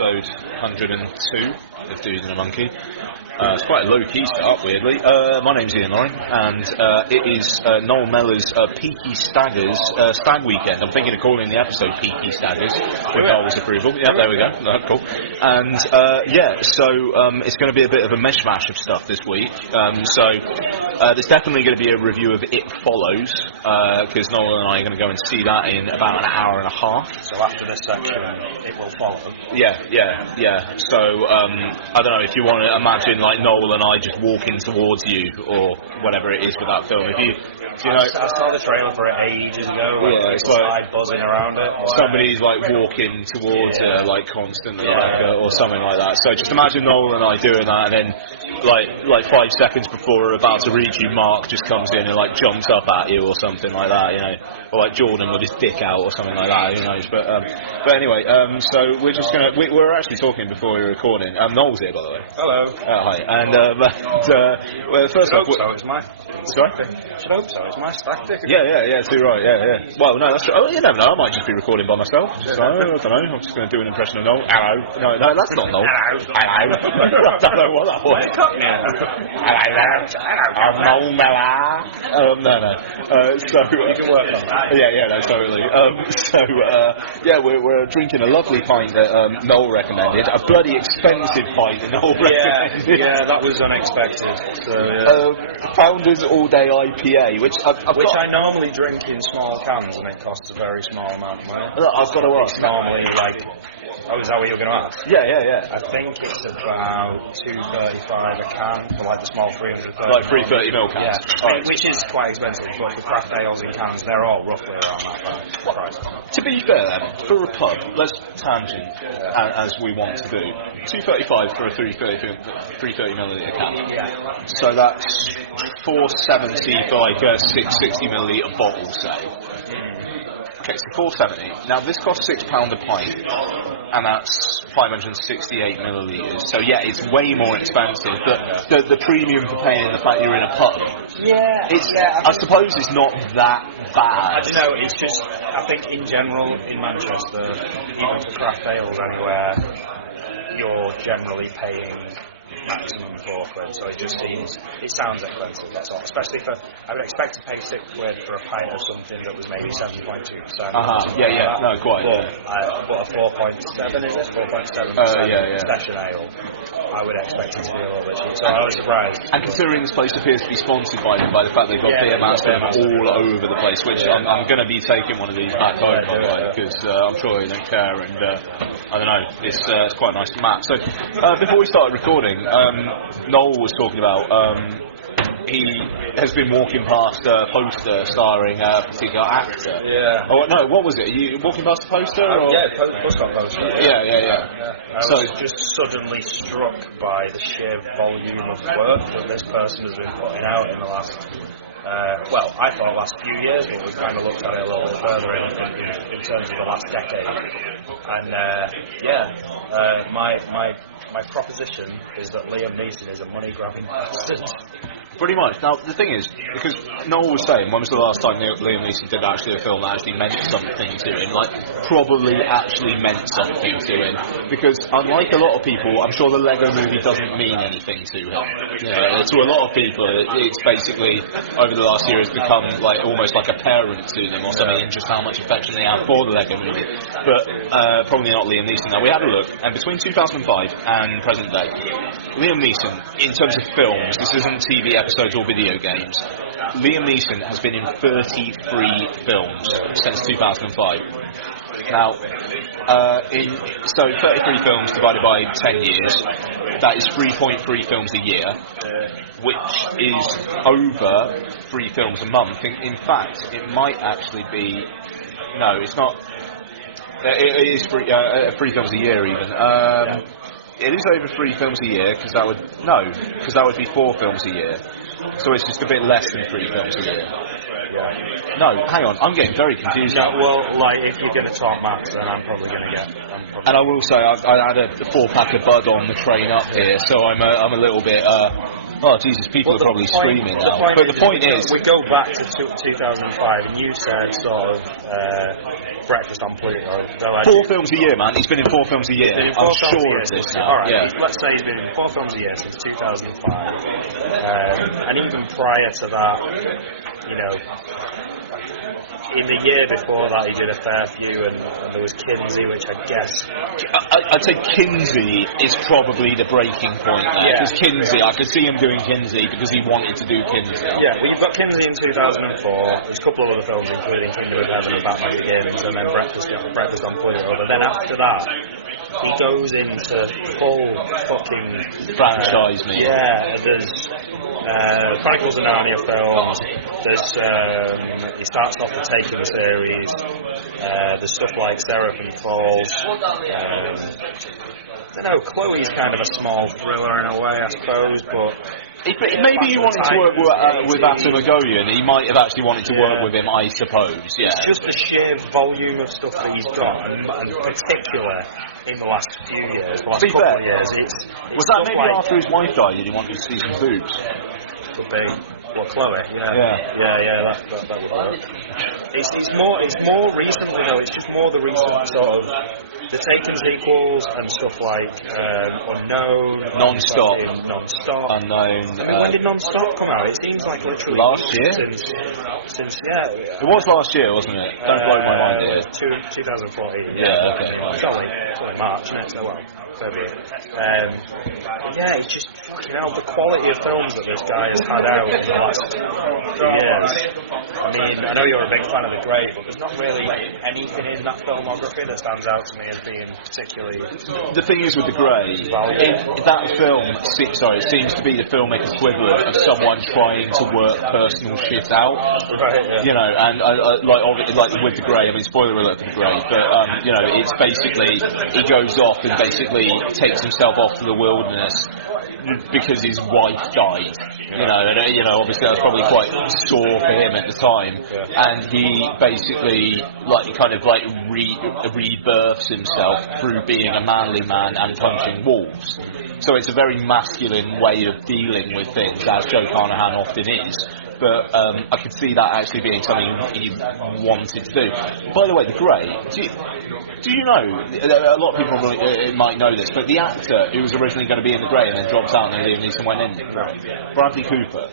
episode 102 of Dude and a Monkey. It's quite a low-key start, weirdly. My name's Ian Lauren, and it is Noel Mellor's Peaky Staggers Stag Weekend. I'm thinking of calling the episode Peaky Staggers, with Noel's approval. Yeah, there we go. No, cool. And, so it's going to be a bit of a mishmash of stuff this week. There's definitely going to be a review of It Follows, because Noel and I are going to go and see that in about an hour and a half. So after this section, it will follow. Yeah. So, I don't know, if you want to imagine, like, Noel and I just walking towards you, or whatever it is with that film. If you know, I saw the trailer for it ages ago. Yeah, it's like buzzing around it. Somebody's like walking towards it, like constantly, or something like that. So just imagine Noel and I doing that, and then like 5 seconds before we're about to reach you, Marc just comes in and like jumps up at you or something like that, you know, or like Jordan with his dick out or something like that, who knows? But anyway, so we're just gonna we're actually talking before we were recording. Noel's here, by the way. Hello. Hi. And well, first off, it's my. Sorry? Should hope so. It's my stack ticket. Yeah, too right, yeah. Well, no, that's true. Oh, you never know, I might just be recording by myself. So, I don't know, I'm just going to do an impression of Noel. Hello. No, that's not Noel. Hello. I don't know what that was. Hello there. I'm Noel Mellor. No. So... you can work on that. Yeah, no, totally. We're drinking a lovely pint that Noel recommended. A bloody expensive pint that Noel recommended. Yeah, that was unexpected. So, Founders All Day IPA, which I normally drink in small cans, and it costs a very small amount of money. I've got to ask. It's normally like. Oh, is that what you're going to ask? Yeah. I think it's about $2.35 a can for like the small 330. Like 330ml cans. Yeah, right. Which is quite expensive. But for craft ales in cans, they're all roughly around that price. To be fair, then, for a pub, let's tangent as we want to do. $2.35 for a 330 milliliter can. Yeah. So that's $4.70 for like a 660 milliliter bottle, say. Okay, so $4.70. Now this costs £6 a pint, and that's 568 millilitres. So yeah, it's way more expensive. But the premium for paying the fact you're in a pub. I suppose it's not that bad. I don't know. It's just I think in general in Manchester, even for craft ales anywhere, you're generally paying maximum £4, so it sounds expensive, that's all. Especially I would expect to pay £6 for a pint of something that was maybe 7.2%. No, quite. But a 4.7 is it? 4.7% session ale. I would expect it to be a little bit cheaper. So I was surprised. And considering this place appears to be sponsored by them, by the fact they've got beer master all over the place, which I'm going to be taking one of these back home, by the way, because I'm sure they don't care, and I don't know, it's quite a nice mat. So before we started recording, Noel was talking about he has been walking past a poster starring a particular actor. Yeah. Oh no, what was it? Are you walking past a poster? Or? Poster. Yeah. I was just suddenly struck by the sheer volume of work that this person has been putting out in the last. I thought last few years, but we've kind of looked at it a little bit further in terms of the last decade. And my proposition is that Liam Neeson is a money-grabbing bastard. Pretty much. Now, the thing is, because Noel was saying, when was the last time Liam Neeson did actually a film that actually meant something to him? Like, probably actually meant something to him. Because, unlike a lot of people, I'm sure the Lego movie doesn't mean anything to him. You know, to a lot of people, it's basically, over the last year, has become like almost like a parent to them or something, and just how much affection they have for the Lego movie. But probably not Liam Neeson. Now, we had a look, and between 2005 and present day, Liam Neeson, in terms of films, this isn't TV episodes or video games, Liam Neeson has been in 33 films since 2005. Now, 33 films divided by 10 years, that is 3.3 films a year, which is over 3 films a month. In fact, it might actually be... No, it's not... It is 3 films a year, even. It is over 3 films a year, because that would be 4 films a year. So it's just a bit less than 3 films a year. Yeah. No, hang on, I'm getting very confused now. Well, like, if you're going to talk maths, then I'm probably going to get... And I will say, I had a 4-pack of Bud on the train up here, so I'm a little bit... Oh, Jesus, people are probably screaming now. But the point is... We go back to 2005, and you said sort of Breakfast on Pluto. 4 films a year, man. He's been in 4 films a year. I'm sure of this now. Alright, yeah. Let's say he's been in 4 films a year since 2005. And even prior to that, you know, in the year before that he did a fair few, and there was Kinsey, which I guess... I'd say Kinsey is probably the breaking point there, because Kinsey, I could see him doing Kinsey because he wanted to do Kinsey. Yeah, we've got Kinsey in 2004, there's a couple of other films including Kingdom of Heaven and Batman Begins, and then Breakfast on Pluto, but then after that he goes into full fucking... franchise, mate. Yeah, there's Chronicles of Narnia films, there's he starts off the Taken series, there's stuff like Seraphim Falls, I don't know, Chloe's kind of a small thriller in a way, I suppose, but... Maybe he wanted to work with Atom Agoyan. He might have actually wanted to work with him, I suppose, yeah. It's just the sheer volume of stuff that he's got, and particular in the last few years, the last couple of years. Was that maybe like, after his wife died, did he want to see some boobs? Could be. What, Chloe? Yeah, that would work. It's more recently though, it's just more the recent sort of the Taken sequels and stuff like Unknown, Non-Stop, I Unknown. mean, when did Non-Stop come out? It seems like literally last year. Since it was last year, wasn't it? Don't blow my mind here. 2014. Yeah, okay. It's only March, isn't it? So well, February. Yeah, it's just fucking hell. The quality of films that this guy has had out in the last few years. I mean, I know you're a big fan of The Grey, but there's not really anything in that filmography that stands out to me as being particularly... The thing is with The Grey, that film, it seems to be the filmic equivalent of someone trying to work personal shit out. Right, yeah. You know, and like with The Grey, I mean, spoiler alert for The Grey, but, you know, it's basically, he goes off and basically takes himself off to the wilderness because his wife died. You know, and obviously that was probably quite sore for him at the time, and he basically rebirths himself through being a manly man and punching wolves. So it's a very masculine way of dealing with things, as Joe Carnahan often is. But I could see that actually being something he wanted to do. By the way, The Grey, do you know, a lot of people might know this, but the actor who was originally going to be in The Grey and then dropped out and Liam Neeson went in, Bradley Cooper.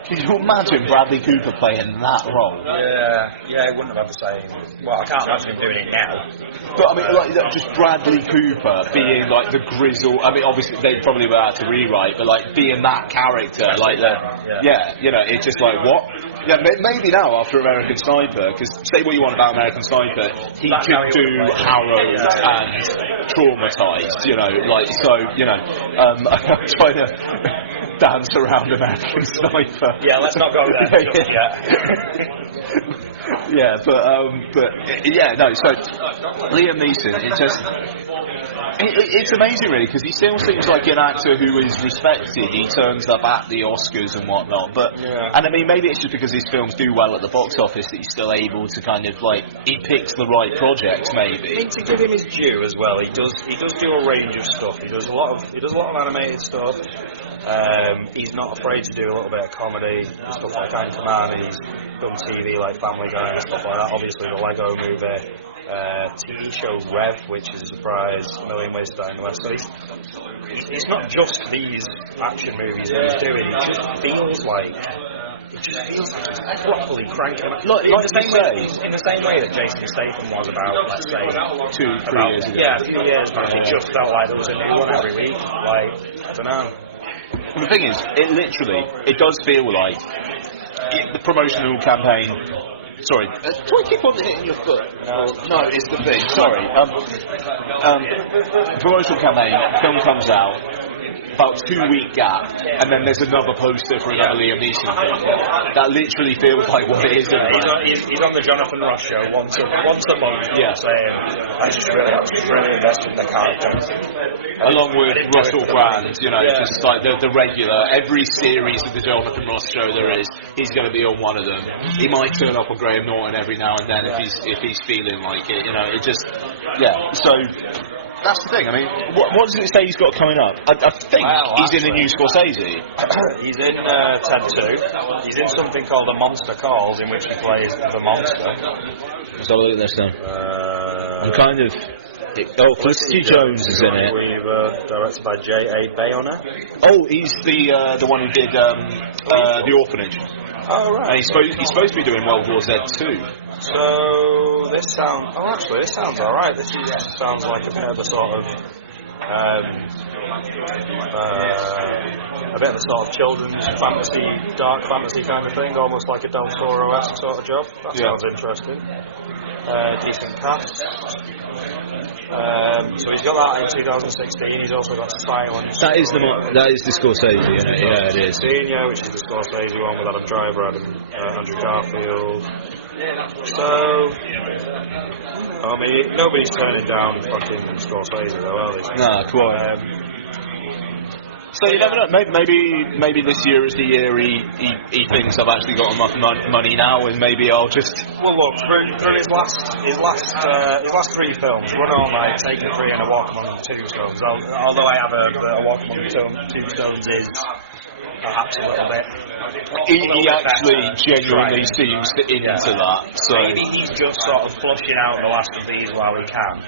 Can you imagine Bradley Cooper playing that role? Yeah, he wouldn't have had the same... Well, I can't imagine him doing it now. But, I mean, like, just Bradley Cooper being, like, the grizzle... I mean, obviously, they probably would have to rewrite, but, like, being that character, like, you know, it's just like, what? Yeah, maybe now, after American Sniper, because say what you want about American Sniper, he could do harrowed and traumatised, you know, like, so, you know, I'm trying to... dance around American Sniper. Yeah, let's not go there just yet. Yeah, but yeah, no. So Liam Neeson, it's amazing really, because he still seems like an actor who is respected. He turns up at the Oscars and whatnot, and I mean maybe it's just because his films do well at the box office that he's still able to kind of like he picks the right projects. Maybe I think to give him his due as well, he does do a range of stuff. He does a lot of animated stuff. He's not afraid to do a little bit of comedy, stuff like Anchorman. He's done TV like Family Guy and stuff like that. Obviously, the Lego Movie, TV show Rev, which is a surprise, A Million Ways to Die in the West. So it's not just these action movies that he's doing. It just feels like he's properly cranking. In the same way that Jason Statham was about, let's say, 2-3 years ago. Yeah, a few years back. It just felt like there was a new one every week. Like, I don't know. The thing is, it does feel like the promotional campaign. Sorry, do I keep on hitting your foot? No, it's the thing. Sorry. Promotional campaign. Film comes out. About 2-week gap, and then there's another poster for another Liam Neeson film. That literally feels like what it is. He's on the Jonathan Ross show once a month, saying, I just really invested in the character. Along with Russell Brand, you know, just like the regular, every series of the Jonathan Ross show there is, he's going to be on one of them. He might turn up on Graham Norton every now and then if he's feeling like it, you know, it just, so... that's the thing. I mean, what does it say he's got coming up? I think he's in the new Scorsese. He's in Ted 2. He's in something called A Monster Calls, in which he plays the monster. Let's have a look at this then. I'm kind of... Felicity Jones is in it. Directed by J.A. Bayona. Oh, he's the one who did The Orphanage. Oh, right. And he's supposed to be doing World War Z too. So, this sounds alright. This sounds like a bit of the sort of... a bit of the sort of children's fantasy, dark fantasy kind of thing, almost like a Del Toro-esque sort of job. That sounds interesting. Decent cast. So he's got that in 2016. He's also got Silence. That is the Scorsese, isn't it? Yeah, it is. Senior, which is the Scorsese one with Adam Driver, Andrew Garfield. So, I mean, nobody's turning down fucking Scorsese, though, are they? Nah, quite. So you never know. Maybe this year is the year he thinks I've actually got enough money now, and maybe I'll just. Well, look, through his last 3 films, Run All Night, Take the Free, and A Walk Among the Tombstones. Although I have a Walk Among the Tombstones is perhaps a little bit. He actually genuinely seems into that. So maybe he's just sort of flushing out the last of these while he can.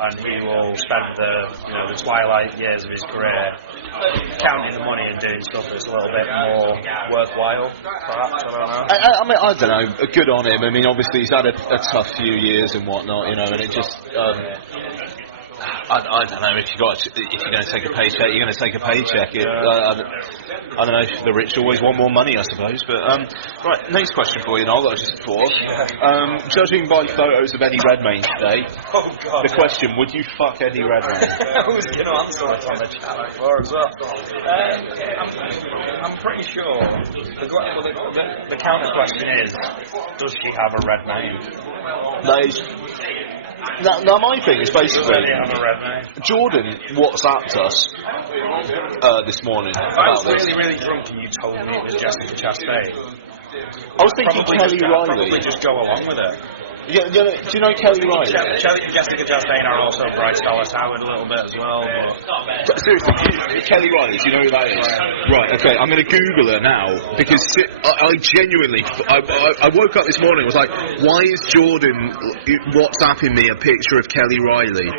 And he will spend the twilight years of his career counting the money and doing stuff that's a little bit more worthwhile, perhaps. I don't know. Good on him. I mean, obviously he's had a tough few years and whatnot, and it just. I don't know, if you're going to take a paycheck, you're going to take a paycheck. I don't know, the rich always want more money, I suppose. But right, next question for you, Noel, that was just before. Judging by photos of Eddie Redmayne today, the question, would you fuck Eddie Redmayne? I was going to answer that on the chat before as well. I'm pretty sure the counter question is, does she have a red name? Now my thing is basically Jordan WhatsApped us this morning about this. I was really drunk and you told me it was Jessica Chastain. I was thinking Kelly Riley. Probably just go along with it. Yeah, do you know Kelly Riley? Jessica Chastain are also Bryce Dallas Howard a little bit as well. But... Seriously, Kelly Riley, do you know who that is? Right, okay, I'm going to Google her now, because I genuinely, I woke up this morning and was like, why is Jordan WhatsApping me a picture of Kelly Riley?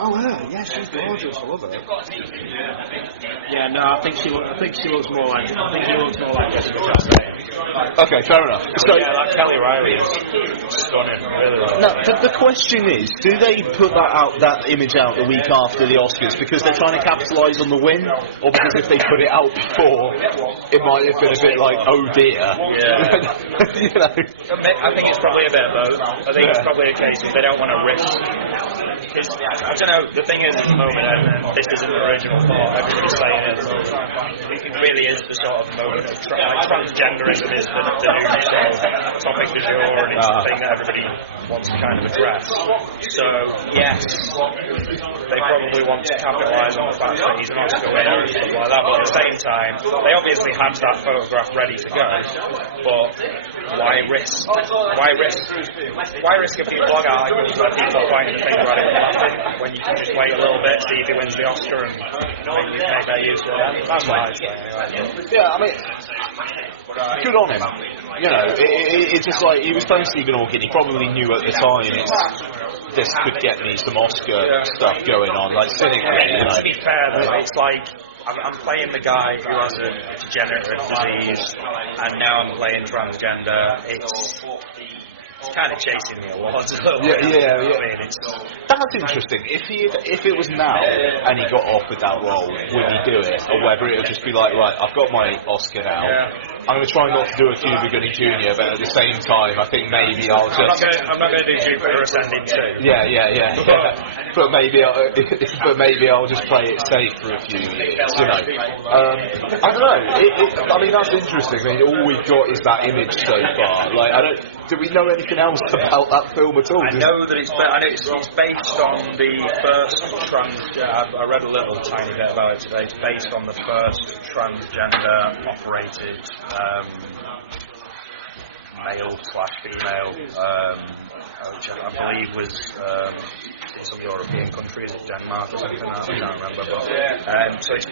Oh yeah, she's gorgeous. I love her. Yeah, no, I think he looks more like Jessica Chastain. Okay, fair enough. So yeah, that Kelly Riley is stunning. Really. Now, the question is, do they put that image out the week after the Oscars because they're trying to capitalise on the win, or because if they put it out before, it might have been a bit like, oh dear. Yeah. I think it's probably a bit of both. I think it's probably a case of they don't want to risk. I don't know, the thing is at the moment, and this isn't the original thought, everybody's saying it at the moment, it really is the sort of moment of transgenderism is the new sort of topic du jour, and it's the thing that everybody wants to kind of address. So, yes, they probably want to capitalise on the fact that he's an Oscar winner and stuff like that, but at the same time, they obviously had that photograph ready to go, but why risk a few blog articles where people are fighting the thing about it when you can just wait a little bit, see if he wins the Oscar and maybe make that use of it. That's what I say. Yeah, I mean, good on him. It's just like, he was playing Stephen Hawking, he probably knew at the time this could get me some Oscar stuff going on, like cynically, To be fair though, it's like, I'm playing the guy who has a degenerative disease, and now I'm playing transgender. It's kind of chasing the awards a little bit. Yeah. That's interesting. If it was now and he got off with that role, would he do it? Or whether it would just be like, right, I've got my Oscar now. Yeah. I'm going to try not to do a Cuba Gooding Jr., but at the same time, I think maybe I'll just... I'm not going to do Jupiter Ascending 2. Yeah. But maybe I'll just play it safe for a few years, I don't know. I mean, that's interesting. I mean, all we've got is that image so far. Like, do we know anything else about that film at all? I know that it's based on the first I read a little tiny bit about it today. It's based on the first transgender operated male/female which I believe was in some European countries, Denmark or something. I can't remember. But, so it's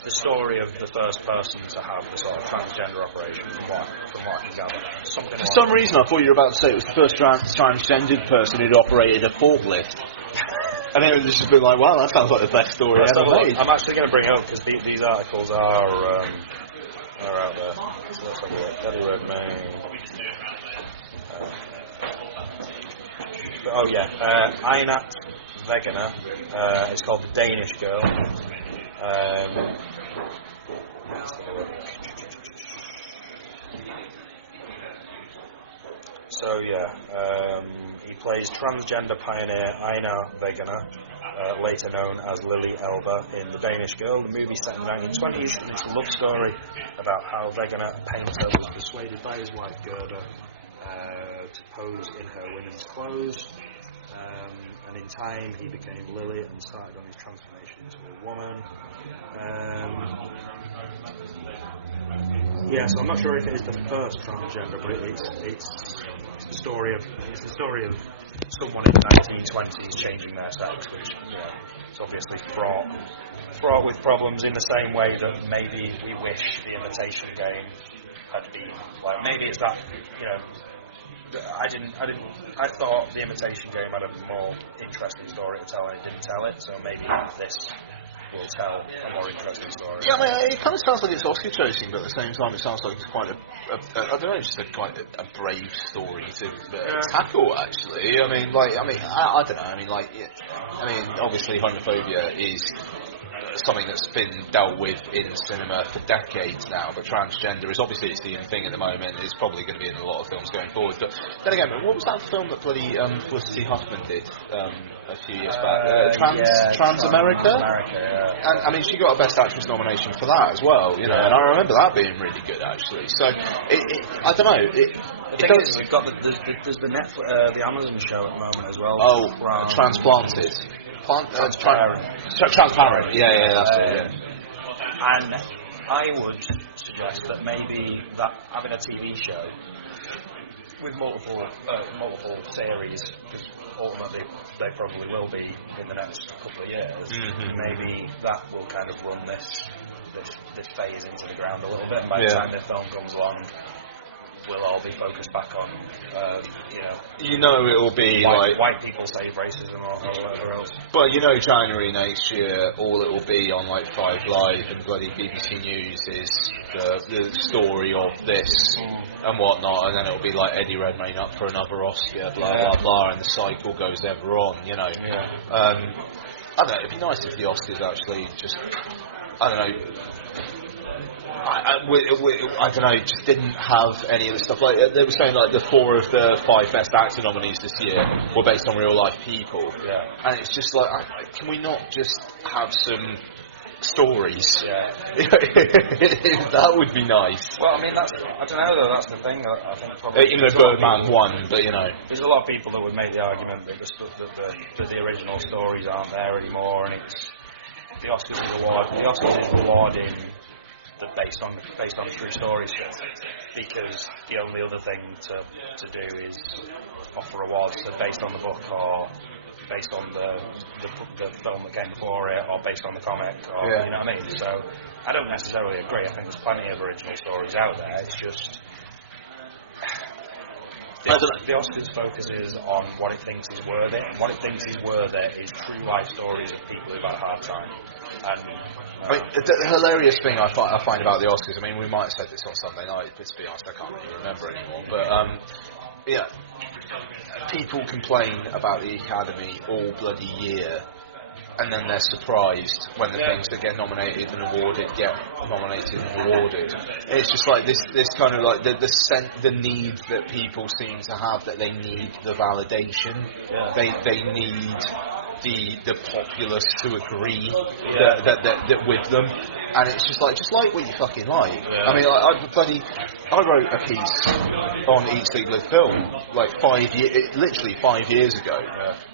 the story of the first person to have the sort of transgender operation, from what I can gather. For some reason, I thought you were about to say it was the first transgendered person who'd operated a forklift. And it was just a bit like, wow, that sounds like the best story ever made. I'm actually going to bring it up because these articles are out there. So let's have a look. Eddie Redmayne. Einat Wegener. It's called The Danish Girl. Let's have a look. So he plays transgender pioneer Einar Wegener, later known as Lily Elba, in The Danish Girl. The movie set in the 1920s, and it's a love story about how Wegener, a painter, was persuaded by his wife Gerda to pose in her women's clothes. And in time he became Lily and started on his transformation into a woman. So I'm not sure if it is the first transgender, but it's the story of someone in the 1920s changing their sex, which is obviously fraught with problems in the same way that maybe we wish The Imitation Game had been. Like maybe it's that I thought The Imitation Game had a more interesting story to tell, and it didn't tell it. So maybe this will tell a more interesting story. Yeah, I mean, it kind of sounds like it's Oscar chasing, but at the same time, it sounds like it's quite I don't know, just quite a brave story to tackle. Actually, I don't know. Obviously, homophobia is something that's been dealt with in cinema for decades now, but transgender is obviously it's the thing at the moment. It's probably going to be in a lot of films going forward. But then again, what was that film that bloody Felicity Huffman did a few years back? Trans America. And I mean, she got a Best Actress nomination for that as well. And I remember that being really good actually. So I don't know. We've got there's the Netflix, the Amazon show at the moment as well. Oh, Transplanted. Transparent. Yeah, that's it. Yeah. And I would suggest that maybe that having a TV show with multiple series, because ultimately they probably will be in the next couple of years. Maybe that will kind of run this phase into the ground a little bit. And by the time the film comes along, we'll all be focused back on, it will be white people save racism or whatever else. But January next year, all it will be on 5 Live and bloody BBC News is the story of this and whatnot, and then it'll be like Eddie Redmayne up for another Oscar, blah blah blah, and the cycle goes ever on. I don't know. It'd be nice if the Oscars actually just, I don't know. I don't know, just didn't have any of the stuff. Like they were saying, like the 4 of the 5 Best Actor nominees this year were based on real life people. Yeah. And it's just like, can we not just have some stories? Yeah. That would be nice. Well, I mean, I don't know though. That's the thing. I think probably even though Birdman won, but there's a lot of people that would make the argument that the original stories aren't there anymore, and it's the Oscars is rewarding based on the true stories, because the only other thing to do is offer awards based on the book or based on the film that came before it or based on the comic or you know what I mean. So I don't necessarily agree. I think there's plenty of original stories out there. It's just the Oscars focuses on what it thinks is worthy, and what it thinks is worthy is true life stories of people who've had a hard time. And the hilarious thing I find about the Oscars, I mean, we might have said this on Sunday night, but to be honest, I can't really remember anymore. But people complain about the Academy all bloody year, and then they're surprised when the things that get nominated and awarded get nominated and awarded. It's just like this kind of like the need that people seem to have, that they need the validation. They need the populace to agree that with them, and it's just like what you fucking like. I mean, I wrote a piece on Eat, Sleep, Live Film, like literally 5 years ago,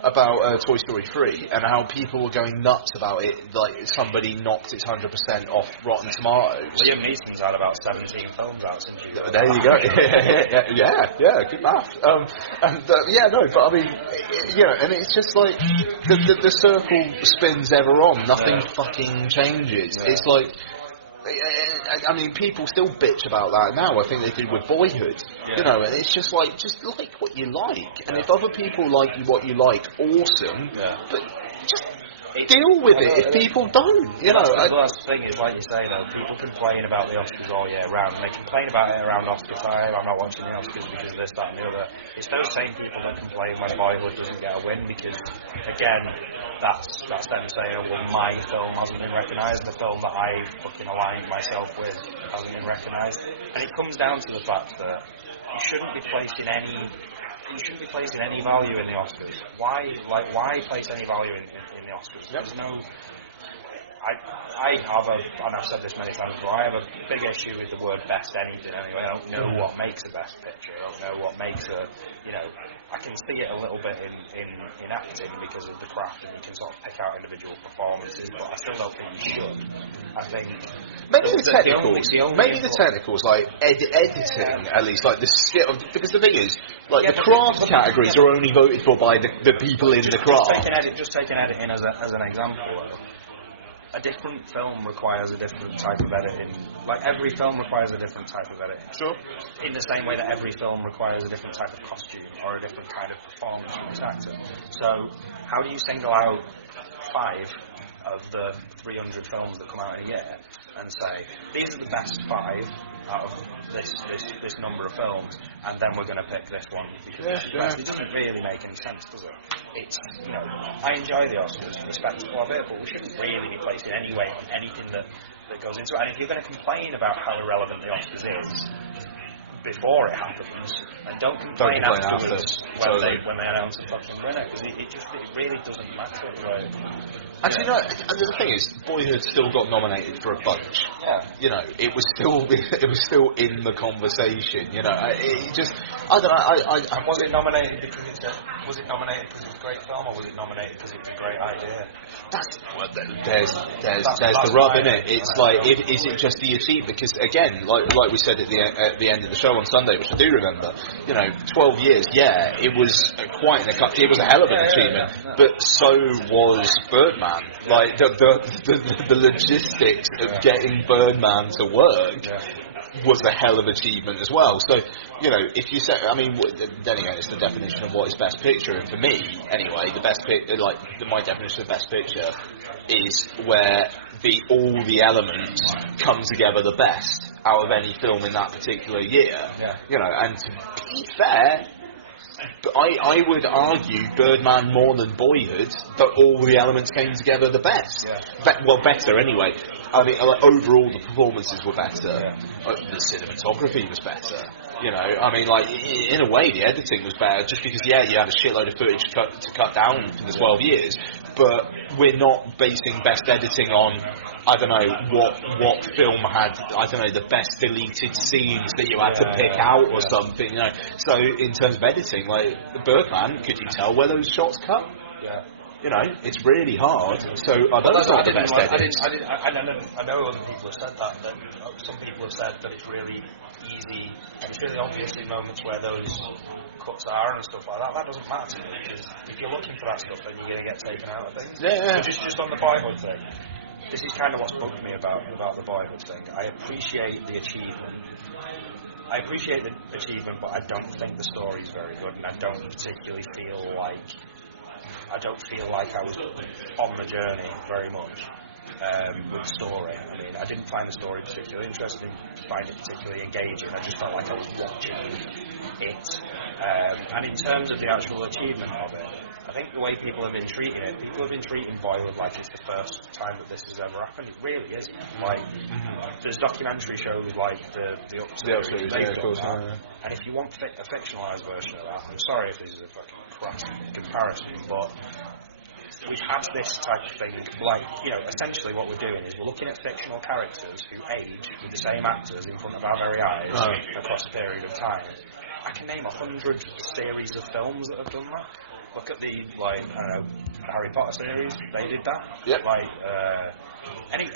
about Toy Story 3, and how people were going nuts about it, like somebody knocked its 100% off Rotten Tomatoes. Liam Neeson's had about 17 films out since you got There you go. yeah, good math. But I mean, and it's just like, the circle spins ever on, nothing fucking changes. It's like, I mean, people still bitch about that now. I think they do with Boyhood, and it's just like what you like, and if other people like what you like, awesome. But just deal with it if people don't. The last thing is, like you say, though, people complain about the Oscars all year round. And they complain about it around Oscar time. I'm not watching the Oscars because of this, that, and the other. It's those same people that complain when Boyhood doesn't get a win because, again, that's them saying, well, my film hasn't been recognised, and the film that I fucking aligned myself with hasn't been recognised. And it comes down to the fact that you shouldn't be placing any value in the Oscars. Why place any value in the Oscars? There's no. I have and I've said this many times before, I have a big issue with the word best anything anyway. I don't know what makes a best picture. I don't know what makes a, I can see it a little bit in acting because of the craft, and you can sort of pick out individual performances, but I still don't think you should. I think maybe the technicals, like editing, at least, like the skill, because the thing is, like the craft categories are only voted for by the people in the craft. Just taking editing as an example. A different film requires a different type of editing. Like, every film requires a different type of editing. Sure. In the same way that every film requires a different type of costume or a different kind of performance from this actor. So, how do you single out 5 of the 300 films that come out in a year and say, these are the best 5 out of this number of films, and then we're going to pick this one because it's the best? It doesn't really make any sense, does it? It's, I enjoy the Oscars for the spectacle of it, but we shouldn't really be placing any weight on anything that goes into it. And if you're going to complain about how irrelevant the Oscars is before it happens, and don't complain afterwards when they announce the fucking winner, because it really doesn't matter. Right? Actually, no. The thing is, Boyhood still got nominated for a bunch. Yeah. It was still in the conversation. It just, I don't know. Was it nominated because it's a great film, or was it nominated because it's a great idea? There's the rub, isn't it? It's like, is it just the achievement? Because again, like we said at the end of the show on Sunday, which I do remember, 12 years, it was it was a hell of an achievement, but so was Birdman. Like, the logistics of getting Birdman to work was a hell of an achievement as well. So, if you say, I mean, then again, it's the definition of what is best picture, and for me, anyway, the best my definition of best picture is where all the elements come together the best out of any film in that particular year. And to be fair, I would argue Birdman more than Boyhood, that all the elements came together the best. Better anyway. I mean, overall the performances were better. The cinematography was better. I mean, in a way the editing was better, just because, you had a shitload of footage to cut down for the 12 years, but we're not basing best editing on, I don't know, what film had, I don't know, the best deleted scenes that you had to pick out or something, So, in terms of editing, like, the Birdman, could you tell where those shots cut? It's really hard. So, I don't know the best editing. I know other people have said that some people have said that it's really easy, and it's really obvious in moments where those cuts are and stuff like that. That doesn't matter to me, because if you're looking for that stuff, then you're going to get taken out of things. Yeah. Just on the Boyhood thing, this is kind of what's bugged me about the Boyhood thing. I appreciate the achievement, but I don't think the story's very good, and I don't feel like I was on the journey very much with the story. I mean, I didn't find the story particularly interesting, find it particularly engaging. I just felt like I was watching it. And in terms of the actual achievement of it, I think the way people have been treating Boyhood like it's the first time that this has ever happened. It really isn't. Like, there's documentary shows like the Opus, of course, and if you want a fictionalised version of that, I'm sorry if this is a fucking crass comparison, but we've had this type of thing, like, essentially what we're doing is we're looking at fictional characters who age with the same actors in front of our very eyes across a period of time. I can name 100 series of films that have done that. Look at the, Harry Potter series, they did that. Yep. Any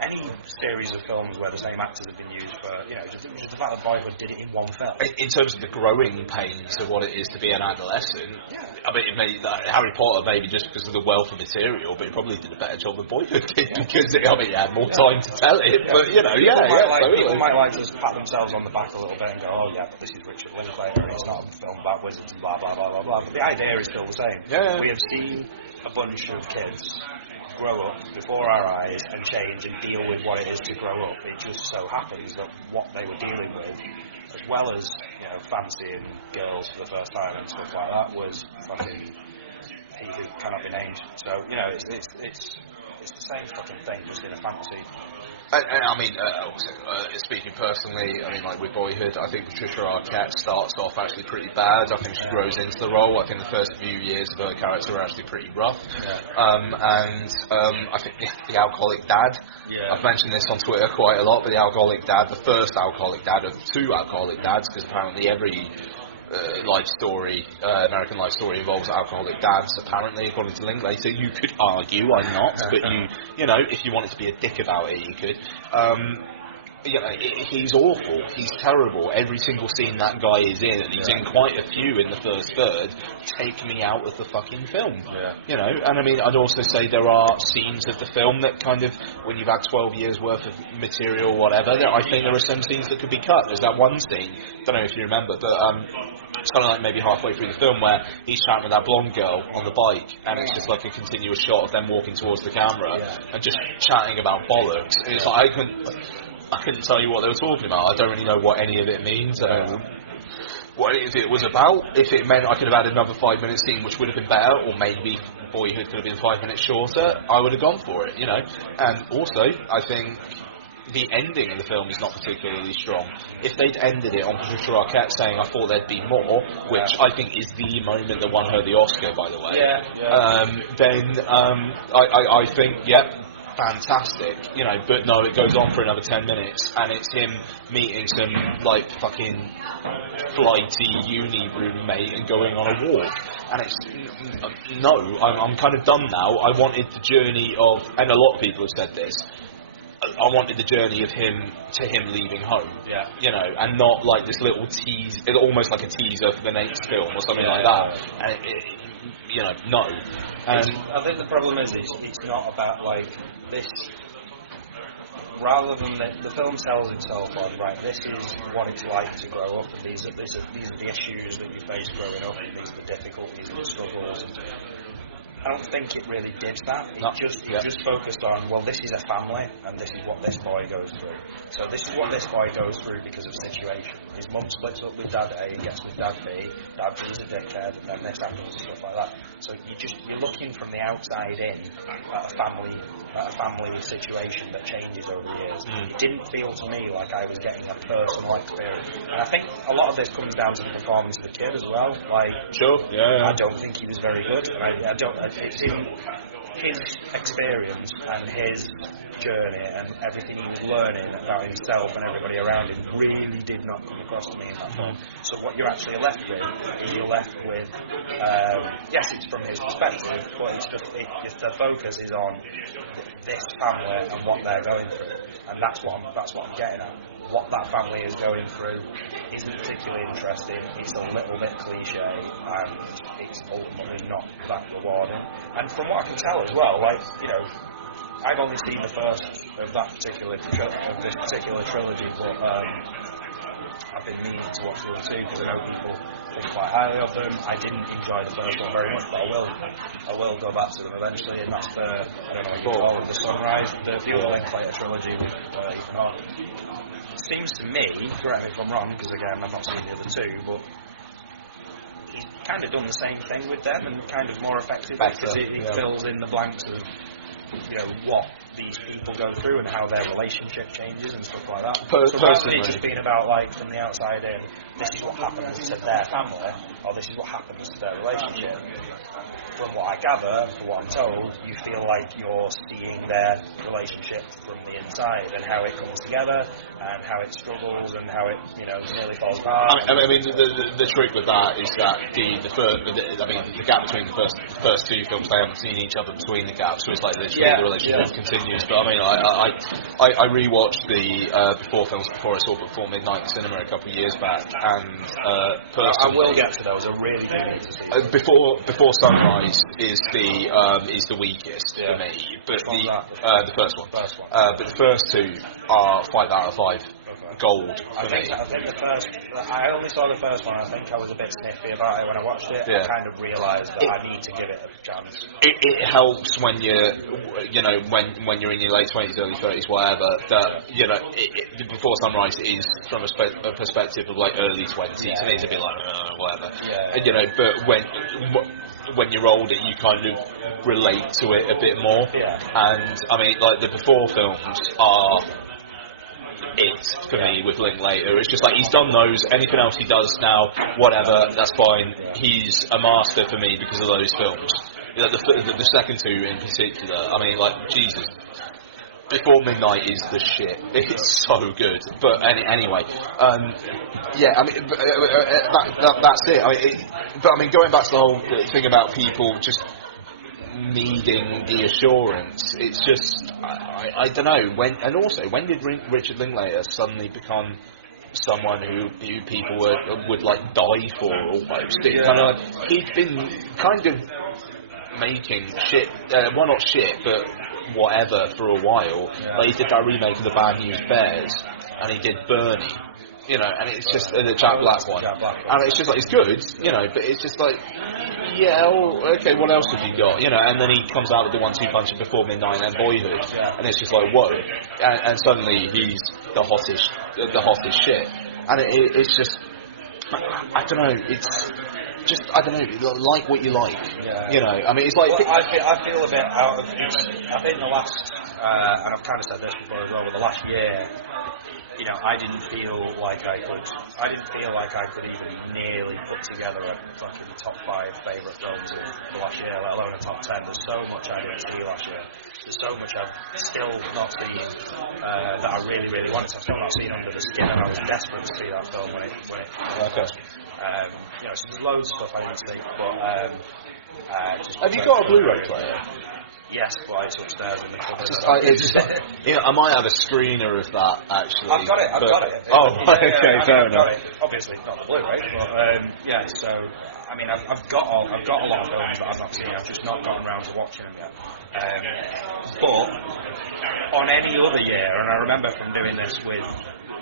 series of films where the same actors have been used for, just the fact that Boyhood did it in one film. In terms of the growing pains of what it is to be an adolescent, I mean, Harry Potter maybe just because of the wealth of material, but he probably did a better job than Boyhood did because he had more time to tell it. But People might like to pat themselves on the back a little bit and go, oh yeah, but this is Richard Linklater, it's not a film about wizards, blah blah blah blah blah. But the idea is still the same. Yeah. We have seen a bunch of kids grow up before our eyes and change and deal with what it is to grow up. It just so happens that what they were dealing with, as well as fancying girls for the first time and stuff like that, was fucking he who cannot be named. So it's the same fucking thing, just in a fantasy. I mean, speaking personally, with Boyhood, I think Patricia Arquette starts off actually pretty bad. I think she grows into the role. I think the first few years of her character are actually pretty rough. I think the alcoholic dad, I've mentioned this on Twitter quite a lot, but the alcoholic dad, the first alcoholic dad of two alcoholic dads, because apparently every American life story involves alcoholic dads, apparently, according to Linklater. You could argue, I'm not, but if you wanted to be a dick about it, you could. He's awful, he's terrible. Every single scene that guy is in, and he's in quite a few in the first third, take me out of the fucking film. And I'd also say there are scenes of the film that kind of, when you've had 12 years worth of material or whatever, I think there are some scenes that could be cut. There's that one scene, don't know if you remember, but something like maybe halfway through the film where he's chatting with that blonde girl on the bike, and it's just like a continuous shot of them walking towards the camera and just chatting about bollocks. And it's like, I couldn't tell you what they were talking about. I don't really know what any of it means. I don't know what it was about. If it meant I could have had another 5-minute scene which would have been better, or maybe Boyhood could have been 5 minutes shorter, I would have gone for it, And also, I think the ending of the film is not particularly strong. If they'd ended it on Patricia Arquette saying, I thought there'd be more, which I think is the moment that won her the Oscar, by the way, then I think, fantastic, but no, it goes on for another 10 minutes, and it's him meeting some, fucking flighty uni roommate and going on a walk, and it's, I'm kind of done now. I wanted the journey of, and a lot of people have said this, I wanted the journey of him leaving home, and not like this little tease, almost like a teaser for the next film or something like that. And no. And I think the problem is it's not about this. Rather than the film sells itself on, this is what it's like to grow up, and these are the issues that you face growing up, and these are the difficulties and the struggles. I don't think it really did that. It just focused on, well, this is a family, and this is what this boy goes through. So this is what this boy goes through because of situation. His mum splits up with dad A and gets with dad B. Dad B's a dickhead, and then this happens and stuff like that. So you're looking from the outside in at a family situation that changes over years. It didn't feel to me like I was getting a personal experience. And I think a lot of this comes down to the performance of the kid as well. I don't think he was very good. And it's in his experience and his journey and everything he was learning about himself and everybody around him really did not come across to me in that film. So what you're actually left with is yes, it's from his perspective, but the focus is on this family and what they're going through, and that's what I'm getting at. What that family is going through isn't particularly interesting, it's a little bit cliche, and it's ultimately not that rewarding. And from what I can tell as well, I've only seen the first of this particular trilogy, but I've been meaning to watch the other two because I know people think quite highly of them. I didn't enjoy the first one very much, but I will go back to them eventually, and that's I don't know what you call it, the Sunrise, the other Linklater trilogy with Ethan Hawke. Seems to me, correct me if I'm wrong, because again I've not seen the other two, but he's kind of done the same thing with them and kind of more effectively because he fills in the blanks of what these people go through and how their relationship changes and stuff like that. So rather than it just being about, like, from the outside in, this is what happens to their family, or this is what happens to their relationship. From what I gather, from what I'm told, you feel like you're seeing their relationship from the inside and how it comes together and how it struggles and how it, nearly falls apart. I mean, the trick with that is that the gap between the first two films, they haven't seen each other between the gaps, so it's like literally the relationship continues. But I mean, I rewatched the before films before I saw Before Midnight in cinema a couple of years back, and personally, I will get to those. I really do need to see. Before Sunrise is the weakest for me, but the first one. But the first two are 5 out of 5. Gold for me. I think I only saw the first one. I think I was a bit sniffy about it when I watched it. I kind of realised that I need to give it a chance. It helps when you're, when you're in your late 20s, early 30s, whatever. That Before Sunrise is from a perspective of like early 20s, and it's a bit like whatever. But when you're older, you kind of relate to it a bit more. And I mean, like the Before films are it for me with Linklater. It's just like he's done those. Anything else he does now, whatever, that's fine. He's a master for me because of those films. The second two in particular. I mean, like Jesus. Before Midnight is the shit. It's so good. But anyway, I mean, that's it. But I mean, going back to the whole thing about people just needing the assurance, it's just I don't know when did Richard Linklater suddenly become someone who people would like die for almost? He'd been kind of making shit, well not shit but whatever for a while. Like he did that remake of the Bad News Bears, and he did Bernie. And it's just the Jack Black one, and it's just like it's good, but it's just like, okay, what else have you got, And then he comes out with the 1-2 punch of Before Midnight and Boyhood, and it's just like whoa, and suddenly he's the hottest shit, and it's just, I don't know, it's just I don't know, like what you like, I mean, it's like I feel a bit out of. I think the last, and I've kind of said this before as well, but the last year. I didn't feel like I could even nearly put together a fucking top 5 favourite films of the last year, let alone a top 10. There's so much I didn't see last year. There's so much I've still not seen that I really, really wanted. I've still not seen Under the Skin, and I was desperate to see that film when it okay. So there's loads of stuff I didn't see, but have you got a Blu-ray player? Yes, but it's upstairs in the cupboard. I might have a screener of that actually. I've got it. Oh, okay, fair enough. Obviously not the Blu-ray, but So I mean, I've got a lot of films that I've not seen. I've just not gotten around to watching them yet. But on any other year, and I remember from doing this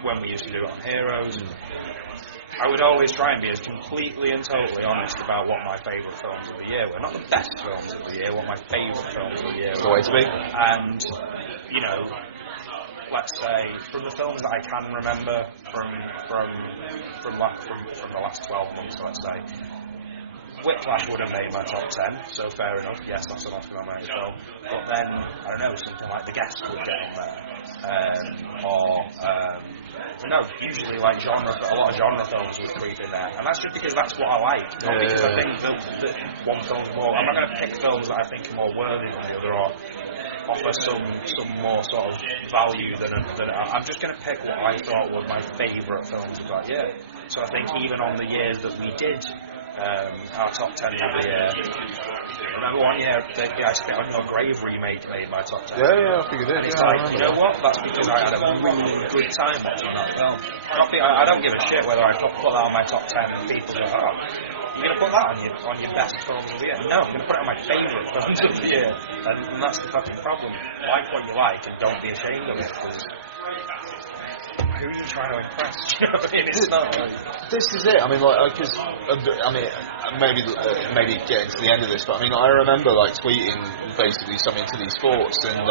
when we used to do it on Heroes. I would always try and be as completely and totally honest about what my favourite films of the year were. Not the best films of the year, what my favourite films of the year were. The way to be. And, let's say, from the films that I can remember from the last 12 months, let's say, Whiplash would have made my top 10, so fair enough, yes, that's an Oscar-nominated film. But then, I don't know, something like The Guest would get on there. Usually like a lot of genre films would creep in there, and that's just because that's what I like. Not because I think that one film's more. I'm not going to pick films that I think are more worthy than the other or offer some more sort of value than I'm just going to pick what I thought were my favourite films of that year. So I think even on the years that we did our top 10 of the year. I remember one year I Spit on Your Grave remake made my top 10. Yeah, I figured it. And it's like, you know what? That's because I had a really good time watching that film. I don't give a shit whether I put that on my top 10 and people go, oh, you're going to put that on your best films of the year? No, I'm going to put it on my favourite films of the year. And that's the fucking problem. Like what you like and don't be ashamed of it. Because who are you trying to impress? You know what I mean? It's not like... This is it. I mean, like, because maybe getting to the end of this, but I mean, I remember like tweeting basically something to these thoughts, and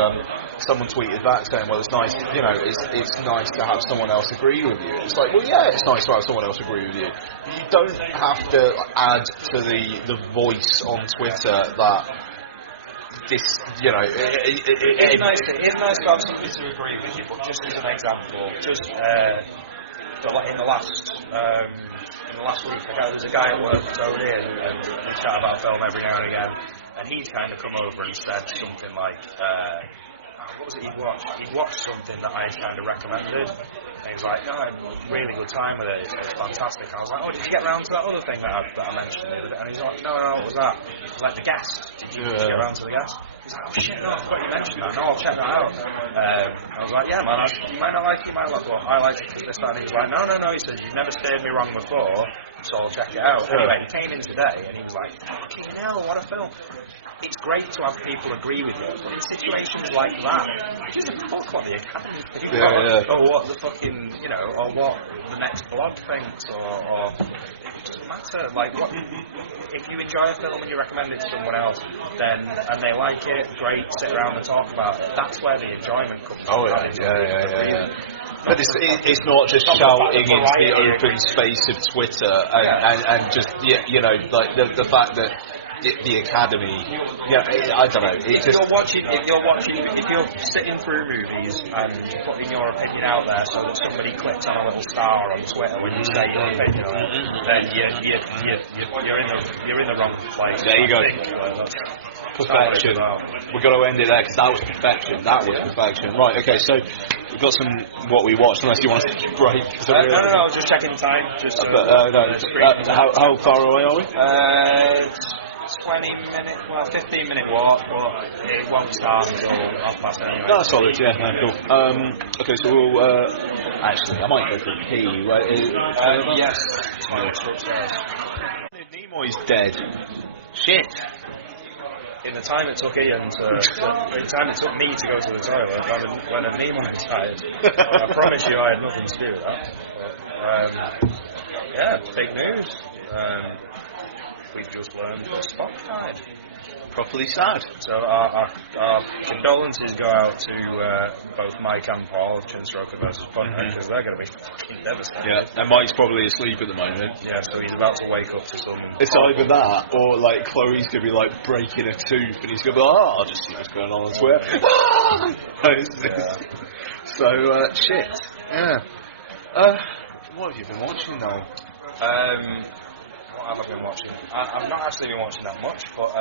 someone tweeted back saying, "Well, it's nice, it's nice to have someone else agree with you." It's like, well, yeah, it's nice to have someone else agree with you. You don't have to add to the voice on Twitter that you know, it's nice to have somebody to agree with you, but just as an example, in the last week, there's a guy at work that's over here, and we chat about film every now and again, and he's kind of come over and said something like, what was it he'd watched? He'd watched something that I kind of recommended, and he was like, no, I had a really good time with it, it's fantastic. And I was like, oh, did you get round to that other thing that I mentioned the other day? And he's like, no, what was that? It's like The Guest. Did you get round to The Guest? He's like, oh shit, no, I forgot you mentioned that. No, I'll check that out. I was like, yeah, man, you might not like it, you might not, but I like it because this, that. And he was like, no, he says, you've never steered me wrong before, so I'll check it out. Anyway, he came in today, and he was like, fucking hell, what a film. It's great to have people agree with you, but in situations like that, you just fuck what the Academy thinks, or what the fucking, you know, or what the next blog thinks, or it doesn't matter. Like, if you enjoy a film and you recommend it to someone else, and they like it, great, sit around and talk about it. That's where the enjoyment comes from. Yeah. But it's not just shouting into the open space of Twitter and just, you know, like the fact that the Academy, I don't know. If you're sitting through movies and you're putting your opinion out there so that somebody clicks on a little star on Twitter when you say your opinion on it, then you're in the wrong place. There you go. Perfection. We've got to end it there because that was perfection. Right. Okay. So we've got what we watched. Unless you want to take a break. No. Just checking the time. How far away are we? 15-minute walk, but it won't start until 8:30 anyway. That's solid, cool. Okay, so we'll, actually, I might go for a pee. Yes. Upstairs. Nimoy's dead. Shit. In the time it took Ian the time it took me to go to the toilet, when a Nimoy died, I promise you I had nothing to do with that. But, big news. We've just learned that Spock died. Properly sad. So our condolences go out to both Mike and Paul of Chinstroker versus Bunhead, because they're going to be fucking devastated. Yeah, and Mike's probably asleep at the moment. Yeah, so he's about to wake up to some... It's either that, or like Chloe's going to be like breaking a tooth, and he's going to be like, I'll just see what's going on Twitter. So, shit. Yeah. What have you been watching now? What have I been watching? I've not actually been watching that much, but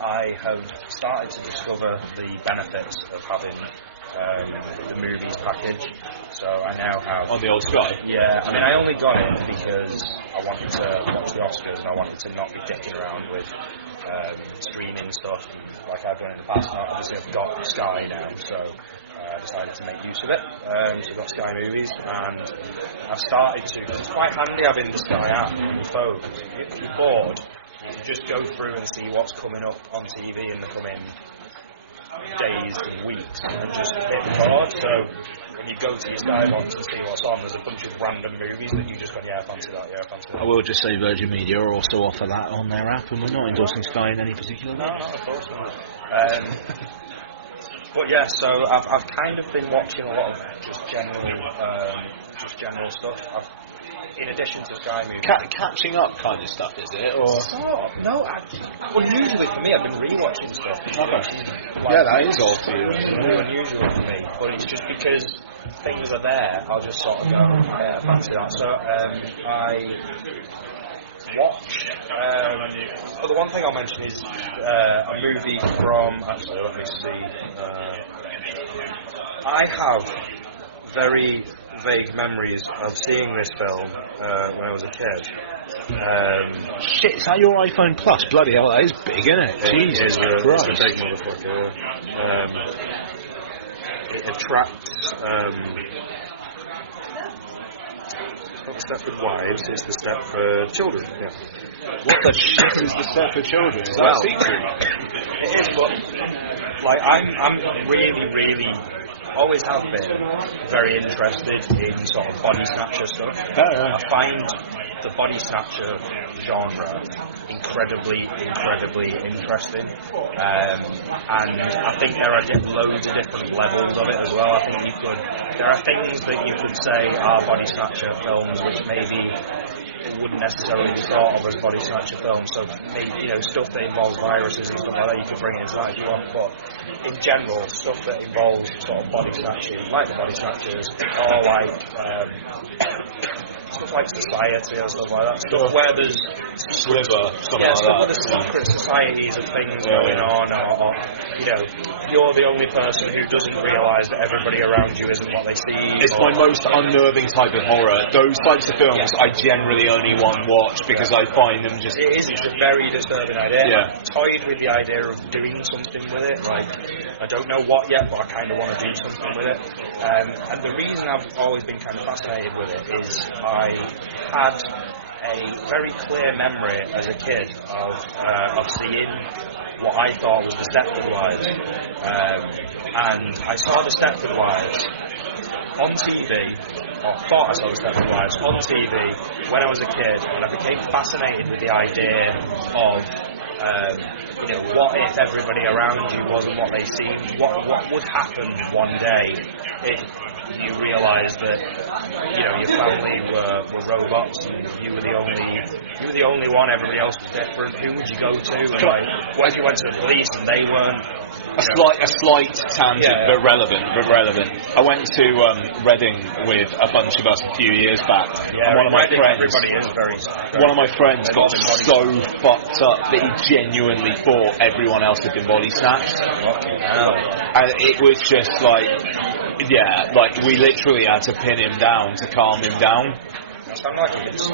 I have started to discover the benefits of having the movies package. So I now have... On the old Sky? Yeah, I mean, I only got it because I wanted to watch the Oscars and I wanted to not be dicking around with streaming stuff like I've done in the past. Now, obviously, I've got Sky now, so... I decided to make use of it, so I've got Sky Movies, and I've started to, it's quite handy having the Sky app on your phone. If you're bored, you just go through and see what's coming up on TV in the coming days and weeks, and just hit record. So when you go to your Sky box to see what's on, there's a bunch of random movies that you just go, fancy that. I will just say Virgin Media also offer that on their app, and we're not endorsing Sky in any particular way. No, of course not. But yeah, so I've kind of been watching a lot of just general stuff. In addition to Sky Movies, catching up kind of stuff, is it? Or no, well, usually for me, I've been rewatching stuff. That is all for you. It's really unusual for me, but it's just because things are there. I'll just sort of go, yeah, fancy that. So I watched. The one thing I'll mention is a movie from. Actually, let me see. I have very vague memories of seeing this film when I was a kid. Shit, is that your iPhone Plus? Bloody hell, that is big, isn't it? Jesus Christ. It's a big motherfucker. It attracts. It's not the step for wives, it's the step for children. Yeah. What the shit is the step for children? Is that a secret? It is, but like I'm really always have been very interested in sort of body snatcher stuff. I find the body snatcher genre incredibly interesting, and I think there are loads of different levels of it as well. I think there are things that you could say are body snatcher films which maybe wouldn't necessarily be thought of as body snatcher films. So maybe, stuff that involves viruses and stuff like that, you can bring it into that if you want. But in general, stuff that involves sort of body snatching, like the body snatchers, or like stuff like society or stuff like that. Stuff where there's Sliver, stuff like stuff that. where there's secret societies of things going on, or you're the only person who doesn't realise that everybody around you isn't what they see. It's my most unnerving type of horror. Those types of films I generally only watch because I find them just... It's a very disturbing idea. Yeah. I'm toyed with the idea of doing something with it. Like, I don't know what yet, but I kind of want to do something with it. And the reason I've always been kind of fascinated with it is I had a very clear memory as a kid of seeing what I thought was the Stepford Wives. And I saw the Stepford Wives on TV, or thought I saw the Stepford Wives on TV when I was a kid, and I became fascinated with the idea of what if everybody around you wasn't what they seemed? What would happen one day if you realised that your family were robots and you were the only one, everybody else was different? Who would you go to? And what if you went to the police and they weren't? A slight tangent, but relevant. I went to Reading with a bunch of us a few years back. Yeah, and one of my friends, everybody is very one of my friends got so fucked up that he genuinely thought everyone else had been body snatched. And it was just we literally had to pin him down to calm him down. Sound like he gets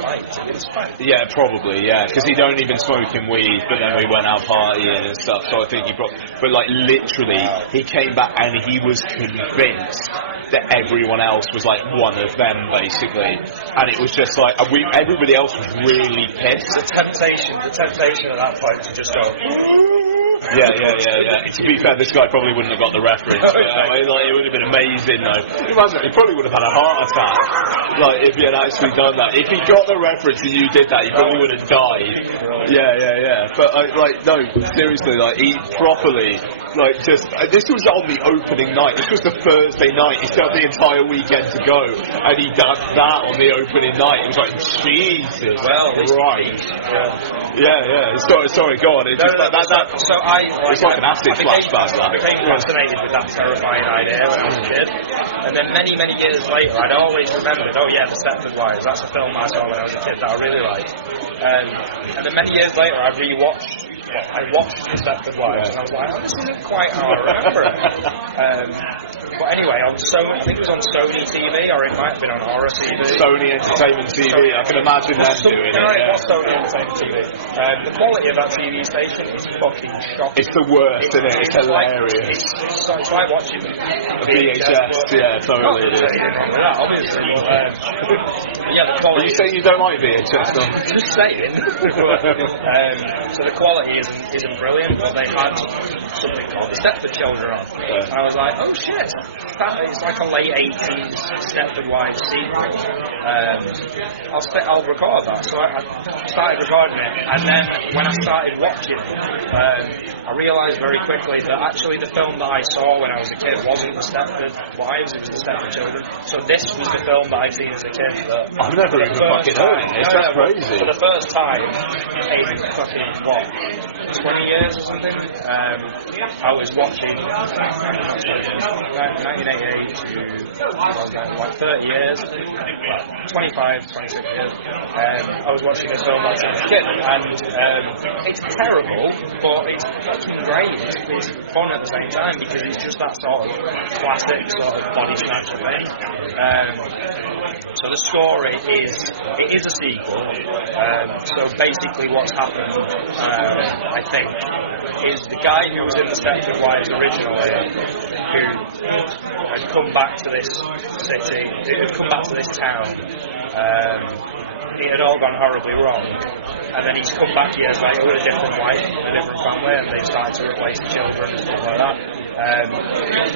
spiked. Yeah, probably, because he'd only been smoking weed, but then we went out partying and stuff, so I think he literally, he came back and he was convinced that everyone else was one of them, basically, and it was just everybody else was really pissed. The temptation at that point to just go... Yeah. To be fair, this guy probably wouldn't have got the reference. But, it would have been amazing, though. Imagine, he probably would have had a heart attack, if he had actually done that. If he got the reference and you did that, he probably would have died. Yeah. But, no, seriously, he properly... this was on the opening night. This was the Thursday night. He still had the entire weekend to go, and he did that on the opening night. It was like, Jesus. Well, right. Yeah. Sorry, go on. It's it's like an acid flashback. I became fascinated with that terrifying idea when I was a kid, and then many years later, I'd always remembered, the Stepford Wives. That's a film I saw when I was a kid that I really liked. And then many years later, I watched the Stepford Wives, and I was like, this isn't quite how I remember it. But anyway, I think it was on Sony TV, or it might have been on Horror TV. Sony Entertainment TV, I can imagine them doing it. It was Sony Entertainment TV. The quality of that TV station is fucking shocking. It's the worst, isn't it? It's hilarious. It's like watching VHS, totally it is. That, obviously. The quality... Are you saying you don't like VHS, though? Just saying. So the quality isn't brilliant, but they had something called the Stepford Children on. And I was like, oh shit, it's like a late 80s Stepford Wives sequel. I'll record that. So I started recording it, and then when I started watching, I realised very quickly that actually the film that I saw when I was a kid wasn't the Stepford Wives, it was the Stepford Children. So this was the film that I'd seen as a kid. I've never even fucking heard of this. That's crazy. For the first time in fucking 20 years or something, I was watching 1988 to 30 years, 25, 26 years. I was watching this film as a kid, and it's terrible, but it's fucking great. It's fun at the same time because it's just that sort of classic sort of body snatch thing. So the story is a sequel. So basically what's happened, I think, is the guy who was in the Stepford Wives originally, who had come back to this city, who had come back to this town, it had all gone horribly wrong, and then he's come back years later with a different wife, a different family, and they've started to replace the children and stuff like that. And it's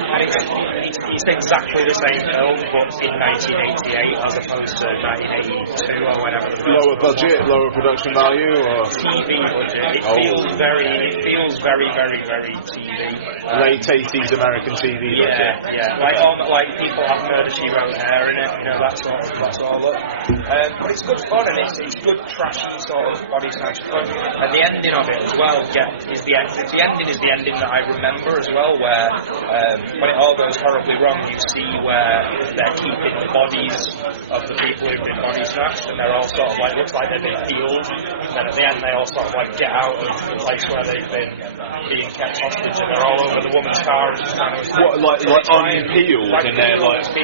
exactly the same film, but in 1988 as opposed to 1982 or whatever. Lower budget, lower production value, or TV budget. It feels very, very, very TV. Late 80s American TV budget. Yeah. Like people have Murder She Wrote hair in it, that sort of look. But it's good fun, and it's good trashy sort of body snatch fun. And the ending of it as well is the ending is the ending that I remember as well, where when it all goes horribly wrong, you see where they're keeping the bodies of the people who've been body snatched, and they're all sort of like, looks like they've been peeled, and then at the end they all sort of like get out of the place where they've been being kept hostage, and they're all over the woman's car and just kind of like unpeeled, and they're like just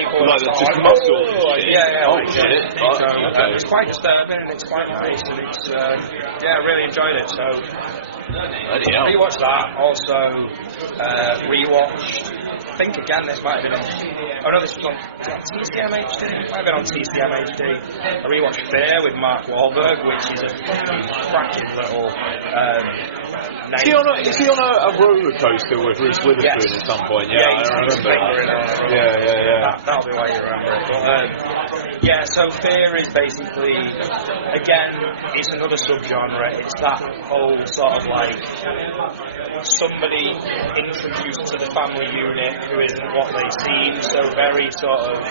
muscle and shit. Yeah. Shit. Okay. It's quite disturbing, and it's quite nice, and it's I really enjoyed it. So rewatched that. Also rewatched. I think again this might have been on. Oh no, this was on TCM HD. It might have been on TCM HD. I rewatched Fear with Mark Wahlberg, which is a cracking little. Is he on a roller coaster with Reese Witherspoon at some point? Yeah, I remember that. Yeah. That'll be why you remember it. But, so Fear is basically, again, it's another subgenre. It's that whole sort of like somebody introduced to the family unit who isn't what they seem. So very sort of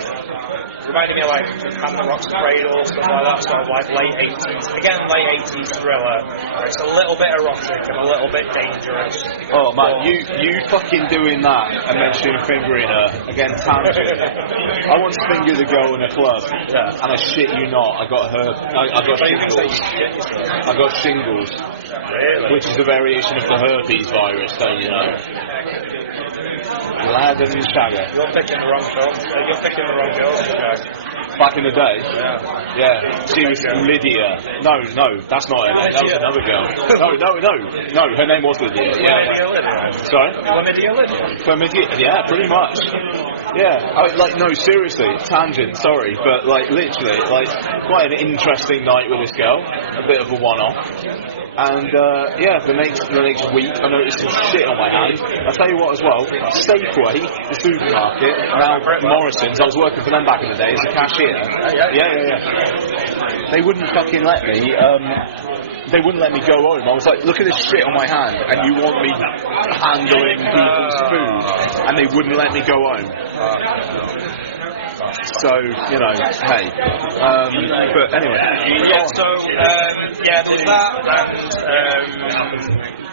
reminding me of like Hand the Rock's Cradle, stuff like that. Sort of like late 80s thriller. Where it's a little bit erotic and a little bit dangerous. Oh man, you fucking doing that and mentioning fingering her again, tangent. I once fingered a girl in a club, and I shit you not, I got shingles. I got shingles, really? Which is a variation of the herpes virus, don't you know? Lad and Shagger. You're picking the wrong film. You're picking the wrong girl, guys. Back in the day? Yeah. She was Lydia. No, that's not her name. That was another girl. No, her name was Lydia. Yeah. Sorry? Lydia? Yeah, pretty much. Yeah. No, seriously, tangent, sorry, but literally, quite an interesting night with this girl. A bit of a one-off. And the next week I noticed some shit on my hand. I'll tell you what as well, Safeway, the supermarket, now Morrison's, I was working for them back in the day as a cashier. Yeah. They wouldn't fucking let me, they wouldn't let me go home. I was like, look at this shit on my hand, and you want me handling people's food, and they wouldn't let me go home. So, hey. But anyway. There was that, and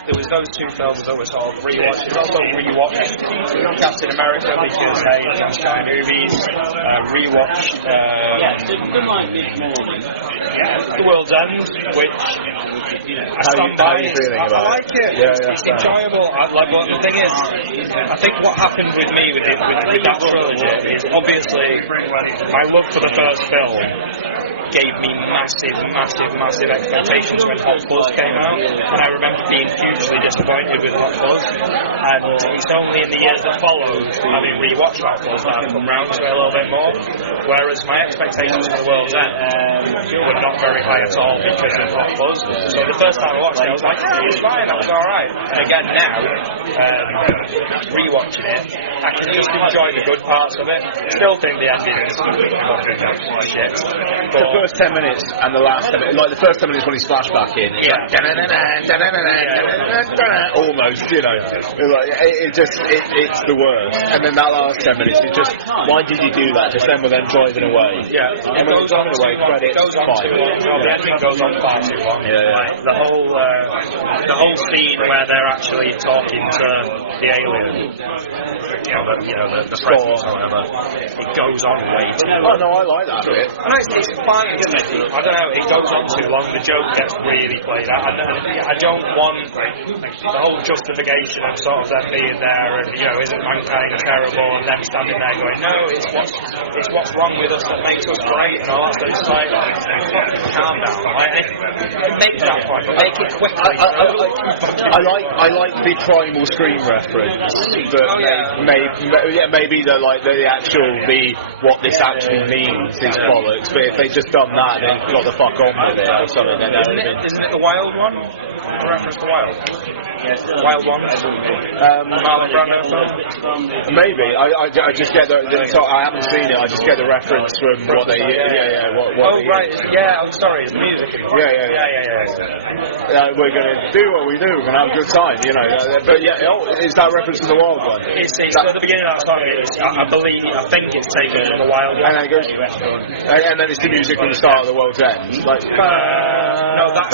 there was those two films that were sort of rewatched. There's also rewatched Captain America because, hey, Josh Guy movies. Rewatched The World's End, which I stand by. I like it. It's enjoyable. The thing is, I think what happened with me with that trilogy is obviously my love for the first film gave me massive expectations when Hot Fuzz came out, and I remember being hugely disappointed with Hot Fuzz, and it's only in the years that followed, having rewatched Hot Fuzz, that I've come round to it a little bit more, whereas my expectations for The World's End were not very high at all because of Hot Fuzz. So the first time I watched it, I was like, it was fine, that was alright. And again now, rewatching it, I can just enjoy the good parts of it. Still think the ending is shit. The first 10 minutes and the last 10 minutes, the first 10 minutes when he splashed back in, it's almost, it's the worst. And then that last 10 minutes, it's just, why did you do that? Just then with them driving away. Yeah. And when it's driving away, credits, fine. The ending goes on far too long. Yeah. The whole scene where they're actually talking to the alien, the presence or whatever, it goes on way too long. Oh no, I like that bit. And it's fine, isn't it? I don't know, it goes on too long, the joke gets really played out. I don't want the whole justification of sort of them being there and, isn't mankind terrible, and them standing there going, no, it's what's wrong with us that makes us great and all that. So it's like, calm down. Make that point, but make it quickly. I like the Primal Scream reference that they maybe what this actually means is bollocks. But if they just done that, then got the fuck on with it or something. Then isn't it the Wild one? A reference to Wild. Wild one. Marlon Brando film. Maybe I just get the. I haven't seen it. I just get the reference from what they. What they right. use. Yeah. I'm sorry. It's music. Yeah. We're gonna do what we do. We're gonna have a good time, you know. But is that reference to the Wild one? It's at the beginning of that song. I think it's taken from the Wild one. And then it goes, and then it's the music from the start of the World's End. Like, no, that's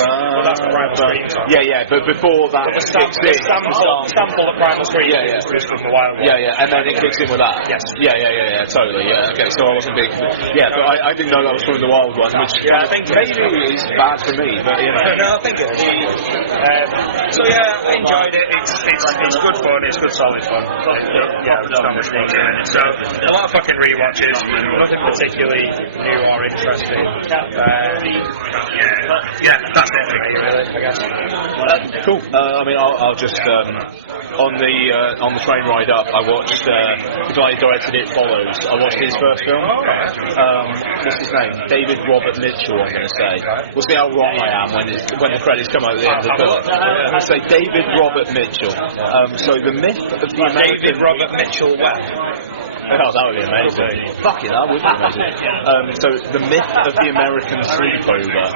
the Primal Scream song. Yeah. But before that, the sample of Primal Scream is from the Wild one. Yeah. And then it kicks in with that. Yes. Yeah. Totally. Yeah. Okay. So I wasn't big. Yeah, but I didn't know that was from the Wild one, which I think maybe is bad for me. But you know. No, I think it. So I enjoyed it. It's good fun. It's good solid fun. There's not much wrong in it. So a lot of fucking rewatches. Nothing particularly new or interesting. That's it for me, really. I guess. Cool. I mean, I'll just on the train ride up, I watched the guy who directed It Follows. I watched his first film. What's his name? David Robert Mitchell. I'm going to say. We'll see how wrong I am when the credits come out at the end of the film. I'm going to say David Robert Mitchell. So the myth of the American. David Robert Mitchell Webb. Oh, that would be amazing. Fuck it, that would be amazing. So, the myth of the American sleepover.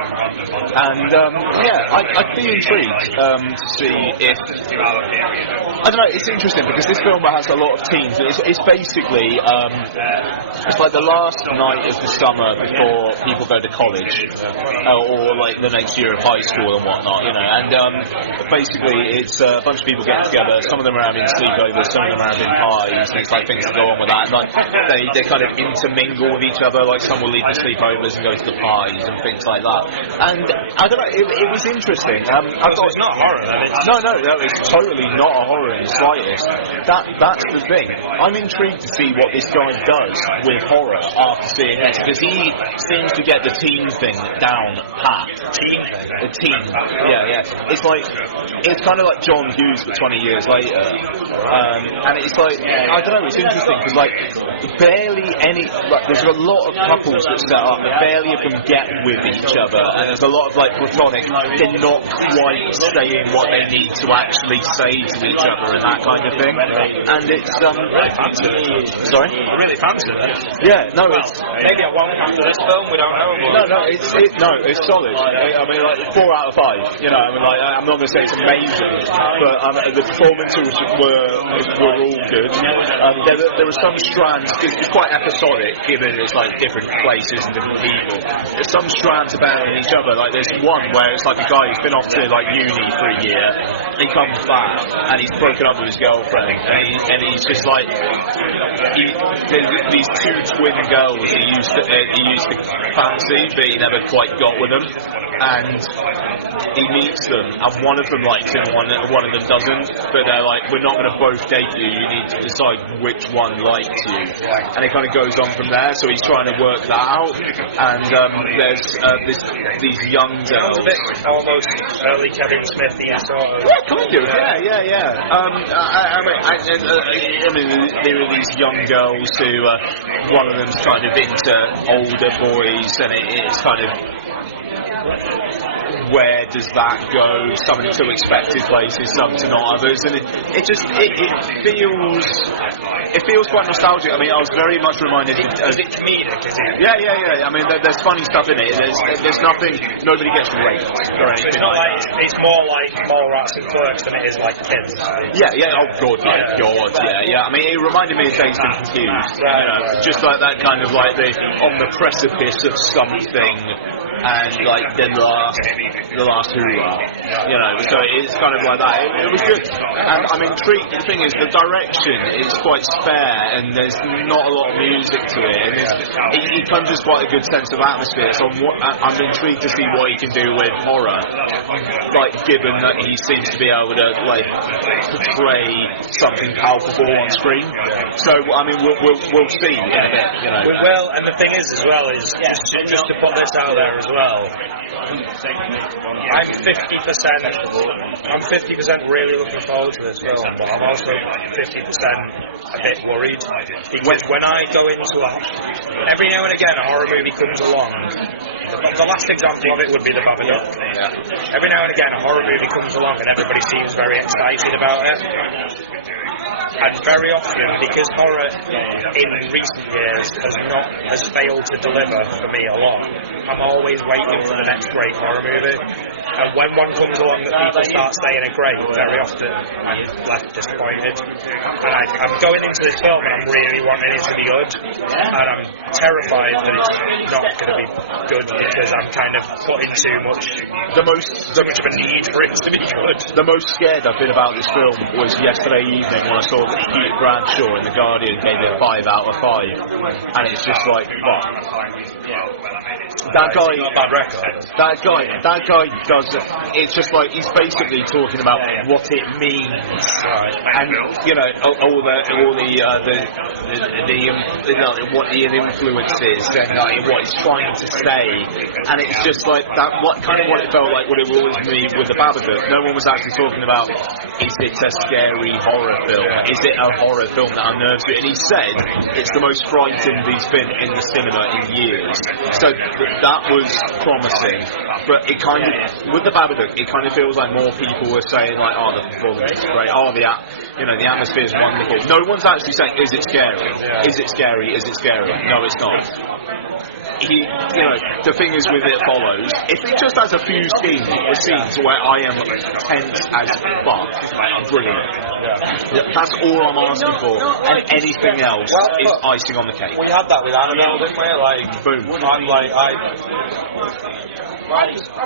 And, I'd be intrigued to see if... I don't know, it's interesting because this film has a lot of themes. It's basically, it's like the last night of the summer before people go to college. Or like the next year of high school and whatnot, you know. And basically, it's a bunch of people getting together. Some of them are having sleepovers, some of them are having parties, and it's like things that go on with that. And like they kind of intermingle with each other. Like some will leave the sleepovers and go to the parties and things like that. And I don't know, it was interesting. I thought it's not horror, then. No, it's totally not a horror in the slightest. That's the thing. I'm intrigued to see what this guy does with horror after seeing this, because he seems to get the teen thing down pat. The teen. Yeah. It's kind of like John Hughes, but 20 years later. And it's like, I don't know, it's interesting because like barely any, like there's a lot of couples that set up, but barely of them get with each other, and there's a lot of like platonic, they're not quite saying what they need to actually say to each other and that kind of thing. And it's really fancy. Sorry? Really fancy. Yeah, no, it's maybe I won't after this film, we don't know. No, it's solid. I mean, like 4 out of 5. You know, I mean, like I'm not going to say it's amazing, but the performances were all good. There were some strands. It's quite episodic, given it's like different places and different people. There's some strands about each other. Like there's one where it's like a guy who's been off to like uni for a year. He comes back and he's broken up with his girlfriend, and he's just like there's these 2 twin girls he used to fancy, but he never quite got with them. And he meets them, and one of them likes him, one of them doesn't. But they're like, we're not going to both date you. You need to decide which one likes you. And it kind of goes on from there. So he's trying to work that out. And there's these young girls. A bit almost early Kevin Smith-y sort of. Yeah, kind of. Yeah. I mean, there are these young girls who one of them's kind of into older boys, and it's kind of. Where does that go? Some into expected places, some to not others, and it feels quite nostalgic. I mean, I was very much reminded. Is it comedic? Yeah. I mean, there's funny stuff in it. There's nothing. Nobody gets raped or anything. It's not like it's more like Mallrats and Clerks than it is like Kids. Yeah. Oh God, yeah. I mean, it reminded me of Dazed and Confused. Just like that kind of like on the precipice of something. And like the last hurrah, you know. So it's kind of like that. It was good, and I'm intrigued. The thing is, the direction is quite spare, and there's not a lot of music to it, and it conjures quite a good sense of atmosphere. So I'm intrigued to see what he can do with horror, like given that he seems to be able to like portray something palpable on screen. So I mean, we'll see in a bit, you know. Well, and the thing is as well is just to put this out there as well. Well, I'm 50% really looking forward to this film, but I'm also 50% a bit worried, because when I go into every now and again a horror movie comes along. The last example of it would be The Babadook. Yeah. Every now and again a horror movie comes along and everybody seems very excited about it. And very often, because horror in recent years has failed to deliver for me a lot, I'm always waiting for the next great horror movie. And when one comes along that people start saying are great, very often I'm left disappointed. And I'm going into this film and I'm really wanting it to be good, and I'm terrified that it's not going to be good because I'm kind of putting too much of a need for it to be good. The most scared I've been about this film was yesterday evening when I saw that Peter Bradshaw in The Guardian gave it 5 out of 5, and it's just like, fuck. That guy, not a bad record. That guy does it. It's just like he's basically talking about what it means, and you know, all the what the influence is, and like what he's trying to say, and it's just like that. What it felt like what it was me with The Babadook. No one was actually talking about, is it a scary horror film? Is it a horror film that unnerves you? And he said it's the most frightened he's been in the cinema in years. So that was promising, but it kind of, with The Babadook, it kind of feels like more people were saying like, oh, the performance is great, oh, the atmosphere is wonderful. No one's actually saying, is it scary? Is it scary? Is it scary? No, it's not. The thing is with It Follows, if it just has a few scenes where I am tense as fuck, brilliant. Yeah. That's all I'm asking for, and anything else is icing on the cake. We had that with Annabelle, didn't we? Like, boom. I'm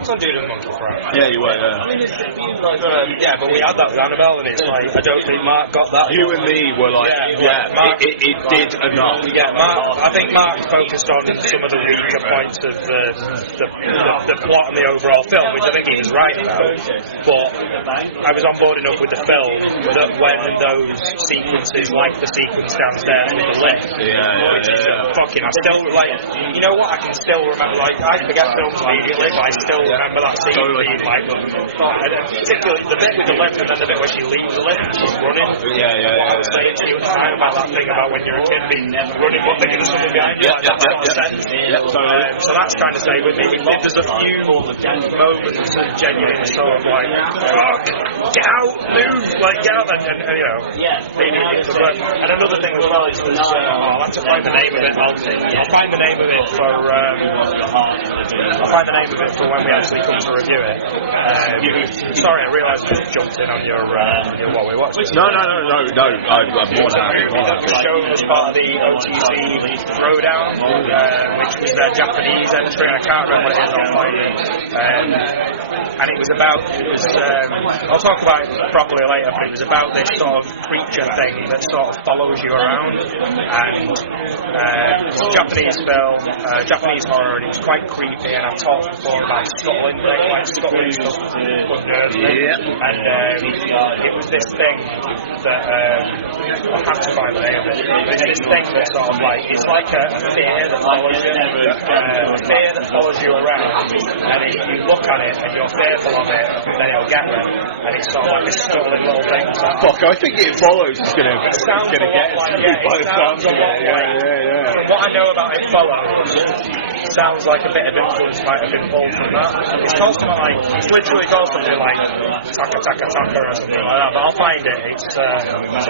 not doing a monkey crap. Yeah, you were, yeah. But we had that with Annabelle, and it's like, I don't think Marc got that. You and me were like, Marc, it did enough. Yeah, I think Marc focused on some of the weaker points of the plot and the overall film, which I think he was right about. But I was on board enough with the film that when those sequences, like the sequence downstairs with the lift, fucking, I still, like, you know what, I can still remember, like, I forget films immediately, but I still remember that scene being like, particularly the bit with the lift and then the bit where she leaves the lift and she's running. I was saying to you at the time about that thing about when you're a kid being running but thinking of something behind you, like that sort of sense. So that's kind of stayed with me. There's a few moments of genuine sort of like, get out, move, like get out, and you know, they need it to work. And another thing as well is I'll have to find the name of it. I'll find the name of it for when we actually come to review it. Sorry, I realised I just jumped in on your what we watched. No. I'm more than happy. The show was part of the OTC Throwdown, which was their Japanese entry, and I can't remember what it is on Friday. And it was about, I'll talk about it properly later, but it was about this sort of creature thing that sort of follows you around, and it's a Japanese film, Japanese horror, and it was quite creepy, and I've talked before about Scotland, like Scotland stuff unnerves me, and it was this thing that, I'll have to find the name of it, it's this thing that sort of like, it's like a fear that follows you, around, and you look at it, and you're fearful of it, and then it'll get you, and it's sort of like this struggling little thing. Fuck, I think It Follows is going to get it. What I know about It Follows sounds like a bit of influence might have been pulled from that. It's called something like, it's literally called something like Taka Taka Taka or something like that, but I'll find it. It's so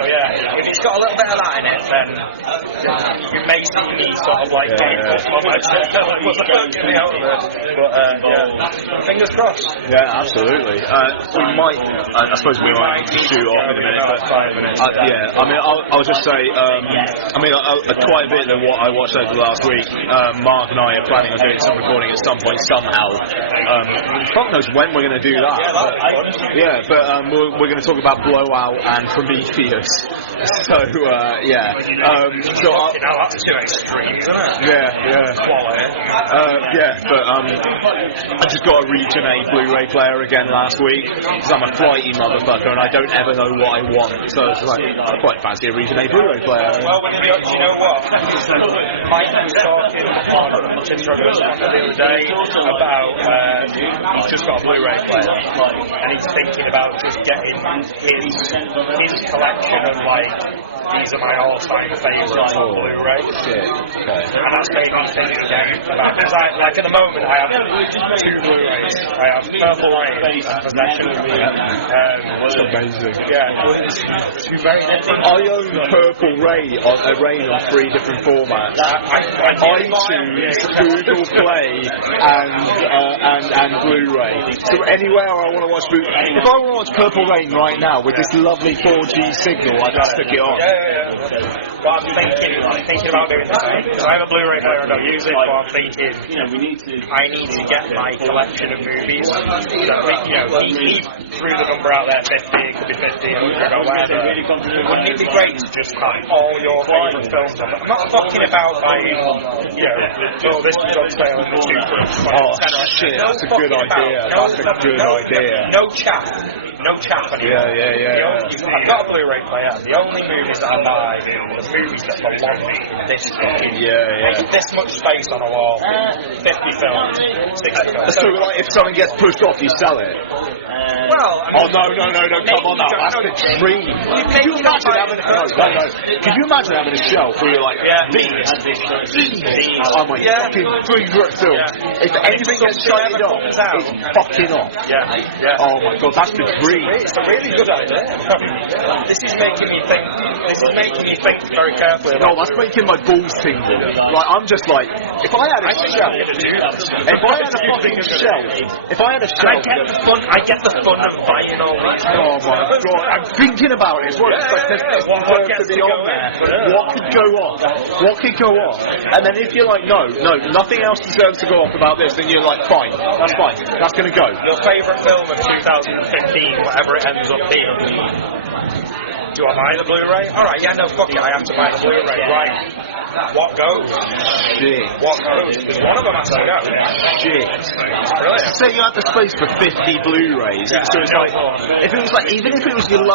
yeah, if it's got a little bit of that in it, then you may see me sort of like getting up on my but fingers crossed. Yeah, absolutely. We might, I suppose we might need to shoot off in a minute, but 5 minutes. I mean, I'll just say, quite a bit of what I watched over the last week, Marc and I are planning on doing some recording at some point somehow. Fuck knows when we're going to do that. We're going to talk about Blowout and Prometheus. So that's too extreme, isn't it? Yeah. Quality. But I just got got a Region A Blu-ray player again last week because I'm a flighty motherfucker and I don't ever know what I want. So it's like, I quite fancy a Region A Blu-ray player. Well, do you know what? Mike was talking on Tinder the other day about he's just got a Blu-ray player and he's thinking about just getting his collection of like, these are my all-time favourites on Blu-ray. Shit. Okay. And that's made me think again about, because like at the moment I have 2 Blu-rays. I have Purple Rain and Possession. That's amazing. Yeah, 2 very different. I own Purple Rain on 3 different formats. iTunes, Google Play, and Blu-ray. So anywhere I want to watch if I want to watch Purple Rain right now with this lovely 4G signal, I just stick it on. But I'm thinking about doing this because I have a Blu-ray player and I don't use it, but I'm thinking I need to get my collection of movies. So he threw the number out there, 50, it could be 50, or whatever. Wouldn't it be great to just have all your favourite films on? I'm not talking about buying, this was on sale in the 2 for Oh shit, that's a good idea. That's a good idea. No chat anymore. Yeah. I've got a Blu-ray player. The only movies that I buy are the movies that belong in this fucking this much space on a wall. 50 films, 60 films. So like if something gets pushed off, you sell it. Well, I mean, come on now, that's the dream. Could you imagine having a shelf where you're like, these are my fucking favourite films. If anything gets shutted off, it's fucking off. Oh my god, that's the dream. It's a really good idea. This is making me think very carefully. No, that's making my balls tingle. Like, I'm just like, if I had a shelf, I get the fun of buying all these. Oh my god, I'm thinking about it. What gets to be on there? What could go off? And then if you're like, no, nothing else deserves to go off about this, then you're like, fine, that's going to go. Your favourite film of 2015, whatever it ends up being. Do I buy the Blu-ray? Alright, fuck it, I have to buy the Blu-ray. Right. What goes? Shit. What goes? Because one of them has to go. Shit. Brilliant. Say you had the space for 50 Blu-rays, so it's like, even if it was your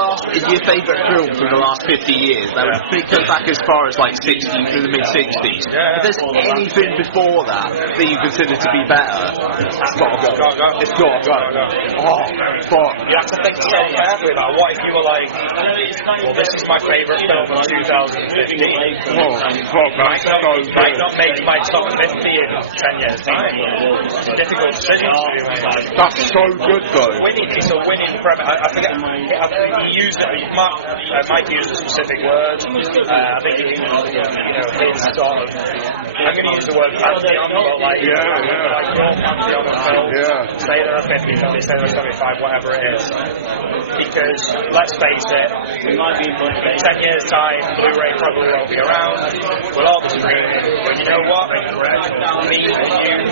favourite film from the last 50 years, that would go back as far as like 60 to the mid-60s. If there's anything before that you consider to be better, it's got to go. It's got to go. Oh, fuck. You have to think so carefully about what if you were like, well, this is my favourite film of 2015. Oh, fuck. Might not make my top 50 in 10 years' time. It's a difficult decision to do. That's so good though. It's a winning premise. I forget. He used it. Mike used a specific word. I think his sort of. I'm going to use the word pantheon, but like your pantheon of films. Say there are 50 films, say there are 75, whatever it is. Because let's face it, 10 years' time, Blu-ray probably won't be around. We'll all be streaming, but you know what? Me and you and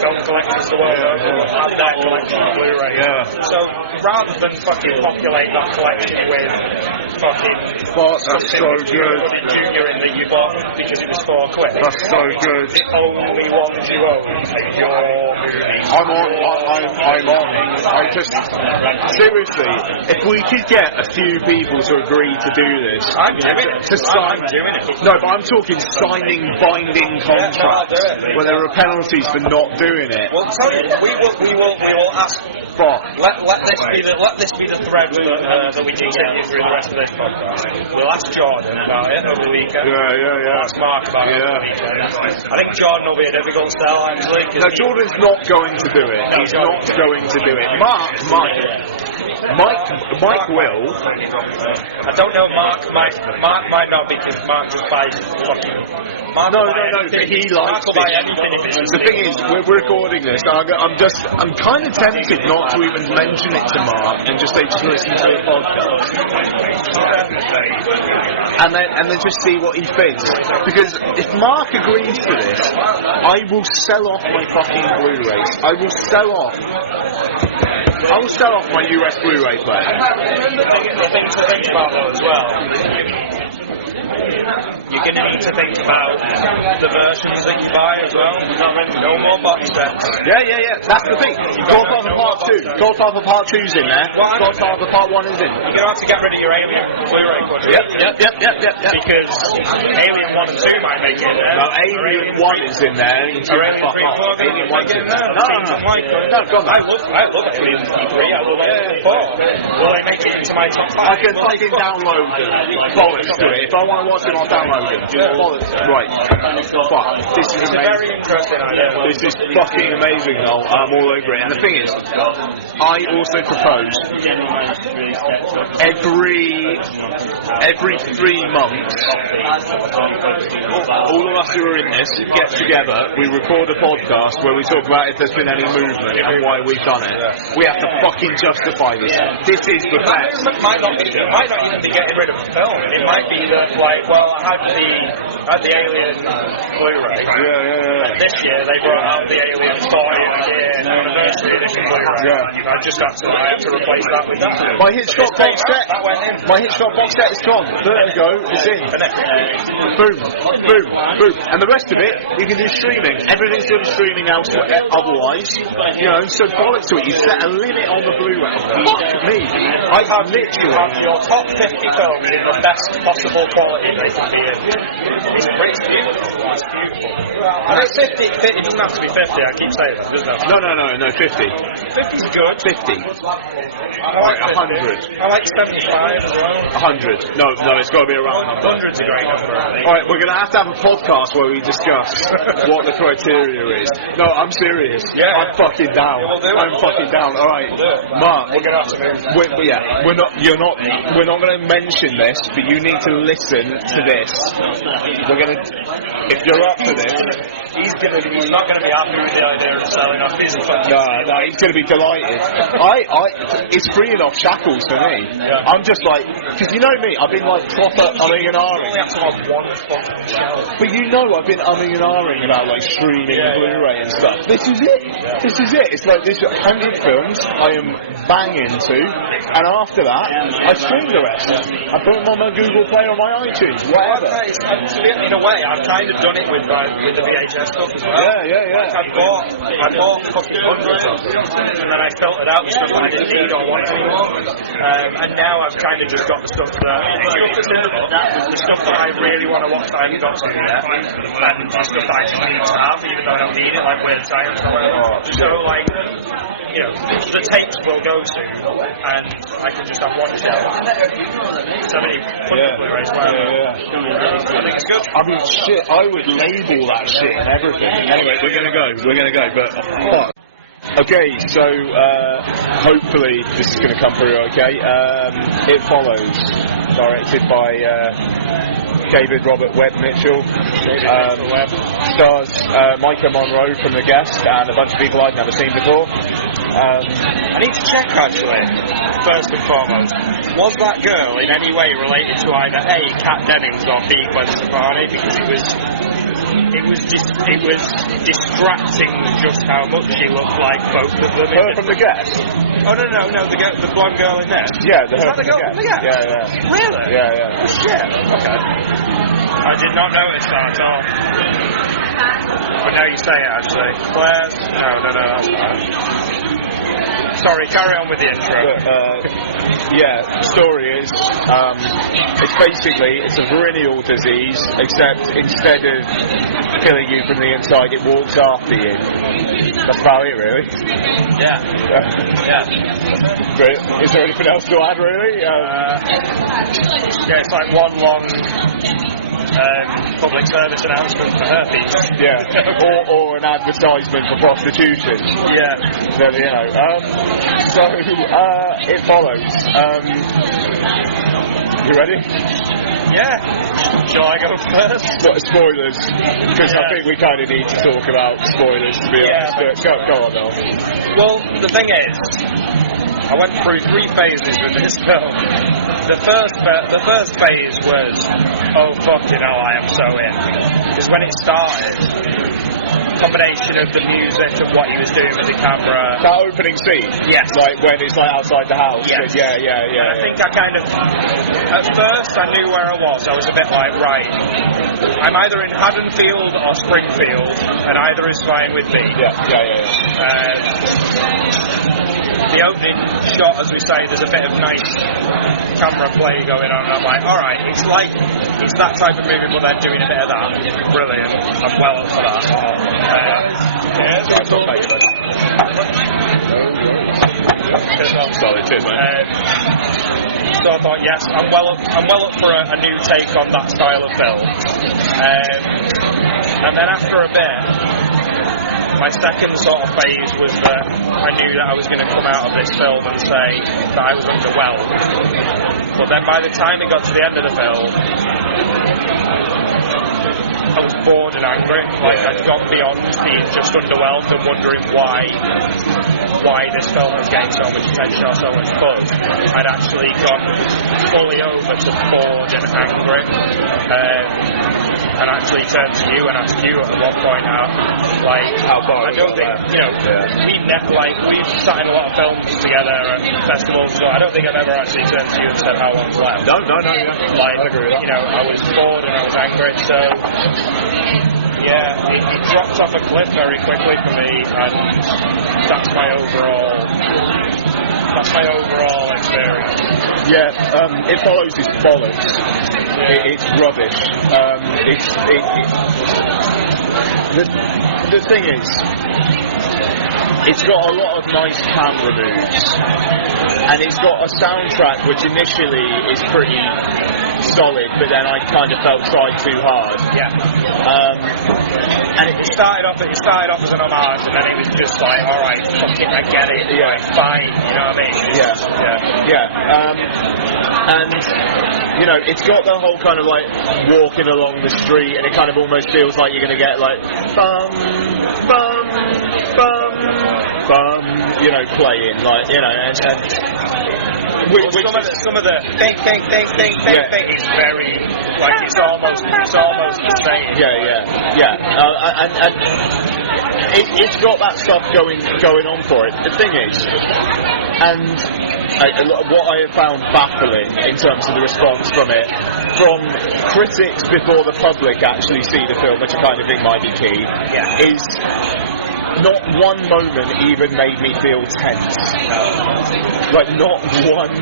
film collectors the world over will have their collection of Blu-ray. So rather than fucking populate that collection with fucking that's so good. Junior in that you bought because it was £4. That's so good. The only ones you own are your movies. I'm on. I just seriously, if we could get a few people to agree to do this, I'm doing it. No, but I'm talking signing binding contracts where there are penalties for not doing it. Well, tell you, we will ask. Let this be the thread that we continue through the rest of this podcast. We'll ask Jordan about it over the weekend. We'll ask Mark about it over the weekend. I think Jordan will be a difficult sell, actually. No, Jordan's not going to do it. He's not going to do it. Mike will. I don't know. Mark might not, because Mark just buys fucking. No, but he likes Mark will buy anything if it's. The thing is, we're recording this. I'm kind of tempted not to even mention it to Mark and just say just listen to the podcast, and then just see what he thinks. Because if Mark agrees to this, I will sell off my fucking Blu-rays. I will sell off my US Blu-ray player. The thing to think about though as well, you're going to need to think about the versions that you buy as well. No more box sets. Yeah. That's the thing. Godfather Part 2. Godfather Part 2's in there. Godfather Part 1 is in. You're going to have to get rid of your Alien Blu-ray quadrille. Yep. Because Alien 1 and 2 might make it in there. No, Alien 1 is in there. Alien 3 and 4 Alien 1's in there. No. I love Alien 3. I love Alien 4. Will they make it into my top 5? I can download them. Bollocks to it. If I want to watch them, I'll download them. Bollocks. Right. Fuck. This is amazing. Very interesting idea. This is fucking amazing, Noel. I'm all over it. And the thing is, I also propose every 3 months, all of us who are in this get together, we record a podcast where we talk about if there's been any movement and why we've done it. We have to fucking justify this. This is the best. It might not even be getting rid of the film. It might be that, like, well, I had the Alien Blu-ray. Yeah. This year they brought out the Alien 40-year anniversary edition Blu-ray. Yeah. I have to replace that with that. My Hitchcock box set. My Hitchcock box set is gone. There we go. It's in. Boom. And the rest of it, you can do streaming. Everything's done streaming elsewhere. Otherwise, so bollocks to it. You set a limit on the Blu-ray. Fuck me. I have literally have your top 50 films in the best possible quality they can be in. It's beautiful. It's beautiful. I mean, 50. It doesn't have to be 50. I keep saying that, doesn't it? No. 50. 50's good. 50. I like 100. I like 75 as well. 100. No, it's got to be a round number. 100's a great number, I think. Alright, we're going to have a podcast where we discuss what the criteria is. No, I'm serious. Yeah. I'm fucking down. I'm fucking down. Alright, Mark. We're going to have to move. We're not going to mention this, but you need to listen to this. If you're up for this, he's not going to be happy with the idea of selling off his phone. No, he's going to be delighted. It's freeing off shackles for me. Yeah. I'm just like, because you know me, I've been like proper umming and ahhing. You only have to have one fucking shelf. But I've been umming and ahhing about like streaming Blu-ray and stuff. This is it. This is it. It's like this 100 films I am banging to, and after that, I stream the rest. I put them on my Google Play or my iTunes, whatever. In a way, I've kind of done it with the VHS stuff as well. Yeah. Like I bought fucking hundreds of them, and then I filtered out the stuff that I didn't need or want anymore. And now I've kind of just got the stuff that, the stuff that I really want to watch that I haven't got to yet, and the stuff that I just need to have, even though I don't need it, like Weird Science or whatever. So, like, the tapes will go to, and I can just have one shelf. 70 Blu-rays, whatever. I think it's good. I mean, shit, I would label that shit and everything. Anyway, we're gonna go, but fuck. Okay, so hopefully this is going to come through okay. It Follows, directed by David Robert Webb Mitchell. Stars Micah Monroe from The Guest and a bunch of people I've never seen before. I need to check, actually, first and foremost, was that girl in any way related to either A, Kat Dennings or B, Gwen Stefani? Because it was distracting just how much she looked like both of them. Her from The Guest? Oh, no, the blonde girl in there. Yeah, Is that the girl from The Guest? Yeah. Really? Yeah. Oh, shit. Okay. I did not notice that at all. But now you say it, actually. Claire's? No, that's fine. Sorry, carry on with the intro. The story is, it's a venereal disease, except instead of killing you from the inside, it walks after you. That's about it, really. Yeah. Great. Is there anything else to add, really? It's like one long public service announcement for herpes. Yeah. or an advertisement for prostitution. Yeah. So, It Follows. You ready? Yeah. Shall I go first? Spoilers. Because I think we kind of need to talk about spoilers, to be honest. Go on, Noel. Well, the thing is, I went through 3 phases with this film. The first phase was, oh fucking hell, I am so in. Because when it started, combination of the music of what he was doing with the camera. That opening scene? Yes. Like when it's like outside the house? Yes. Yeah. And I think I kind of, at first I knew where I was. I was a bit like, right, I'm either in Haddonfield or Springfield, and either is fine with me. Yeah. The opening shot, as we say, there's a bit of nice camera play going on, and I'm like, alright, it's that type of movie, but then doing a bit of that. Brilliant. I'm well up for that. Sorry, cheers, mate. So I thought, yes, I'm well up for a new take on that style of film. And then after a bit, my second sort of phase was that I knew that I was going to come out of this film and say that I was underwhelmed. But then by the time it got to the end of the film, I was bored and angry. Like, I'd gone beyond being just underwhelmed and wondering why this film was getting so much attention or so much buzz. I'd actually gone fully over to bored and angry. And actually turned to you and asked you at one point how far I don't think, we've sat in a lot of films together at festivals, so I don't think I've ever actually turned to you and said how long's left. No, yeah. Like, I'd agree with that. I was bored and I was angry, so yeah, it dropped off a cliff very quickly for me, and that's my overall experience. Yeah, it follows his bollocks. It's rubbish. The thing is, it's got a lot of nice camera moves, and it's got a soundtrack which initially is pretty solid, but then I kind of felt tried too hard. Yeah. And it started off as an homage, and then it was just like, all right, fuck it, I get it. Yeah. Like, fine, you know what I mean? And it's got the whole kind of like walking along the street, and it kind of almost feels like you're going to get like bum bum bum bum, playing like and some of the thing is very like it's almost the same. And it's got that stuff going on for it. The thing is, and what I have found baffling in terms of the response from it, from critics before the public actually see the film, which I kind of think might be key, is not one moment even made me feel tense. Like, not one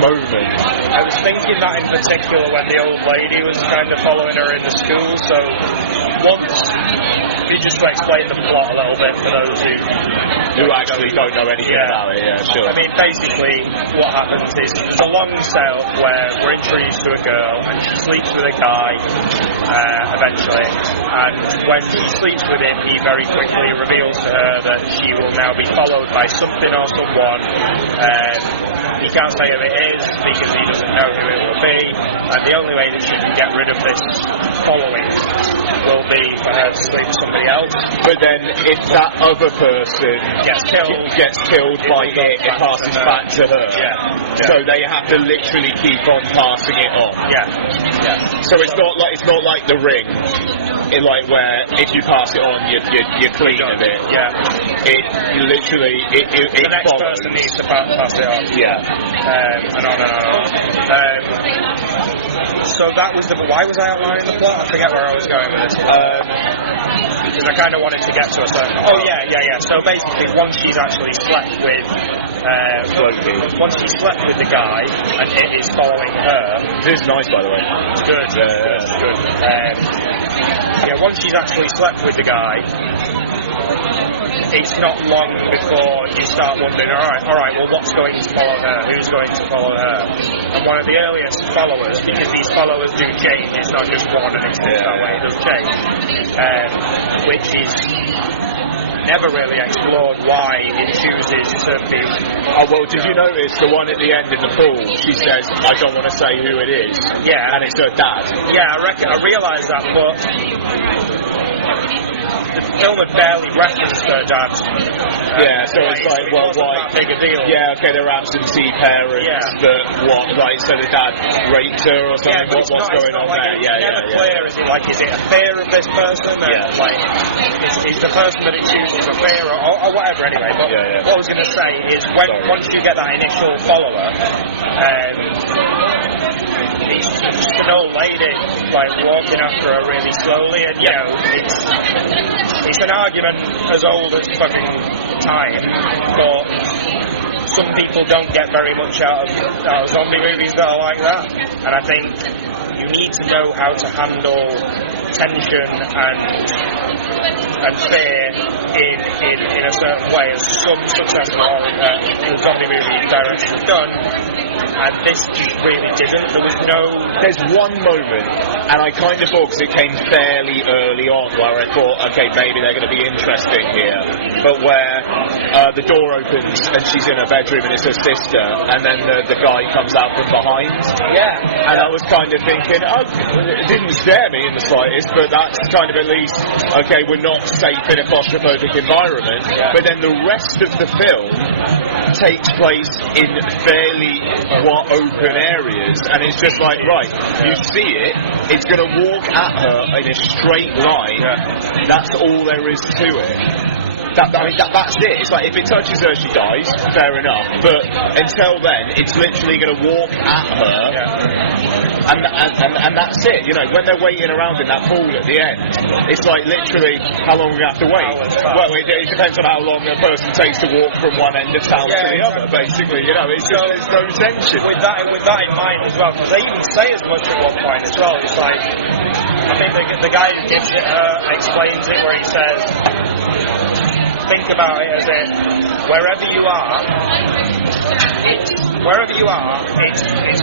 moment. I was thinking that in particular when the old lady was kind of following her in the school, so once, just to explain the plot a little bit for those who actually don't know anything about it, sure. I mean, basically, what happens is there's a long sail where we're introduced to a girl and she sleeps with a guy eventually, and when she sleeps with him, he very quickly reveals to her that she will now be followed by something or someone. He can't say who it is because he doesn't know who it will be, and the only way that she can get rid of this following will be for her to sleep with somebody else. But then if that other person gets killed by it passes back to her. So they have to literally keep on passing it on. So it's not like The Ring, where if you pass it on you're clean of it. It literally the next follows. person needs to pass it on. And on and on. So that was why was I outlining the plot? I forget where I was going with this. Because I kind of wanted to get to a certain. So basically, once she's actually slept with the guy, and it is following her. This is nice, by the way. It's good. Good. Once she's actually slept with the guy, it's not long before you start wondering, all right, well, what's going to follow her? Who's going to follow her? And one of the earliest followers, because these followers do change, it's not just one and it's that way, it does change, which is never really explored why it chooses to be... Oh, well, did you notice the one at the end in the pool? She says, I don't want to say who it is. And it's her dad. I realised that, but... the film had barely referenced her dad. So it's like, well, why? Big a deal. Yeah, okay, they're absentee parents, but what? Like, so the dad raped her or something? What's going on there? It's never clear. Is it a fear of this person? Like, is the person that it chooses a fear or whatever? Anyway, but what I was going to say is once you get that initial follower, it's just an old lady like walking after her really slowly, and you know, it's an argument as old as fucking time, but some people don't get very much out of zombie movies that are like that, and I think you need to know how to handle tension and fear in a certain way, as some successful zombie movie directors have done. And this really didn't. There's one moment, and I kind of thought, because it came fairly early on, where I thought, okay, maybe they're going to be interesting here, but where the door opens and she's in her bedroom and it's her sister, and then the guy comes out from behind. Yeah. And I was kind of thinking, it didn't scare me in the slightest, but that's kind of at least, okay, we're not safe in a claustrophobic environment. Yeah. But then the rest of the film takes place in fairly open areas, and it's just like, right, you see it's going to walk at her in a straight line. That's all there is to it. That's it. It's like, if it touches her, she dies, fair enough, but until then it's literally going to walk at her, and that's it. You know, when they're waiting around in that pool at the end, it's like, literally, how long we have to wait? Well, it depends on how long a person takes to walk from one end of town to the other, basically. You know, it's just, there's no tension. With that in mind as well, because they even say as much at one point as well. It's like, I think the guy who gives it explains it, where he says, think about it as in, wherever you are, it's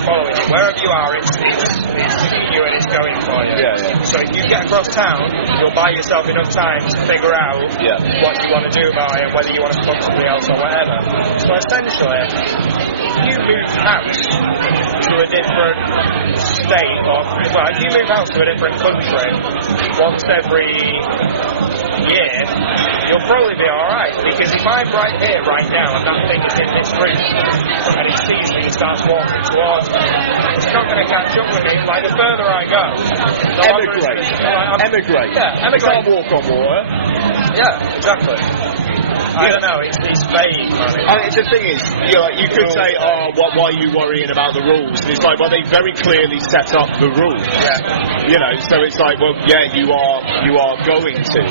following you. Wherever you are, it's seeking you and it's going for you. So if you get across town, you'll buy yourself enough time to figure out what you want to do about it, and whether you want to fuck somebody else or whatever. So essentially, if you move house to a different state, if you move house to a different country once every year, you'll probably be alright, because if I'm right here right now and that thing is in this room and it sees me and starts walking towards me, it's not going to catch up with me. Like, the further I go, emigrate. You can't walk on water. Yeah, exactly. I don't know, it's vague, man. The thing is, you could say, why are you worrying about the rules? And it's like, well, they very clearly set up the rules. You know, so it's like, well, you are going to.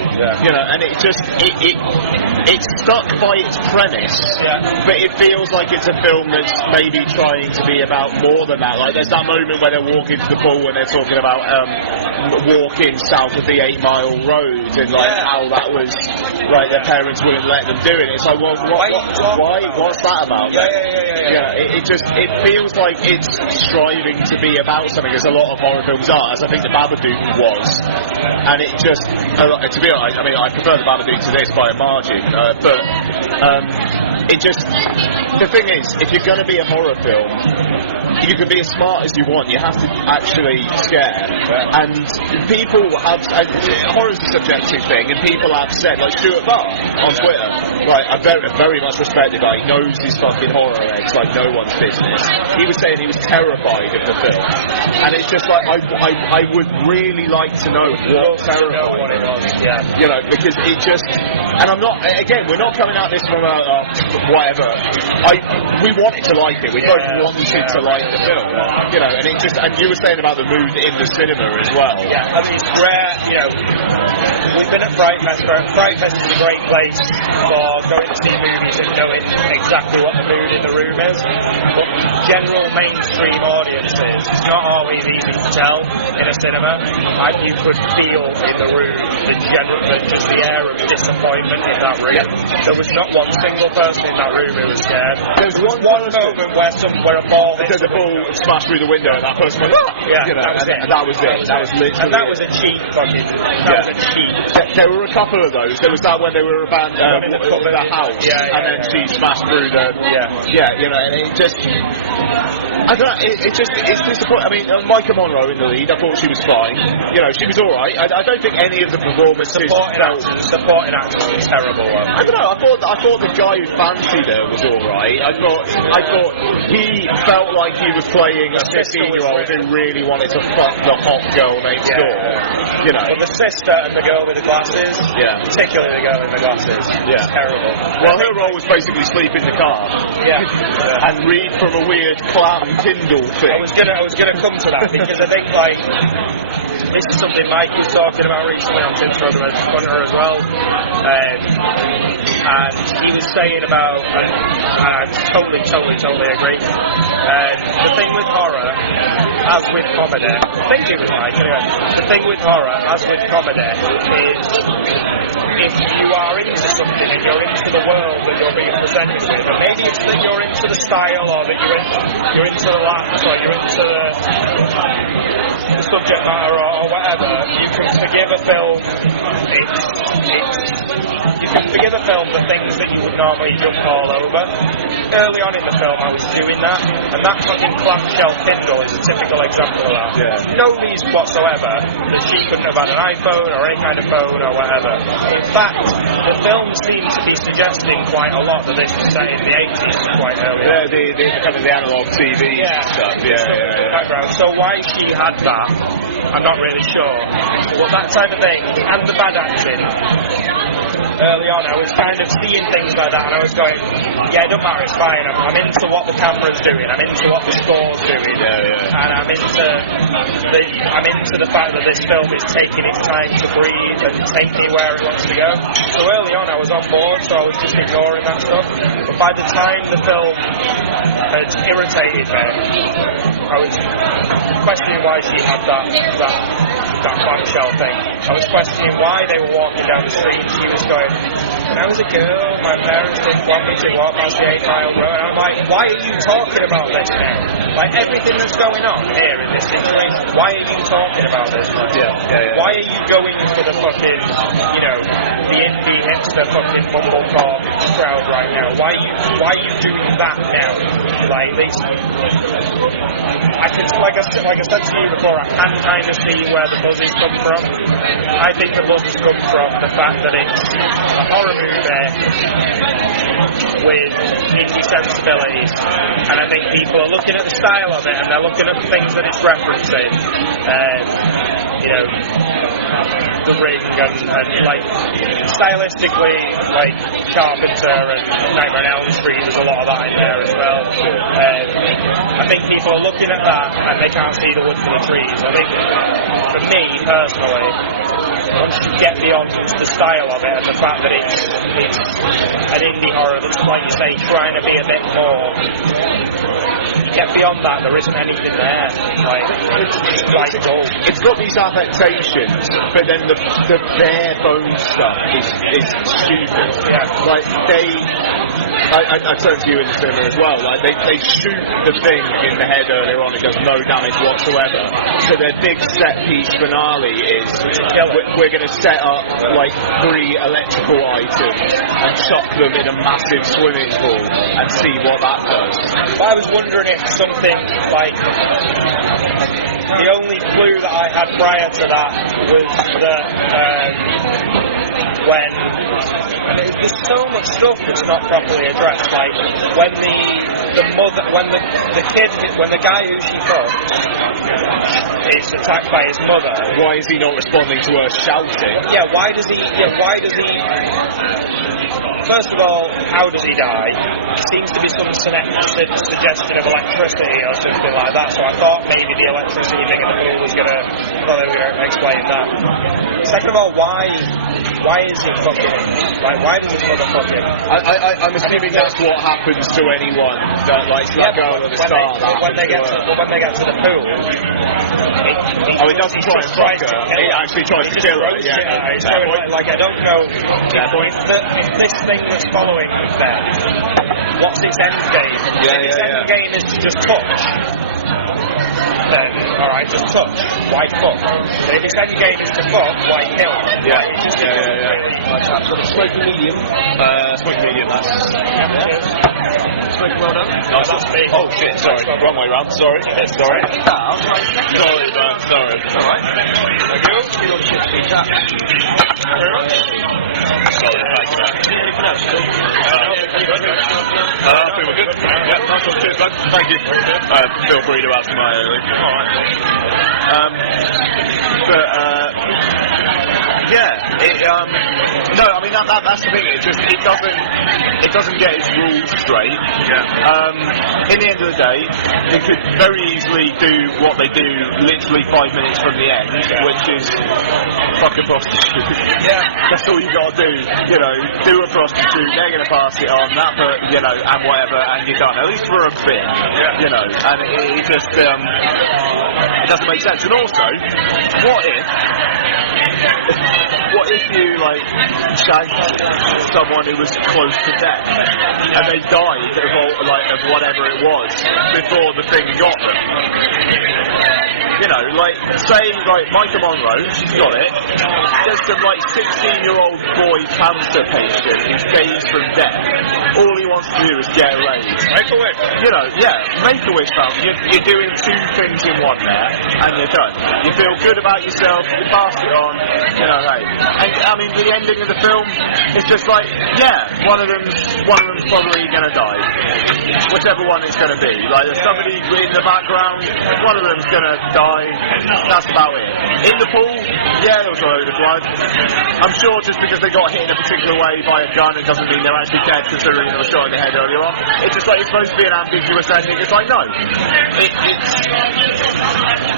You know, and it just, it's stuck by its premise, but it feels like it's a film that's maybe trying to be about more than that. Like, there's that moment where they're walking to the pool and they're talking about walking south of the 8 Mile Road, and like how that was, like, their parents wouldn't let them do it. It's like, well, why? What's that about? It feels like it's striving to be about something, as a lot of horror films are, as I think the Babadook was, and it just, to be honest, I mean, I prefer the Babadook to this by a margin, but it just, the thing is, if you're going to be a horror film, you can be as smart as you want, you have to actually scare. And people have, horror's a subjective thing, and people have said, like Stuart Barr on Twitter, like, a very much respected guy, he knows his fucking horror eggs like no one's business. He was saying he was terrified of the film, and it's just like, I would really like to know what terrified him. You know, because it just, and I'm not, again, we're not coming at this from whatever. We wanted to like it. We both wanted to like the film, you know, and it just, and you were saying about the mood in the cinema as well. I mean, it's rare, you know, we've been at Fright Fest. Fright Fest is a great place for going to see movies and knowing exactly what the mood in the room is, but general mainstream audiences, it's not always easy to tell in a cinema. You could feel in the room just the air of disappointment in that room. There was not one single person in that room who was scared. There's one moment where a ball smashed through the window and that person went, you know, that was it. That was literally. And that was a cheap fucking. That was a cheap. There were a couple of those. There was that when they were about the house, and then she smashed through the. You know, and it just. I don't know, it's disappointing. I mean, Micah Monroe in the lead, I thought she was fine. You know, she was alright. I don't think any of the performances supporting actors was terrible. I don't know, I thought the guy who fancied her was alright. I thought he felt like he was playing a 15-year-old who really wanted to fuck the hot girl next door. You know. But the sister and the girl with the glasses, particularly the girl with the glasses, was terrible. Well, her role was basically sleep in the car. And read from a weird clam Kindle thing. I was gonna come to that because I think like this is something Mike was talking about recently on Tim's Brother Hunter as well, and he was saying about, and I totally agree. The thing with horror, as with comedy, I think it was Mike anyway. The thing with horror, as with comedy, is if you are into something and you're into the world that you're being presented with, and maybe it's that you're into the style, or that you're into the laughs, or you're into the subject matter, or whatever, you can forgive a film. You can forgive a film the things that you would normally jump all over. Early on in the film, I was doing that, and that fucking clamshell Kindle is a typical example of that. No reason whatsoever that she couldn't have had an iPhone or any kind of phone or whatever. In fact, the film seems to be suggesting quite a lot that this was set in the 80s quite early. The kind of the analog TV stuff. Background. So why she had that, I'm not really sure. But that type of thing, and the bad acting. Early on, I was kind of seeing things like that, and I was going, it don't matter, it's fine. I'm into what the camera's doing. I'm into what the score's doing. And I'm into the fact that this film is taking its time to breathe and take me where it wants to go. So early on, I was on board, so I was just ignoring that stuff. But by the time the film had irritated me, I was questioning why she had that clamshell thing. I was questioning why they were walking down the street. She was going, when I was a girl, my parents didn't want me to walk past the 8-mile road. And I'm like, why are you talking about this now? Like, everything that's going on here in this situation, why are you talking about this? Why are you going for the fucking, the indie hipster fucking mumblecore crowd right now? Why are you doing that now? Like, I can, like I said to you before, I can kind of see where the buzz has come from. I think the buzz has come from the fact that it's a horror movie with indie sensibilities, and I think people are looking at the style of it and they're looking at the things that it's referencing. The Ring and like stylistically, like Carpenter and Nightmare on Elm Street, there's a lot of that in there as well. I think people are looking at that and they can't see the wood for the trees. I think for me personally, once you get beyond the style of it and the fact that it's an indie horror that's, like you say, trying to be a bit more, get beyond that, there isn't anything there. Like, it's got these affectations, but then the bare bones stuff is stupid. Like, I turned to you in the cinema as well. Like, they shoot the thing in the head earlier on, it does no damage whatsoever. So their big set piece finale is we're going to set up like 3 electrical items and chuck them in a massive swimming pool and see what that does. I was wondering if something like the only clue that I had prior to that was that there's so much stuff that's not properly addressed. Like when the guy who she fucked is attacked by his mother. Why is he not responding to her shouting? Why does he? First of all, how does he die? It seems to be some suggestion of electricity or something like that, so I thought maybe the electricity thing in the pool was gonna, I thought they were going to explain that. Second of all, why is he fucking him? Like, why does his mother fuck him? I'm assuming that's what happens to anyone that likes that girl at the start. When they get to the pool, it doesn't try and fuck her. It actually tries to kill her. Like, I don't know if this thing that's following there, what's its end game? Its end game is to just touch. Then, alright, just touch. Why fuck? And if its end game is to fuck, why kill? Smoking medium. Smoking medium, that's... quick, well done. Nice. Oh shit, sorry, wrong way round, sorry. Yeah, sorry. Sorry, man, sorry. Alright. Thank you. Your chip feet up. Sorry, thanks, man. Anything else, Phil? I think we're good. Yeah, nice one, cheers, bud. Thank you. Feel free to ask my alright. No, I mean that's the thing. It doesn't get its rules straight. Yeah. In the end of the day, they could very easily do what they do literally 5 minutes from the end, which is fuck a prostitute. Yeah. That's all you gotta do. You know, do a prostitute. They're gonna pass it on. And whatever, and you're done. At least for a bit. Yeah. You know, and it just it doesn't make sense. And also, what if you shagged someone who was close to death and they died of whatever it was before the thing got them? You know, say Micah Monroe, she's got it. There's some 16-year-old boy cancer patient who's dazed from death. All he wants to do is get laid. Make a wish. You know, make a wish, pal. You're doing two things in one there, and you're done. You feel good about yourself. You pass it on. You know, hey. And I mean, the ending of the film is just one of them's probably gonna die. Whichever one it's gonna be. There's somebody in the background. One of them's gonna die. That's about it. In the pool, there was a load of blood. I'm sure just because they got hit in a particular way by a gun, it doesn't mean they're actually dead, considering they were shot in the head earlier on. It's just it's supposed to be an ambiguous ending. It's no.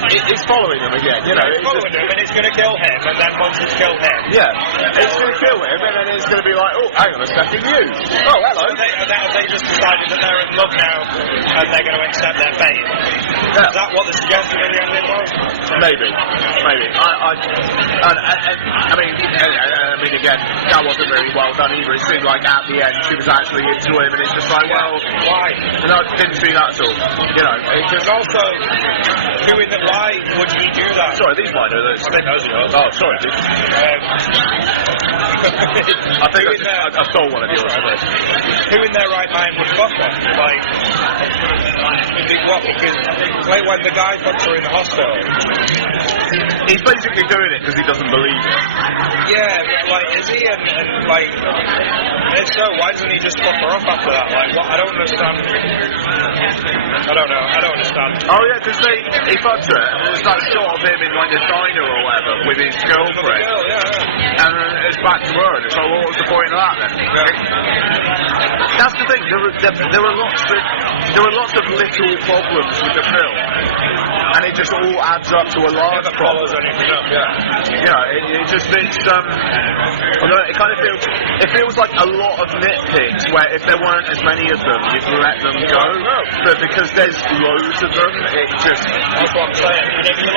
It's following them again, you know. It's following him, and it's going to kill him, and then once it's killed him... Yeah, it's going to kill him, and then it's going to be oh, hang on a second, you! Oh, hello! So they just decided that they're in love now, and they're going to accept their fate. Yeah. Is that what the suggestion of the ending was? Maybe. I mean, again, that wasn't really well done either. It seemed like at the end she was actually into him, and it's just well, why? No, I didn't see that at all. You know, it just... Also, why would he do that? Sorry, these might know this. I think those are yours. Oh, sorry, dude. I think I stole one of yours. Who in their right mind would fuck her? Because when the guy puts her in the hospital, he's basically doing it because he doesn't believe it. Yeah, is he? And if so, why doesn't he just fuck her up after that? What? I don't understand. I don't know. I don't understand. Oh yeah, because he fucked her, and there's that shot of him in a diner or whatever with his girlfriend. Girl, yeah. And it's back to her, and it's what was the point of that then? Yeah. That's the thing. There were lots of little problems with the film, and it just all adds up to a large problem. You know, it just thinks it kind of feels like a lot of nitpicks where if there weren't as many of them, you'd let them go. But because there's loads of them, it just... That's what I'm saying. And if you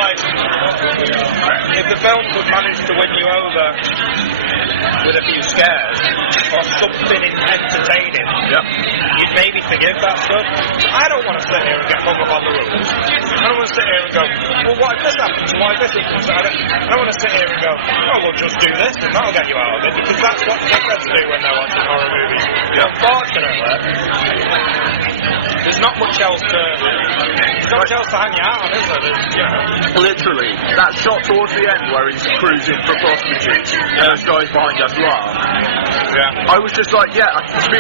if the film could manage to win you over with a few scares or something entertaining, you'd maybe forgive that stuff. I don't want to sit here and get hung up on the rules. I don't want to sit here and go, well, what if this happens? Why if this happens? I don't want to sit here and go, oh, well, just do this and that'll get you out of it, because that's what dickheads do when they're watching horror movies. Yeah. Unfortunately, there's not much else to hang you out on, is there? Literally, that shot towards the end where he's cruising for prostitutes and those guys behind us laugh. Yeah. I was just to be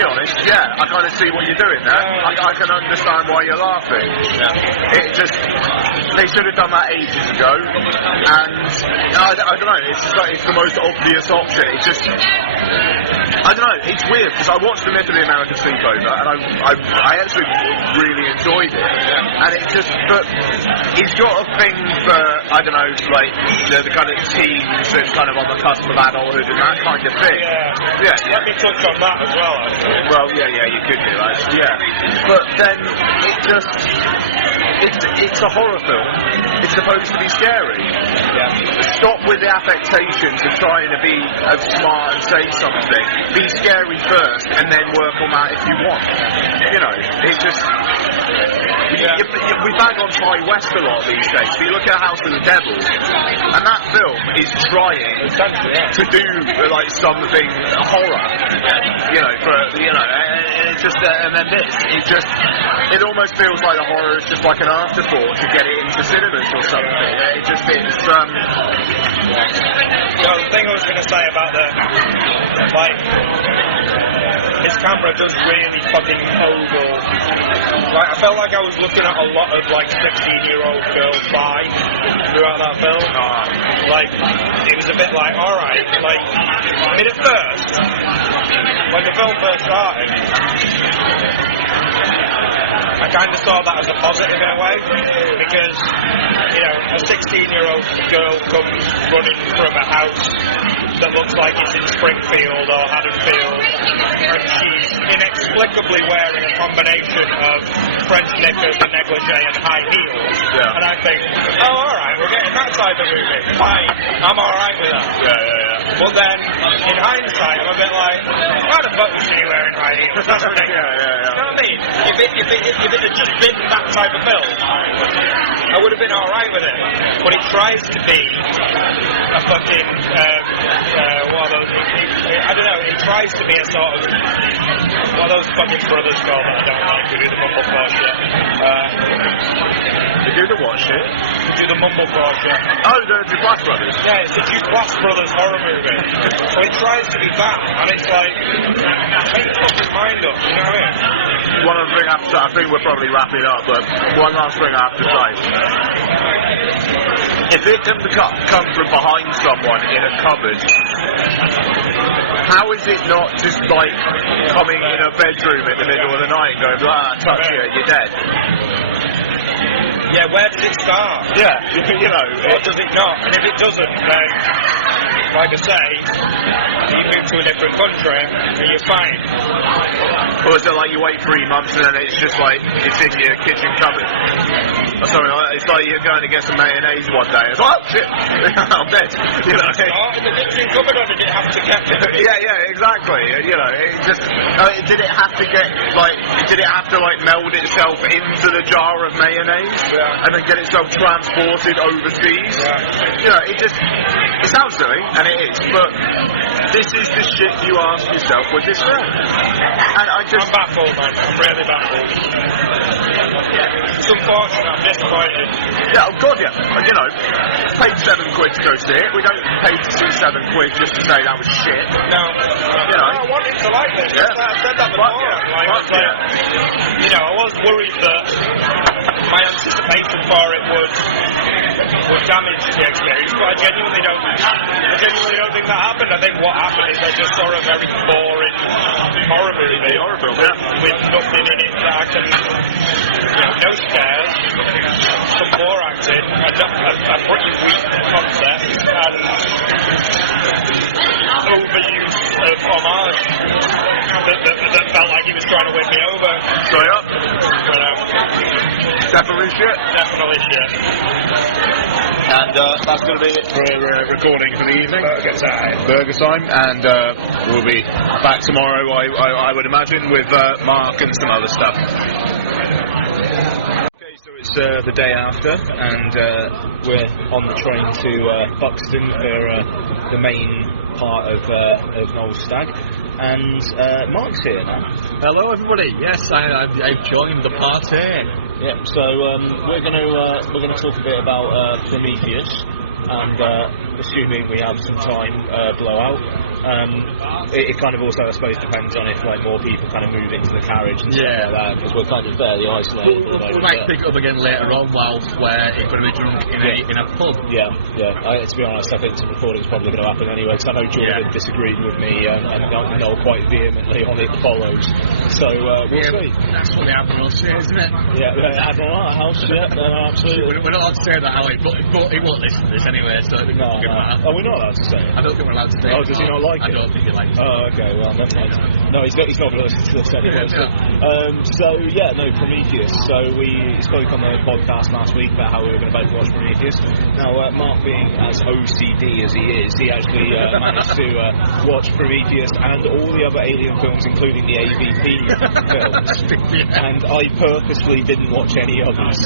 honest, I kind of see what you're doing there. I can understand why you're laughing. Yeah. It just, they should have done that ages ago, and I don't know, it's the most obvious option. It just, I don't know, it's weird, because I watched the Myth of the American Sleepover, and I actually really enjoyed it, and it just, but it's got a thing for, I don't know, the kind of teens that's kind of on the cusp of adulthood and that kind of thing. Yeah. Let me touch on that as well, actually. Well, yeah, you could do, actually, but then it just, it's a horror film. It's supposed to be scary. Yeah. Stop with the affectations of trying to be smart and say something. Be scary first, and then work on that if you want. You know, it just... We bang on High West a lot these days. But you look at House of the Devil, and that film is trying to do like something horror, it's just and then this, it almost feels like the horror is just like an afterthought to get it into cinemas or something. It just it's the thing I was going to say about his camera does really fucking ogle. I felt like I was looking at a lot of 16-year-old girls bi throughout that film. It was a bit alright. At first, when the film first started, I kind of saw that as a positive in a way, because, a 16-year-old girl comes running from a house that looks like it's in Springfield or Haddonfield, and she's inexplicably wearing a combination of French knickers, a negligee and high heels. Yeah. And I think, alright, we're getting that type of movie. Fine, I'm alright with that. Yeah. But then, in hindsight, I'm a bit like, why the fuck was she wearing high heels? That's ridiculous. You know what I mean? If it had just been that type of film, I would have been alright with it. But it tries to be a fucking, what are those, I don't know, it tries to be a sort of, what are those fucking brothers called that I don't like, who do the mumblecore shit? They do the what shit? Do the mumblecore shit. Oh, the Duplass brothers? Yeah, it's the Duplass brothers horror movie. So it tries to be that, and it's like, make your fucking mind up, you know what I mean? One other thing I think we're probably wrapping up, but one last thing I have to say. If it can come from behind someone in a cupboard, how is it not just coming in a bedroom in the middle of the night and going, touch you, you're dead? Yeah, where does it start? Yeah, Or does it not? And if it doesn't, then, like I say, you move to a different country and you're fine. Or is it you wait 3 months and then it's just it's in your kitchen cupboard? Or something like that. It's like you're going to get some mayonnaise one day and it's oh shit, I'm dead. In the kitchen cupboard, or did it have to get Yeah, exactly. It just did it have to get did it have to meld itself into the jar of mayonnaise and then get itself transported overseas? Yeah. It sounds silly, and it is, but this is the shit you ask yourself with this film. And I'm baffled, man. I'm really baffled. It's unfortunate. I'm disappointed. Yeah, oh god, yeah. Paid £7 to go see it. We don't pay to see £7 just to say that was shit. No. I wanted to like this. Yeah. I said that before. I was worried that my anticipation for it would damage the experience, but I genuinely don't think that happened. I think what happened is I just saw a very boring horror movie with nothing in it that I can, no scares, some more acting, a pretty weak concept, and overuse of homage that felt like he was trying to win me over. Straight up. Definitely shit. And that's going to be it for recording for the evening. Burger time. And we'll be back tomorrow, I would imagine, with Mark and some other stuff. Okay, so it's the day after, and we're on the train to Buxton for the main part of Noel's Stag. And Mark's here now. Hello, everybody. Yes, I've joined the party. Yeah. So we're gonna talk a bit about Prometheus, and assuming we have some time, blow out. It kind of also, I suppose, depends on if more people kind of move into the carriage and stuff like that, because we're kind of fairly isolated. We might pick up again later on whilst we're going to be drunk in a pub. Yeah. To be honest, I think some recording's probably going to happen anyway, because I know Jordan disagreed with me and Noel quite vehemently on it follows. So we'll see. That's what the Admiral says, isn't it? Yeah, Admiral House, yeah, absolutely. We're not allowed to say that, are we? But he won't listen to this anyway, so... No. think we're allowed. Oh, we're not allowed to say it? I don't think we're allowed to say it. Oh, does he not like it? I don't think he likes it. Oh, okay, well, that's nice. No, he's not going to listen to this anyway. Prometheus. So we spoke on the podcast last week about how we were going to both watch Prometheus. Now, Mark, being as OCD as he is, he actually managed to watch Prometheus and all the other Alien films, including the AVP films. And I purposely didn't watch any others.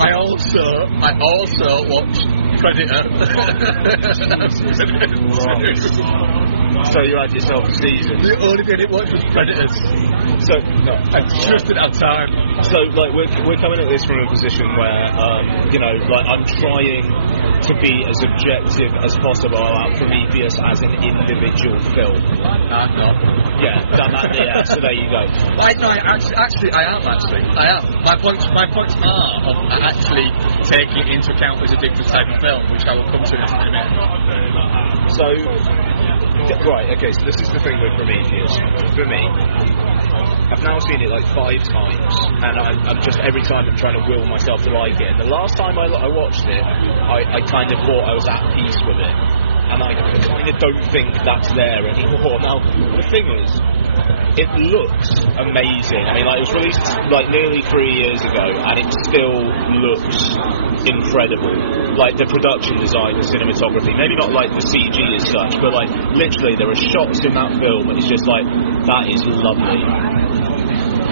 I also watched Predator. So you had yourself a season. The only thing I didn't watch was Predators. So no, I just didn't have time. So like we're coming at this from a position where I'm trying to be as objective as possible about Prometheus as an individual film. I'm not. Yeah, so there you go. I am. My points are of actually taking it into account as a different type of film, which I will come to in a minute. So, right, okay, so this is the thing with Prometheus. For me, I've now seen it like 5 times, and I'm just, every time I'm trying to will myself to like it. And the last time I watched it, I kind of thought I was at peace with it. And I kind of don't think that's there anymore. Now, the thing is, it looks amazing. I mean, like, it was released like nearly 3 years ago, and it still looks incredible. Like the production design, the cinematography, maybe not like the CG as such, but like literally there are shots in that film, and it's just like, that is lovely.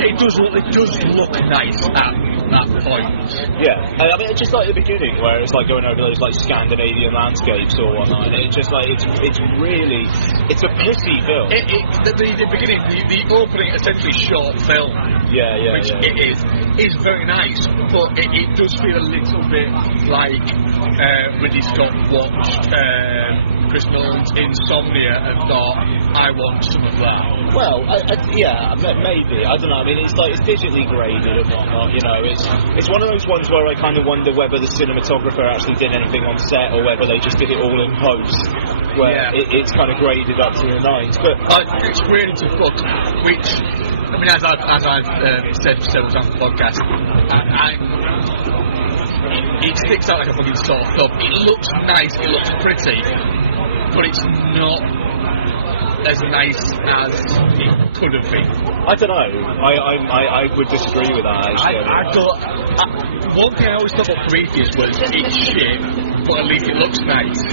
It does look nice at that point. Yeah, I mean, it's just like the beginning where it's like going over those like Scandinavian landscapes or whatnot, and it's just like it's really, it's a pissy film. The beginning, the opening, essentially short film. Which it is very nice, but it does feel a little bit like Ridley Scott watched Chris Nolan's Insomnia and thought, I want some of that. Well, maybe. I don't know. I mean, it's like, it's digitally graded and whatnot, you know. It's one of those ones where I kind of wonder whether the cinematographer actually did anything on set or whether they just did it all in post, where it's kind of graded up to the nines. But it's really to fuck, which, I mean, as I've said several times on the podcast, it sticks out like a fucking sore thumb. It looks nice, it looks pretty, but it's not as nice as it could have been. I don't know. I would disagree with that, actually. One thing I always thought about Prometheus was it's shit, but at least it looks nice.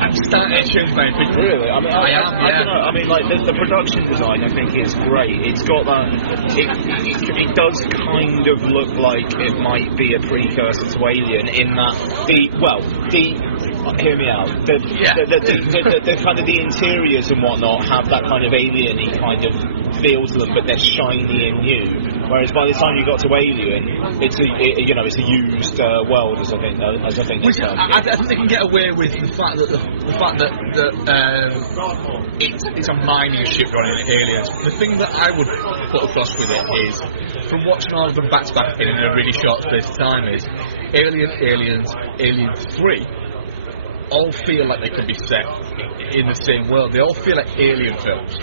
I'm starting to change my opinion. Really? I mean, I don't know. I mean, like, the production design, I think, is great. It's got that... It does kind of look like it might be a precursor to Alien in that hear me out. The kind of the interiors and whatnot have that kind of alien-y kind of feel to them, but they're shiny and new. Whereas by the time you got to Alien, it's a used world, as I think. Which I think they can get away with the fact that it's a mining ship running Aliens. The thing that I would put across with it is, from watching all of them back to back in a really short space of time, is Aliens, Alien 3. All feel like they could be set in the same world. They all feel like Alien films.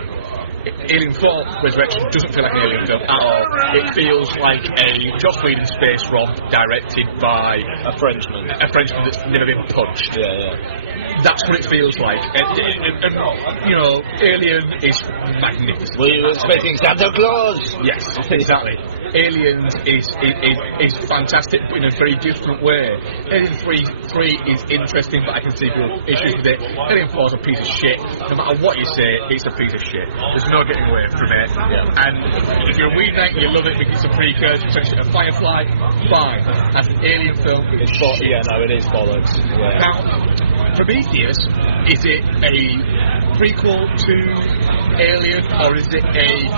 Alien 4 Resurrection doesn't feel like an Alien film at all. It feels like a Joss Whedon space romp directed by a Frenchman that's never been punched. That's what it feels like. And you know, Alien is magnificent. Were you expecting Santa Claus? Yes, exactly. Aliens is fantastic in a very different way. Alien 3 is interesting, but I can see real issues with it. Alien 4 is a piece of shit. No matter what you say, it's a piece of shit. There's no getting away from it. Yeah. And if you're a weed night and you love it because it's a precursor to Firefly, fine. As an Alien film, it's shit. Yeah, no, it is bollocks. Yeah. Now, Prometheus, is it a prequel to Alien, or is it a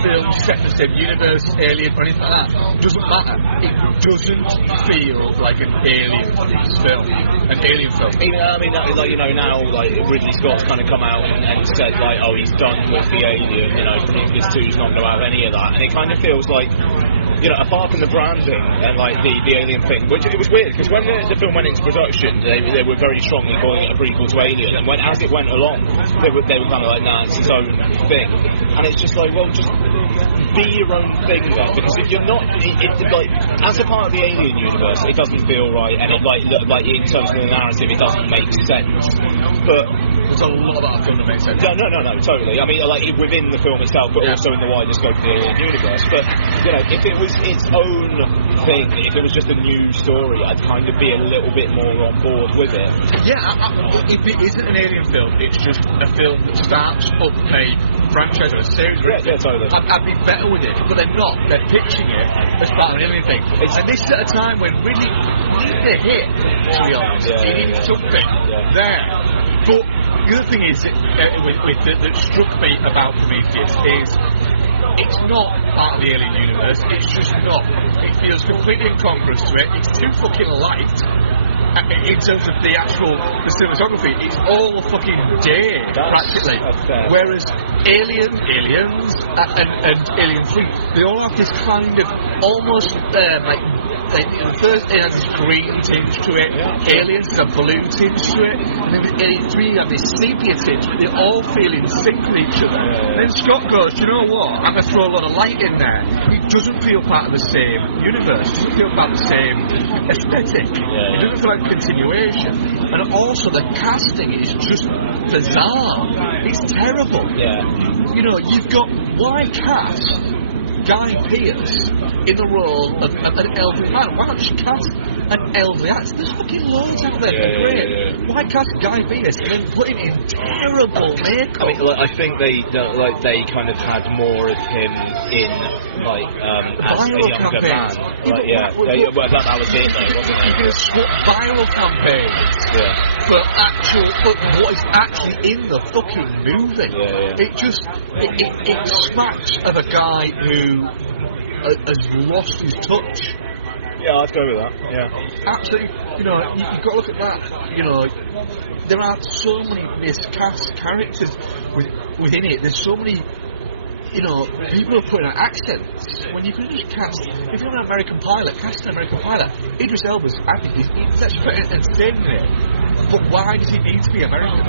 film set in the same universe, Alien, or anything like that? Doesn't matter. It doesn't feel like an Alien film. An Alien film. I mean, like, you know, now, like, Ridley Scott's kind of come out and said, like, oh, he's done with the Alien, you know, Prometheus 2's not going to have any of that. And it kind of feels like apart from the branding and like the alien thing, which it was weird because when the film went into production, they were very strongly calling it a prequel to Alien, and as it went along, they were kind of like, nah, it's its own thing, and it's just like, well, just be your own thing then, because if you're not, like as a part of the Alien universe, it doesn't feel right, and it like in terms of the narrative, it doesn't make sense, but. There's a lot about a film that makes sense. No, totally. I mean, like within the film itself, but also in the wider scope of the Alien universe. But if it was its own thing, if it was just a new story, I'd kind of be a little bit more on board with it. Yeah, if it isn't an Alien film, it's just a film that starts up a franchise or a series. Yeah, totally. I'd be better with it, but they're not. They're pitching it as part of an Alien thing, and this is at a time when really you need the hit. To be honest, you need something there, but. The other thing is that struck me about Prometheus is it's not part of the Alien universe, it's just not. It feels completely incongruous to it, it's too fucking light in terms of the cinematography, it's all fucking day, practically. Whereas Aliens and Alien 3, they all have this kind of almost the first it has this green tinge to it, Aliens has a blue tinge to it, and then Alien 3 have this sepia tinge, but they all feel in sync with each other. And then Scott goes, you know what, I'm going to throw a lot of light in there. It doesn't feel part of the same universe, it doesn't feel part of the same aesthetic, it doesn't feel like continuation. And also the casting is just bizarre, it's terrible. You've got why cast Guy Pearce in the role of an elderly man. Why not just cast an elderly actor? There's fucking loads out there that are great. Why cast Guy Pearce and then put him in terrible makeup? I mean, I think they kind of had more of him in as a younger man. That was it, though, wasn't it? You can swap viral campaigns for what is actually in the fucking movie. It just it smacks of a guy who has lost his touch. Yeah, I'd go with that. Yeah, absolutely. You've got to look at that. There are so many miscast characters within it. There's so many. People are putting on accents when you can just cast. If you're an American pilot, cast an American pilot. Idris Elba's acting. He's actually pretty entertaining it. But why does he need to be American?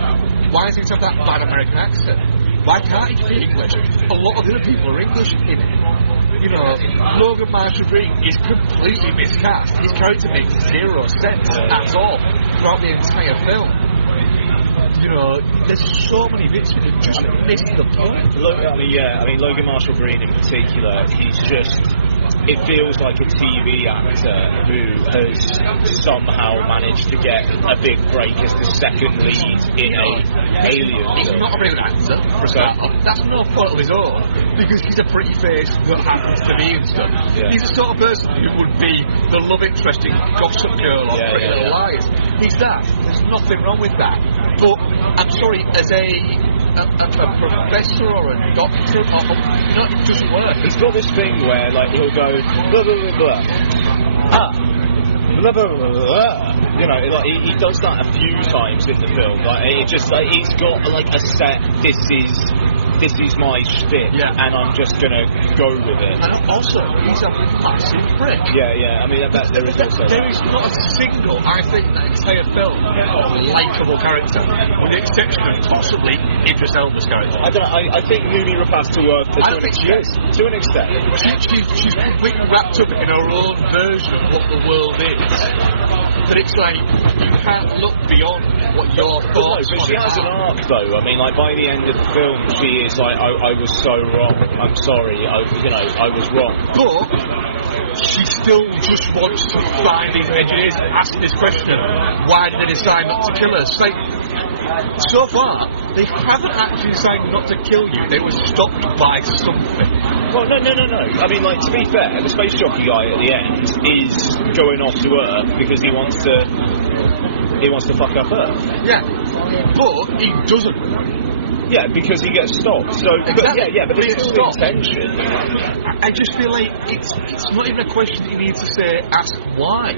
Why does he have that bad American accent? Why can't he be English? A lot of the other people are English in it. Logan Marshall-Green is completely miscast. His character makes zero sense at all throughout the entire film. There's so many bits that just missed the point. Logan Marshall-Green in particular, he's just... It feels like a TV actor who has somehow managed to get a big break as the second lead in a Alien film. He's not a real actor, for a start. That's no fault of his own, because he's a pretty face that happens to be and stuff. He's the sort of person who would be the love interest in Gossip Girl or Pretty Little Liars. He's that. There's nothing wrong with that. But, I'm sorry, as a professor or a doctor, it doesn't work. He's got this thing where, he'll go, blah, blah, blah, blah. Blah, blah, blah, blah. He does that a few times in the film. He's got, a set, this is my shtick, and I'm just gonna go with it. And also, he's a massive prick. I mean, there is also there is not a single, I think, that entire film likeable character, with the exception of possibly Idris Elba's character. I think Noomi Rapace to an extent. She's completely wrapped up in her own version of what the world is. But it's like, you can't look beyond what your thoughts are. But she has an arc, though. I mean, by the end of the film, she is like, I was so wrong. I'm sorry. I was wrong. But she still just wants to find these engineers and ask this question: why did they decide not to kill her? So, so far, they haven't actually decided not to kill you. They were stopped by something. Well, no. I mean, to be fair, the space jockey guy at the end is going off to Earth because he wants to fuck up Earth. Yeah, but he doesn't. Yeah, because he gets stopped. So, exactly. but it's still intention. I just feel like it's not even a question that you need to ask why.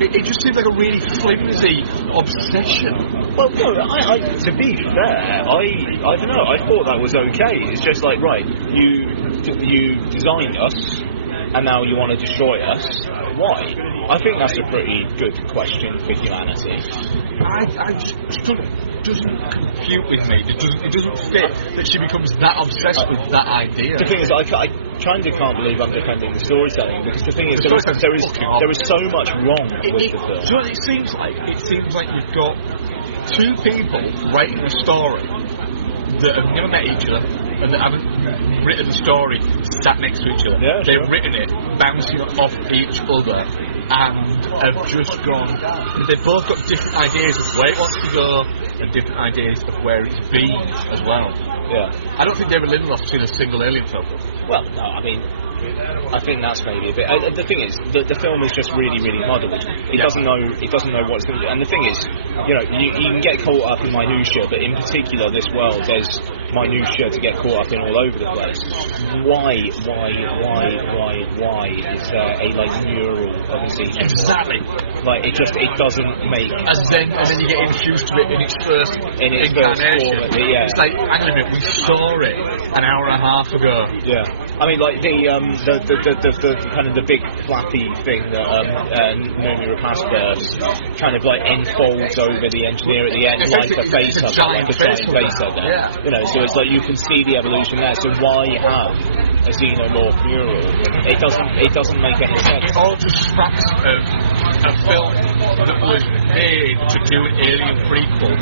It just seems like a really flimsy obsession. Well, no, to be fair, I don't know. I thought that was okay. It's just like, right, you designed us. and now you want to destroy us. Why? I think that's a pretty good question for humanity. I just doesn't compute with me. It doesn't fit that she becomes that obsessed with that idea. The thing is, I kind of can't believe I'm defending the storytelling, because the thing is, there is so much wrong with the film. So it seems like you've got two people writing a story that have never met each other and that haven't written the story sat next to each other. Yeah, they've written it bouncing off each other and have just gone. They've both got different ideas of where it wants to go and different ideas of where it's been as well. Yeah. I don't think David Lindelof's seen a single Alien film. Well, no, I mean, I think that's maybe a bit. The thing is, the film is just really, really muddled. It doesn't know what it's going to do. And the thing is, you can get caught up in minutiae, but in particular, this world, there's minutiae to get caught up in all over the place. Why is there a neural of a scene? Exactly. Like it doesn't make. And then you get introduced to it in its first incarnation. Yeah. It's like, hang on a minute, we saw it an hour and a half ago. Yeah. I mean, like the kind of the big flappy thing that Noomi Rapace kind of like enfolds over the engineer at the end, like a face hugger, like a giant face hugger. Yeah. So it's like you can see the evolution there. So why have a xenomorph mural? It doesn't make any sense. It all just scraps of a film that was made to do an Alien prequel,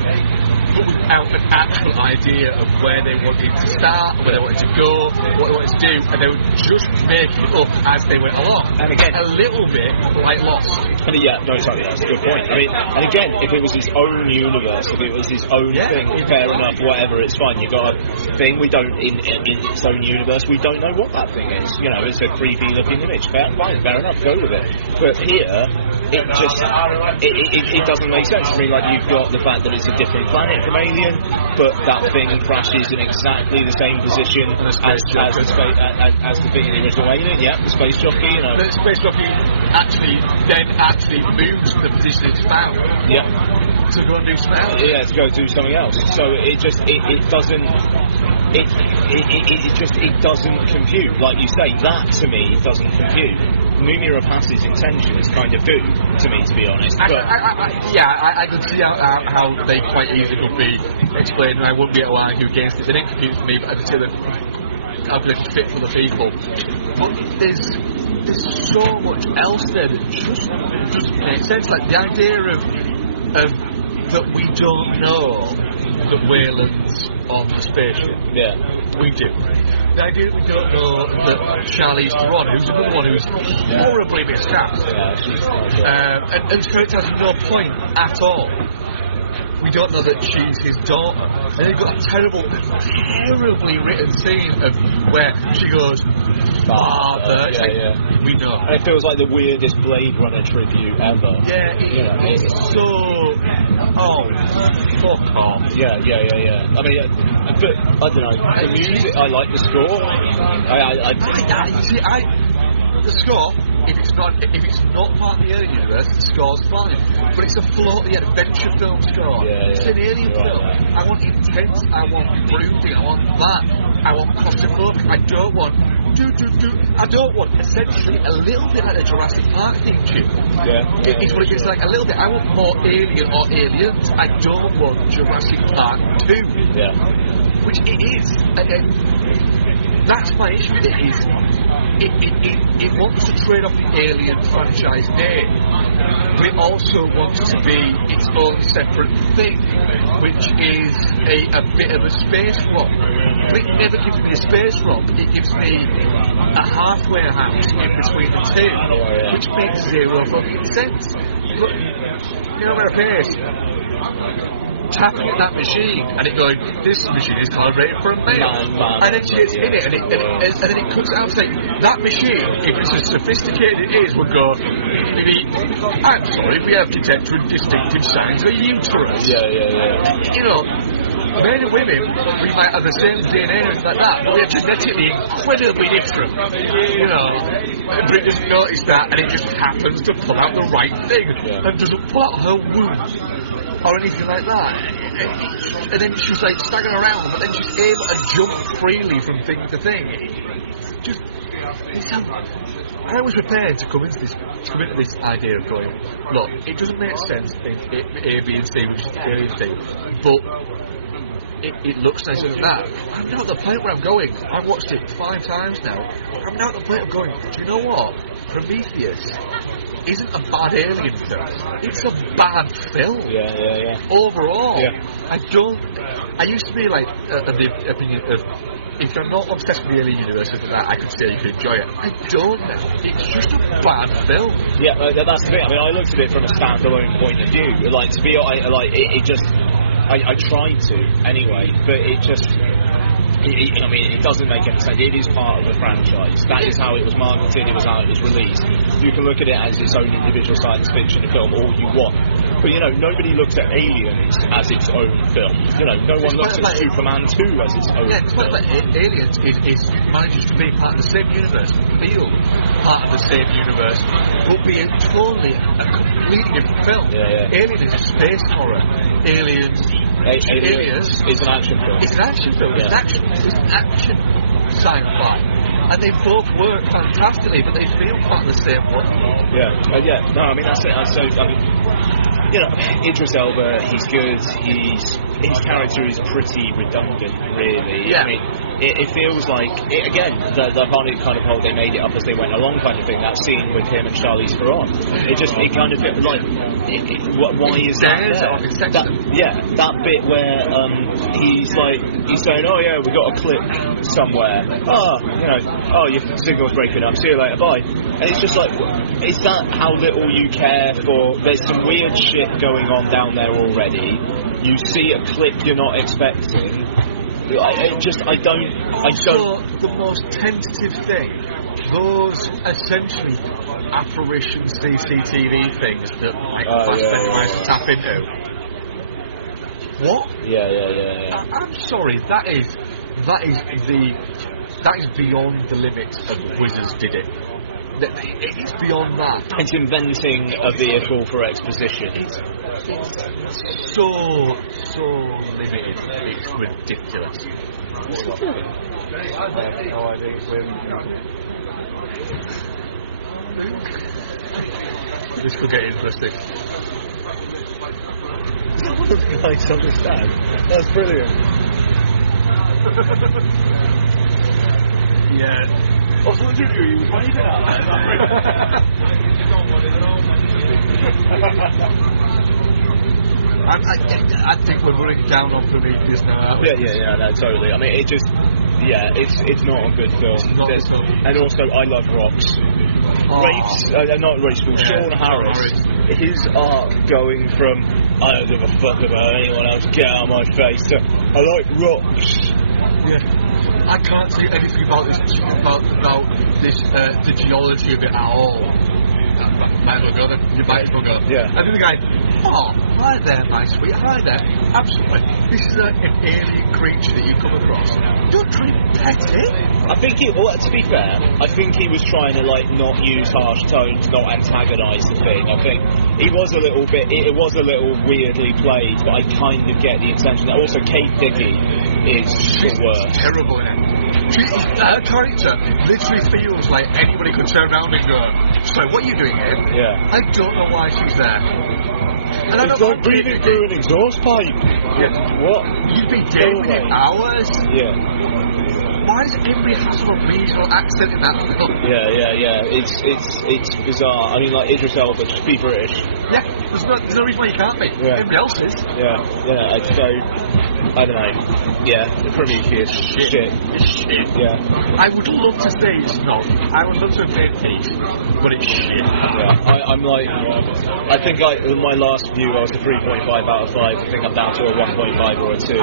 but without an actual idea of where they wanted to start, where they wanted to go, what they wanted to do, and they would just make it up as they went along. And again, a little bit like Lost. Yeah, no, sorry, that's a good point. I mean, and again, if it was his own universe, if it was his own thing, fair enough, whatever, it's fine. You've got a thing in its own universe, we don't know what that thing is. It's a creepy looking image. Fine, fair enough, go with it. But here, it doesn't make sense. I mean, like, you've got the fact that it's a different planet from Alien, but that thing crashes in exactly the same position as the thing in the original Alien. Yeah, the space jockey. The space jockey actually moves to the position it's found. Yeah. To go and do something else. Yeah, to go do something else. So it doesn't compute. Like you say, that to me doesn't compute. Noomi Rapace's intentions kind of do, to me, to be honest. I can see how they quite easily could be explained, and I wouldn't be able to argue against it. They didn't confuse me, but I could say that calculated fit for the people. But there's so much else there that just makes sense. Like the idea of that we don't know that Wayland's on the spaceship. Yeah. We do. The idea that we don't know that Charlize Theron, who's another one who's horribly miscast, and his character has no point at all. We don't know that she's his daughter. And they've got a terribly written scene of where she goes, Father. We know. And it feels like the weirdest Blade Runner tribute ever. Yeah, it's so... Oh, fuck off. Yeah. I mean, but, I don't know. The music, I like the score. The score... If it's not part of the Alien universe, the score's fine. But it's a floaty adventure film score. It's an Alien film. I want intense, I want brooding, I want that. I want claustrophobic. I don't want I don't want essentially a little bit like the Jurassic Park theme tune. It's what it is, like a little bit. I want more Alien or Aliens. I don't want Jurassic Park 2. Which it is. That's my issue with it, is it wants to trade off the Alien franchise name, but it also wants to be its own separate thing, which is a bit of a space romp. But it never gives me a space romp, it gives me a halfway house in between the two, which makes zero fucking sense. But, where a pace, tapping at that machine and it going, this machine is calibrated for a male, and then she gets in it and then it comes out saying that machine, if it's as sophisticated as it is, would go, I'm sorry, we have detected distinctive signs of uterus. Men and women, we might have the same DNA and like that, but we are genetically incredibly different. And Brit just noticed that, and it just happens to pull out the right thing and doesn't pull out her womb or anything like that. And then she's like staggering around, but then she's able to jump freely from thing to thing. I was prepared to come into this idea of going, look, it doesn't make sense in A, B, and C, which is the alien thing, but it looks nicer than that. I'm now at the point where I'm going. I've watched it 5 times now. I'm now at the point of going, do you know what? Prometheus isn't a bad alien film. It's a bad film. Yeah. Overall. Yeah. I used to be like of the opinion of, if you're not obsessed with the alien universe and that, I could say you could enjoy it. I don't now. It's just a bad film. Yeah, that's the thing. I mean, I looked at it from a standalone point of view. Like, to be it just. I tried to anyway, but it just. I mean, it doesn't make any sense. It is part of the franchise. That is how it was marketed. It was how it was released. You can look at it as its own individual science fiction film all you want, but nobody looks at Aliens as its own film. No one looks at Superman 2 as its own film. It's like Aliens manages to be part of the same universe, feel part of the same universe, but be totally a completely different film. Yeah. Alien is a space horror. Aliens is an action film. It's an action film. Yeah. It's an action sci-fi, and they both work fantastically, but they feel part of the same one. Yeah. No, I mean that's it. Idris Elba, he's good. His character is pretty redundant, really. Yeah. I mean, it feels like again the kind of whole they made it up as they went along kind of thing. That scene with him and Charlize Theron, it kind of feels like why is that there? That bit where he's saying, oh yeah, we got a clip somewhere. Your signal's breaking up. See you later, bye. And it's just like, is that how little you care for? There's some weird shit going on down there already. You see a clip you're not expecting. I don't. The most tentative thing, those essentially apparition CCTV things that managed to tap into. What? Yeah. I'm sorry. That is beyond the limits of Wizards did it. It's beyond that. It's inventing a vehicle for exposition. It's so limited. It's ridiculous. What's he doing? I have no idea. This could get interesting. One of the guys understand. That's brilliant. Yeah. What's the matter with you? He was waving at I think we're running down on Prometheus now. Yeah, no, totally. I mean, it's not a good film. And also, I love Rocks. Not Rachel, Sean Harris. His arc going from I don't give a fuck about anyone else, get out of my face, to I like Rocks. Yeah. I can't say anything about this, the geology of it at all. Might as well go then. You might as well go. Yeah. And then the guy, oh, hi there, my sweet, hi there. Absolutely. This is an alien creature that you come across. Don't try and pet it. I think to be fair, I think he was trying to not use harsh tones, not antagonise the thing. I think it was a little weirdly played, but I kind of get the intention. Also, Kate Dickie is the worst. Terrible in it. Her character literally feels like anybody could turn around and go, so what are you doing here? Yeah. I don't know why she's there. And it's like breathing through an exhaust pipe. Yeah. What? You'd be dead within hours. Yeah. Why does everybody have to have a regional accent in that film? Yeah. It's bizarre. I mean, like Idris Elba, just be British. Yeah. There's no reason why you can't be. Yeah. Everybody else is. Yeah. So I don't know. Yeah, the Prometheus shit. Yeah. I would love to say it's not. I would love to have made peace, but it's shit. Yeah. I'm like, I think in my last view I was a 3.5 out of 5. I think I'm down to a 1.5 or a 2.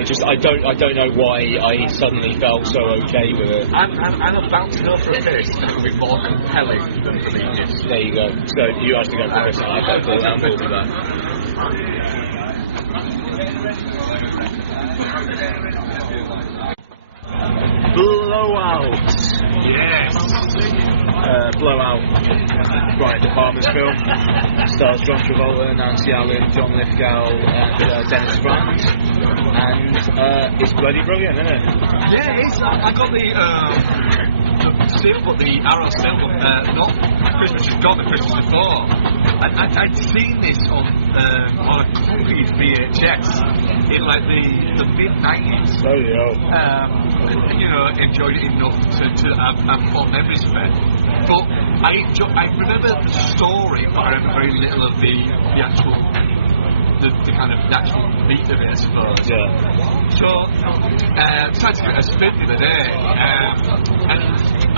It just I don't know why I suddenly felt so okay with it. I'm about to go for a piss that will be more compelling than Prometheus. There you go. So you actually go for a piss now. Okay, cool. I'm cool with that. Blowout. Yes. Blowout. Brian De Palma's film. Stars John Travolta, Nancy Allen, John Lithgow, and Dennis Franz. And it's bloody brilliant, isn't it? Yeah, it is. I got the still, but the Arrow still, not my Christmas is gone, the Christmas before. And I'd seen this on a copy VHS in like the mid-90s. Oh, yeah. And, you know, enjoyed it enough to have fond memories of it. But I remember the story, but I remember very little of the actual, the kind of natural meat of it, I suppose. Yeah. So, decided to get a spin the other day, and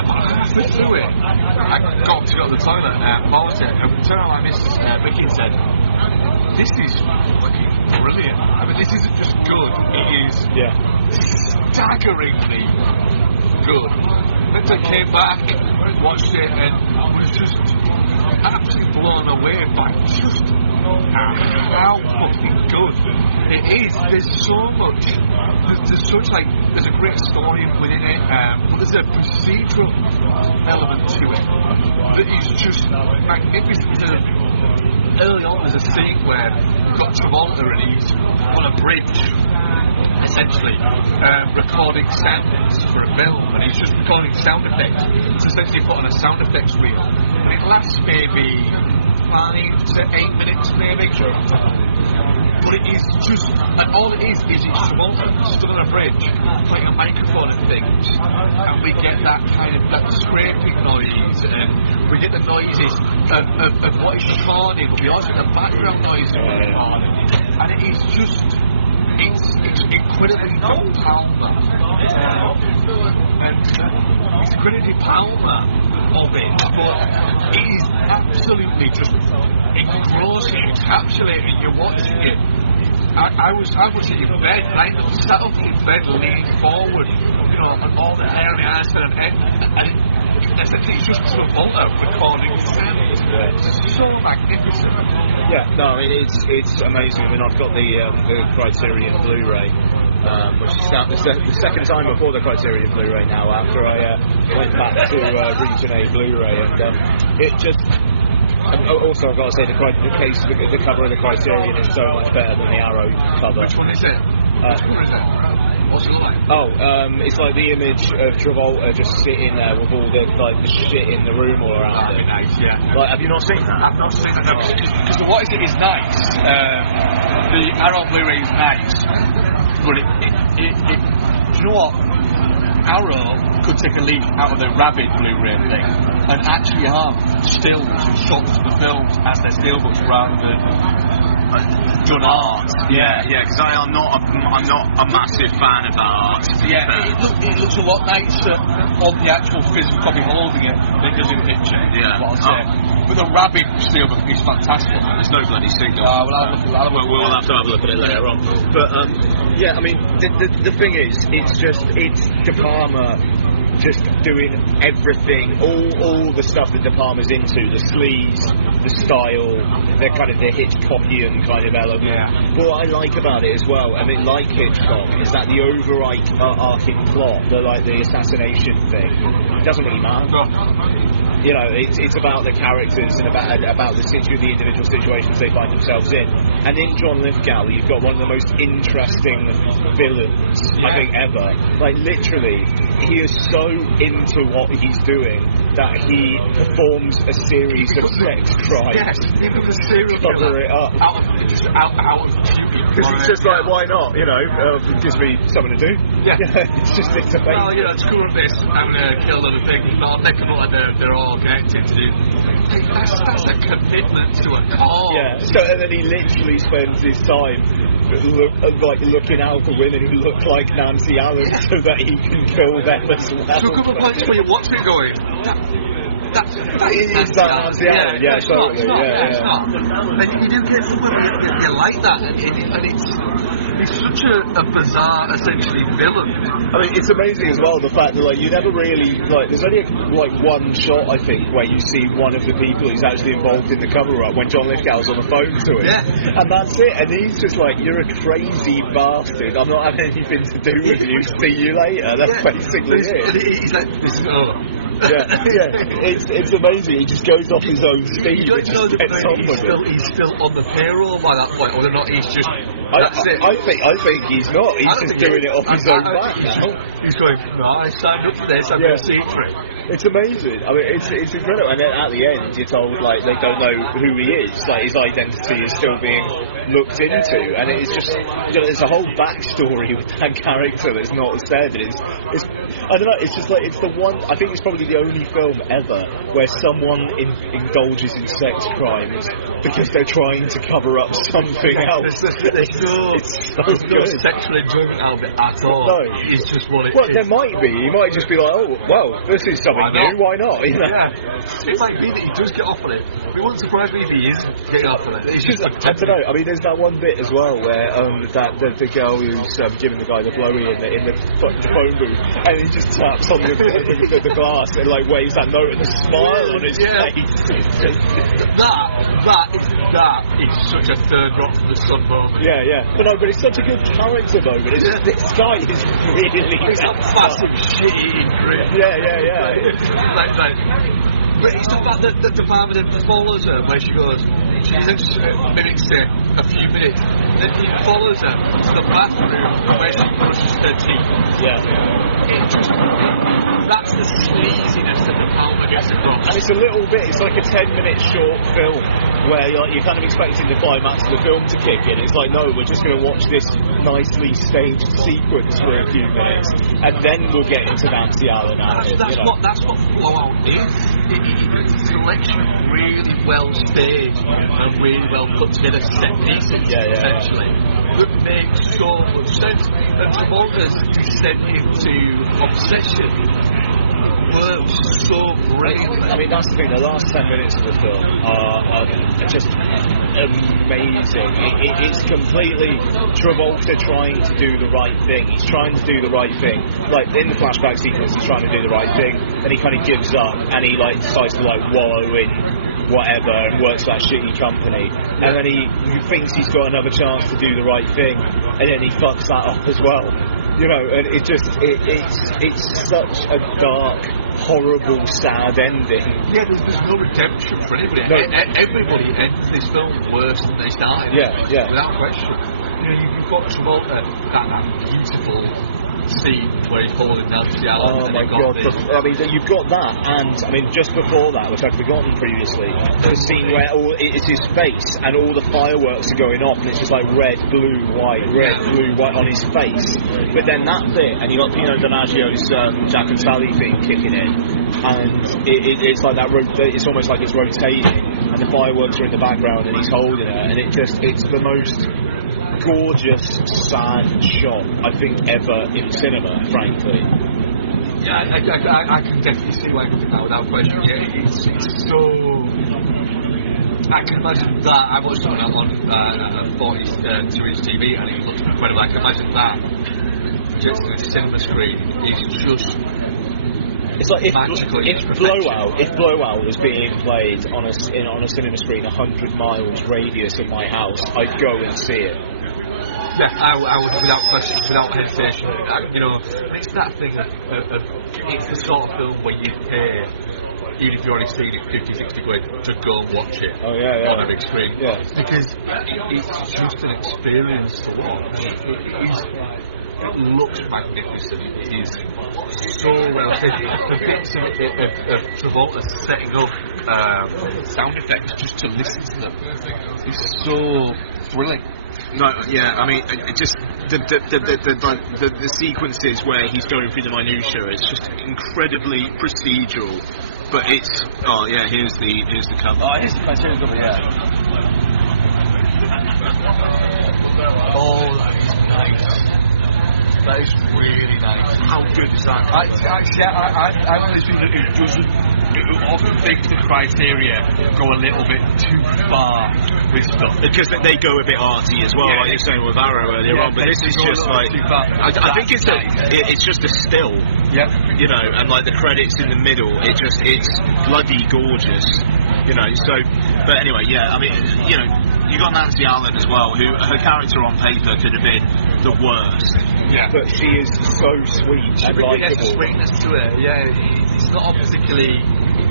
about halfway through it, I got to go to the toilet and paused it, and turned on my missus, Vicky, and said, "This is fucking brilliant. I mean, this isn't just good, it is staggeringly good." Then I came back, watched it, and I was just absolutely blown away by just how fucking good it is. There's so much. There's such like there's a great story within it, but there's a procedural element to it that is just magnificent. Early on, there's a scene where we've got Travolta and he's on a bridge, essentially recording sounds for a film, and he's just recording sound effects. It's essentially put on a sound effects reel, and it lasts maybe 5 to 8 minutes, maybe. But it is just, and all it is it's Travolta stood on a bridge, playing a microphone and things, and we get that kind of that scraping noise, and we get the noises of what is shown in, but we also get the background noise going on, and it is just. It's incredibly Palmer, and it's incredibly Palmer of it, but it is absolutely just engrossing, encapsulating. You're watching it. I was in bed, and I sat up in bed, leaning forward, you know, and all the hair on my eyes and essentially it's just Travolta recording sound. It's so magnificent. Yeah, no, I mean, it's amazing. I mean, I've got the Criterion Blu-ray, which is now the second time before the Criterion Blu-ray now, after I went back to Region A Blu-ray, and it just... Also, I've got to say, the cover of the Criterion is so much better than the Arrow cover. Which one is it? Which one is it? What's it like? It's like the image of Travolta just sitting there with all the shit in the room all around him. Nice, yeah. Like, have you not seen that? I've not seen that, no, because what is it is nice. The Arrow Blu-ray is nice, but it do you know what? Arrow could take a leaf out of the Rabbit Blu-ray thing and actually have stills and shots of the films as their steelbooks rather than done art. Yeah, because I'm not a massive fan of art. Yeah, it looks a lot nicer on the actual physical copy holding it than it does in the picture. Yeah, what I'll say. But the Rabbit steelbook is fantastic. There's no bloody signal. We'll have to have a look at it later on. But I mean, the thing is, it's De Palma just doing everything, all the stuff that De Palma's into, the sleaze, the style, the kind of the Hitchcockian kind of element. Yeah. But what I like about it as well, I mean, like Hitchcock, is that the overarching plot, the assassination thing, doesn't really matter. You know, it's about the characters and about the individual situations they find themselves in. And in John Lithgow, you've got one of the most interesting villains I think ever. Like, literally, he is so into what he's doing that he performs a series of sex crimes. Yes, he becomes a serial cover it up. Out of because he's just like, why not? You know, it gives me something to do. Yeah. It's amazing. Well, you know, screw this, I'm going to kill other things, but I'll make them like they're all connected to do. That's a commitment to a cause. Yeah, and then he literally spends his time looking out for women who look like Nancy Allen so that he can kill them as well. So a couple of points where you watch it going, that is Nancy Allen? Yeah, totally. It's not. And you do get some women you like that, and it's such a bizarre, essentially, villain. I mean, it's amazing as well, the fact that, you never really, there's only, one shot, I think, where you see one of the people who's actually involved in the cover-up when John Lithgow's on the phone to him. Yeah. And that's it, and he's just like, you're a crazy bastard, I'm not having anything to do with you, see you later, that's basically it. He's like, it's amazing, he just goes off his own steam and just gets on with it. He's still on the payroll by that point, whether or not he's just... I think he's not. He's just doing it off his own back now. He's going, no, I signed up for this, I'm going to see for it. It's amazing. I mean, it's incredible. And then at the end, you're told like they don't know who he is. Like his identity is still being looked into, and it's just there's a whole backstory with that character that's not said. And it's I don't know. It's just like it's the one. I think it's probably the only film ever where someone indulges in sex crimes because they're trying to cover up something else. It's so good. Sexual enjoyment out of it at all. No, it's just what it well, is. there might be. He might just be like, oh, well, this is something new. Why not? You know? Yeah. It might be that he does get off on it. It wouldn't surprise me if he is getting off on it. It's just I don't know. I mean, there's that one bit as well where the girl who's giving the guy the blowy in the phone booth, and he just taps on the glass and like waves that note and a smile on his face. That is such a third rock from the sun moment. Yeah. But it's such a good character moment. This guy is really. It's a massive shitty grit. Yeah. But it's the fact that the barman then follows her where she goes. She then just mimics it a few minutes. Then he follows her to the bathroom where she brushes her teeth. That's the sleaziness that the Palmer gets across. And it's a little bit. It's like a 10-minute short film where you're kind of expecting the climax of the film to kick in. It's like, no, we're just going to watch this nicely staged sequence for a few minutes, and then we'll get into Nancy Allen. That's what Blowout is. It's a selection of really well staged and really well put together set pieces, essentially, that makes so much sense. And Travolta's descent into obsession works so brilliantly. I mean, that's the thing. The last 10 minutes of the film are just amazing. It's completely Travolta trying to do the right thing. He's trying to do the right thing. Like in the flashback sequence, he's trying to do the right thing, and he kind of gives up, and he like decides to like wallow in whatever and works for that shitty company, and then he thinks he's got another chance to do the right thing, and then he fucks that up as well. You know, and it's such a dark, horrible, sad ending. Yeah, there's no redemption for anybody. No. Everybody ends this film worse than they started. Yeah. Without question. You know, you've got Travolta, that beautiful scene where he's holding Nancy Allen. Oh my god! I mean, you've got that, and I mean, just before that, which I'd forgotten previously, the scene where it's his face and all the fireworks are going off, and it's just like red, blue, white on his face. But then that bit, and you got Donaggio's Jack and Sally thing kicking in, and it's like that. It's almost like it's rotating, and the fireworks are in the background, and he's holding it, and it's the most gorgeous, sad shot I think ever in cinema, frankly. Yeah, I can definitely see why you think that without question. Yeah, it's so. I can imagine that. I watched it on 42-inch TV and it looked incredible. I can imagine that just on the cinema screen is just. It's like if Blowout was being played on a cinema screen 100 miles radius of my house, I'd go and see it. Yeah, I would, without question, without hesitation. It's that thing of it's the sort of film where you pay, even if you've already seen it 50, 60 quid, to go and watch it on a big screen. Yeah. Because it's just an experience to watch. It looks magnificent. It is so well set. The bits of Travolta setting up sound effects just to listen to them. It's so thrilling. No, yeah, I mean, just the sequences where he's going through the minutiae, it's just incredibly procedural. But it's here's the cover. Oh, here's the cover, yeah. Oh, that is nice. That is really nice. How good is that? I'm one of those people who often thinks the criteria go a little bit too far with stuff. Because they go a bit arty as well, like you were saying with Arrow earlier on, but this is just like... I think it's just a still, you know, and like the credits in the middle, it's bloody gorgeous, you know, so... But anyway, I mean, you know, you got Nancy Allen as well, who her character on paper could have been the worst. Yeah. But she is so sweet and likeable. There's a sweetness to it, it's not particularly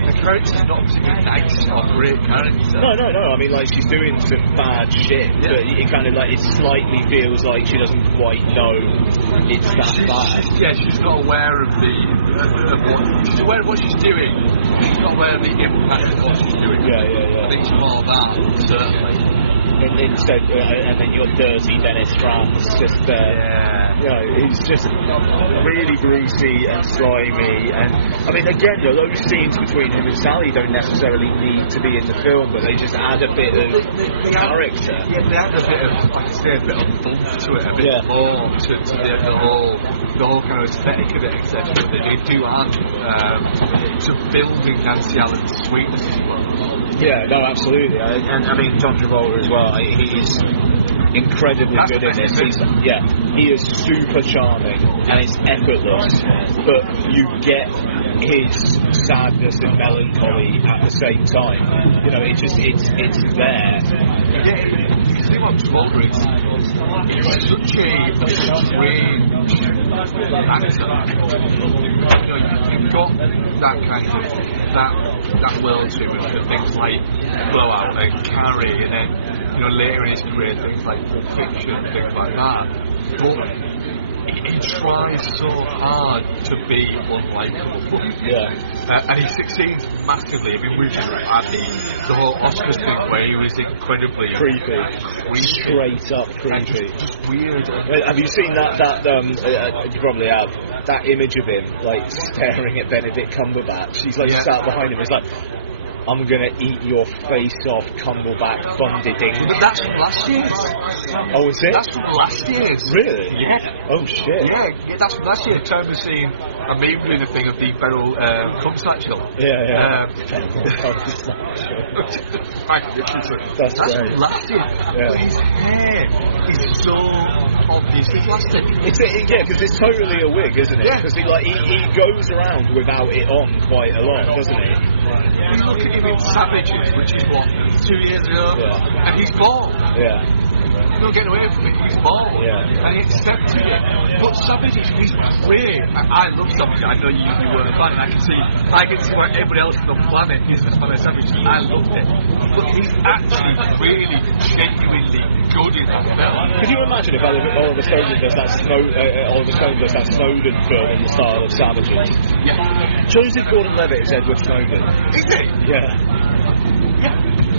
the character's not particularly nice or great character. No. I mean, like, she's doing some bad shit, but it kind of, like, it slightly feels like she doesn't quite know it's that bad. She's not aware of she's aware of what she's doing. She's not aware of the impact of what she's doing. Yeah. I think it's more that, certainly. Instead, and then you're dirty Dennis Franz, just he's just really greasy and slimy. And I mean, again, those scenes between him and Sally don't necessarily need to be in the film, but they just add a bit of character. Yeah, they add a bit of, like I say, a bit of bump to it, a bit more to the whole kind of aesthetic of it, etc. But they do add to building Nancy Allen's sweetness as well. Yeah, no, absolutely. And I mean, John Travolta as well. He is incredibly good in this. He is super charming and it's effortless, but you get his sadness and melancholy at the same time. You know, it's there. Yeah, you see what Travolta is. He's such a strange actor. You know, you've got that kind of that world to him, and things like Blowout and Carrie, and then, you know, later in his career things like Pulp Fiction, things like that. But he tries so hard to be unlikable. And he succeeds massively. I mean, we've had the whole Oscars thing where he was incredibly creepy. Straight up creepy. Just weird. Have you seen that you probably have, that image of him, like, staring at Benedict Cumberbatch? He's, like, sat behind him, he's like, I'm gonna eat your face off, Cumberbatch funded. But that's from last year's. Oh, is it? That's from last year's. Really? Yeah. Oh, shit. Yeah, that's from last year. Time of seeing a meme doing the thing of the feral cum satchel. Yeah. That's from last year. Yeah. But his hair is so obviously plastic. Because it's totally a wig, isn't it? Because he goes around without it on quite a lot, doesn't he? You look at him in Savages, which is what, 2 years ago, and he's bald. Yeah. You're not getting away from it, he's bald. Yeah. And he accepted it. But Savages, he's great. I love Savages. I know you weren't a fan. I can see why everybody else on the planet is a fan of Savages. I loved it. But he's actually really genuinely good in that film. Could you imagine if Oliver Stone does that Snowden film in the style of Savages? Yeah. Joseph Gordon-Levitt is Edward Snowden. Is he? Yeah.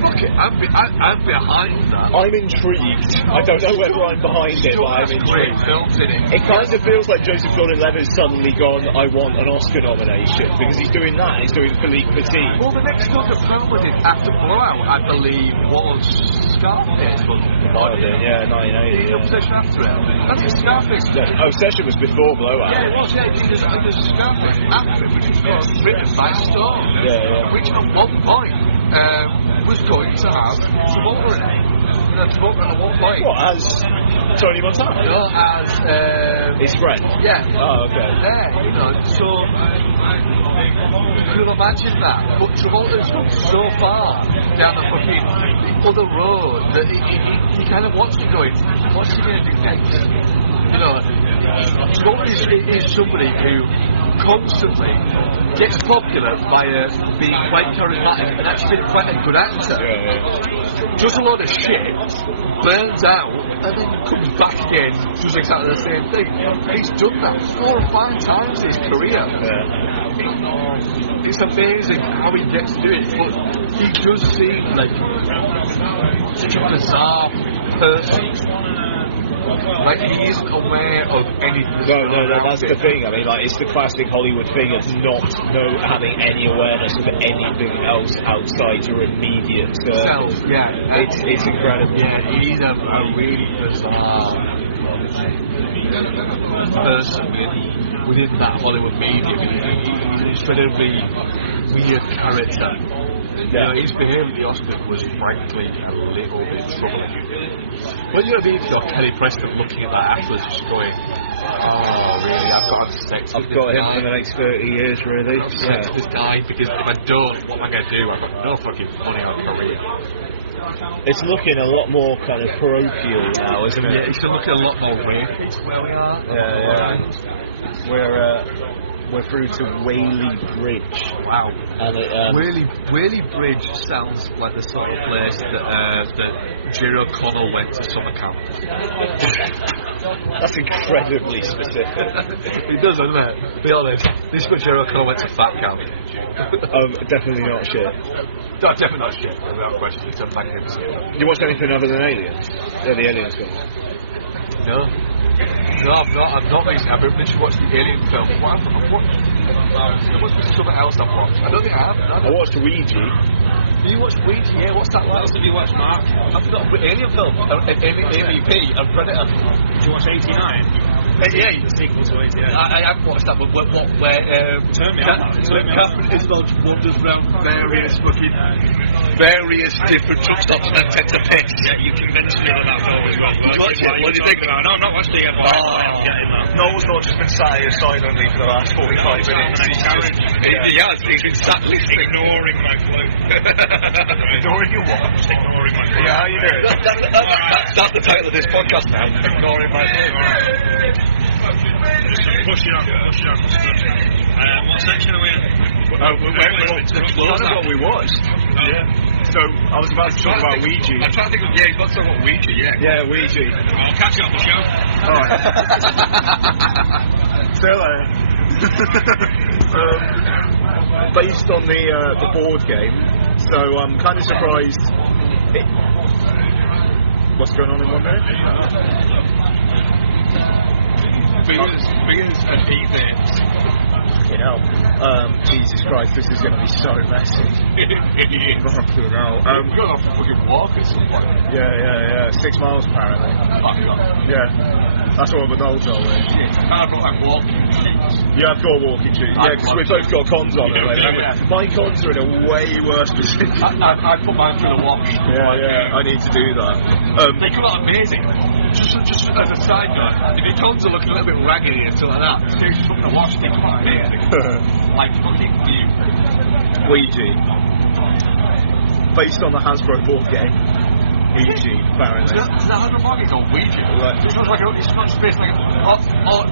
Fuck it, I'm behind that. I'm intrigued. I don't know whether I'm behind it, but I'm intrigued. Great films in it. It kind of feels like Joseph Gordon-Levitt's suddenly gone, I want an Oscar nomination, because he's doing that, he's doing Philippe Petit. Well, the next film that Palmer did after Blowout, I believe, was Scarface. Might have been, 1980. Obsession after it. That's a Scarface. Obsession was before Blowout. Yeah, it was, there's Scarface after it, which was written by Stone. Which at one point was going to have Travolta in it. Travolta at one point. What, as Tony Montana? No, as his friend? Yeah. Oh, okay. There, you know, so you could imagine that. But Travolta's gone so far down the fucking other road that he kind of wants to go in. What's he going to do next? You know, Travolta is somebody who constantly gets popular via being quite charismatic and actually being quite a good actor. Does a lot of shit, burns out, and then comes back again, does exactly the same thing. He's done that 4 or 5 times in his career. It's amazing how he gets to do it, but he does seem like such a bizarre person. Like, he isn't aware of anything. No, that's the thing. I mean, like, it's the classic Hollywood thing of not having any awareness of anything else outside your immediate circle. It's incredible. Yeah, he's a really bizarre person within that Hollywood medium. He's an incredibly weird character. You know, his behaviour at the Oscars was frankly a little bit troubling. Well, you know, if you're Kelly Preston looking at that afterwards, just going, oh, really, I've got to sex with this guy. I've got him for the next 30 years, really. Sex with this guy, because if I don't, what am I going to do? I've got no fucking money or career. It's looking a lot more kind of parochial now, isn't it? Yeah, it's looking a lot more rapey where we are. We're we're through to Whaley Bridge. Wow. And Whaley Bridge sounds like the sort of place that Jerry O'Connell went to summer camp. That's incredibly specific. It does, doesn't it? Be honest. This is where Jerry O'Connell went to fat camp. Definitely not shit. No, definitely not shit. Without question. It's a magnificent. You watched anything other than Aliens? Yeah, the Aliens film. No, I've not recently. I've literally watched the Alien film. What I've watched? There must be something else I've watched. I don't think I have. I watched Ouija. You watched Ouija? Yeah, what's that like? What else did you watch, Mark? I've got an Alien film. AVP and Predator. Did you watch 89? 88? The sequel to 88. I haven't watched that, but where Catherine Isdodge wanders around various different truck stops and then tends to piss. Yeah, you convinced me on that film as well. What do you think? No, I'm not watching it, but I'm getting that. Noel's not just been sat here silently for the last 45 minutes. He's been sat listening. Ignoring my flow. Ignoring your what? Just ignoring my flow. Yeah, how you doing? That's the title of this podcast now. Ignoring my name. Push it up. What section are we in? That's what we watched. Yeah. So, I was about to talk about Ouija. I'm trying to think of, he's got to talk about Ouija, yeah. Yeah, Ouija. I'll catch you up the show. Alright. Still based on the board game, so I'm kind of surprised. What's going on in 1 minute? Fingers and evenings. Fucking hell. Jesus Christ, this is going to be so messy. Fucking hell. We're going to fucking walk at some point. Yeah. 6 miles apparently. Yeah. That's what the dolls are with. I've got like walking shoes. You have got walking shoes. Yeah, because we've both got cons on. My cons are in a way worse position. I put mine through the wash. Yeah. I need to do that. They come out amazing. Just as a side note, if your cons are looking a little bit raggedy and stuff like that, just put them in the wash, they come out amazing. Like fucking you. Ouija. Based on the Hasbro board game. Ouija, apparently. Does that Hasbro board game called Ouija? It's not just based like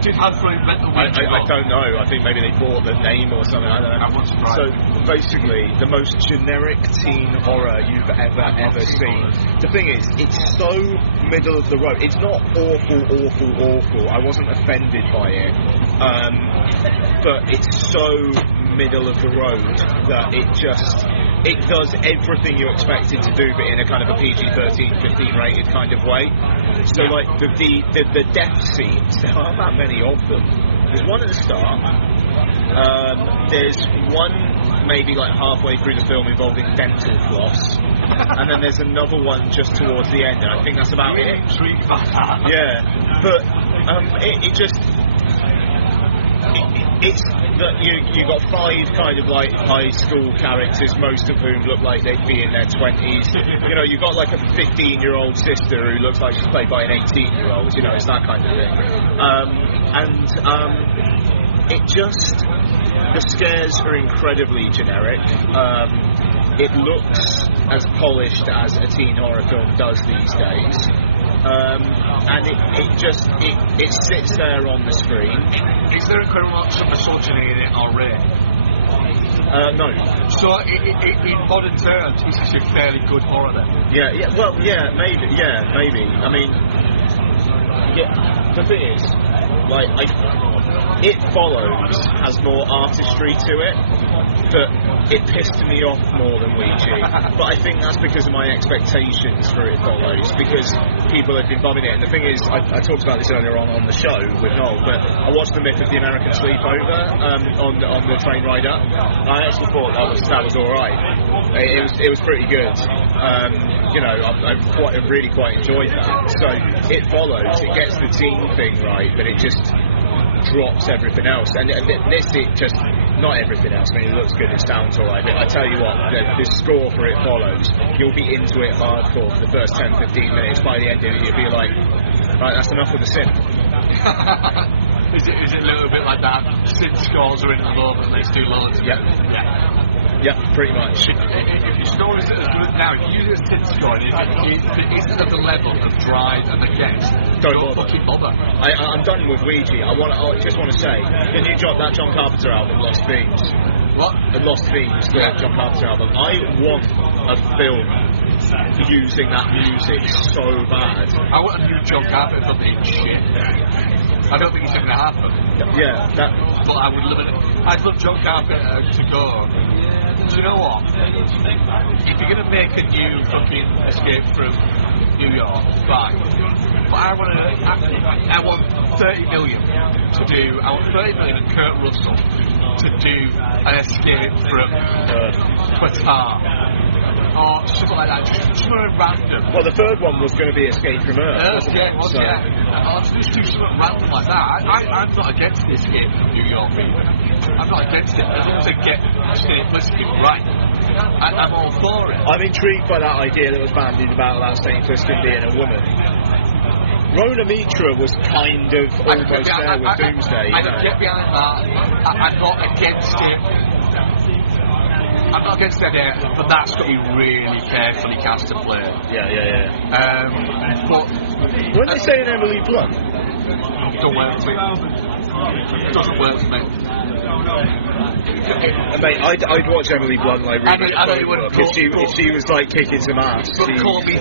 did Hasbro invent the Ouija? I don't know. I think maybe they bought the name or something. I don't know. I'm not surprised. So basically, the most generic teen horror you've ever seen. The thing is, it's so middle of the road. It's not awful. I wasn't offended by it, but it's so middle of the road that it does everything you expect it to do, but in a kind of a PG-13, 15 rated kind of way. So like the death scenes, there aren't that many of them. There's one at the start. There's one maybe like halfway through the film involving dental floss, and then there's another one just towards the end, and I think that's about it. Yeah, but it's that you got 5 kind of like high school characters, most of whom look like they'd be in their 20s. You know, you got like a 15-year-old sister who looks like she's played by an 18-year-old. You know, it's that kind of thing. It just, the scares are incredibly generic. It looks as polished as a teen horror film does these days. And it sits there on the screen. Is there a criminal misogyny in it already? No. So in modern terms, is this a fairly good horror then? Yeah. Well, maybe. I mean, the thing is, like, It Follows has more artistry to it, but it pissed me off more than Ouija. But I think that's because of my expectations for It Follows, because people have been bombing it. And the thing is, I talked about this earlier on the show with Noel, but I watched The Myth of the American Sleepover on the train ride up. I actually thought that was all right. It was pretty good. You know, I really quite enjoyed that. So It Follows, it gets the teen thing right, but it just drops everything else. And this, it just, not everything else. I mean, it looks good, it sounds alright, but I tell you what, the score for It Follows, you'll be into it hardcore for the first 10-15 minutes. By the end of it, you'll be like, right, that's enough of the synth. Is it a little bit like that? Synth scores are in the moment and they do loads of it? Yeah, pretty much. If your score is as good now, if you use a synth score, if it isn't at the level of Drive and The Guest, don't fucking bother. whatsoever. I'm done with Ouija. I just want to say, the new John Carpenter album, Lost Themes. What? The Lost Themes, the John Carpenter album. I want a film using that music so bad. I want a new John Carpenter film that shit. I don't think it's going to happen. Yeah, but I would love it. I'd love John Carpenter to go. Do you know what? If you're going to make a new fucking Escape from New York, fine. But I want 30 million to do. I want 30 million and Kurt Russell to do an Escape from Qatar or something like that. Just something random. Well, the third one was going to be Escape from Earth. Yeah, it was. I'll just do something random like that. I'm not against the Escape from New York either. I'm not against it as long as they get Stapleski right. I'm all for it. I'm intrigued by that idea that was bandied about Stapleski being a woman. Rona Mitra was kind of almost there with Doomsday. I can get behind that. I'm not against it. I'm not against the idea, but that's got to be really carefully cast and played. Yeah. But when they say an Emily Blunt, don't work for me. It doesn't work for me. Mate, I'd watch Emily Blunt like really if she was like kicking some ass. But call me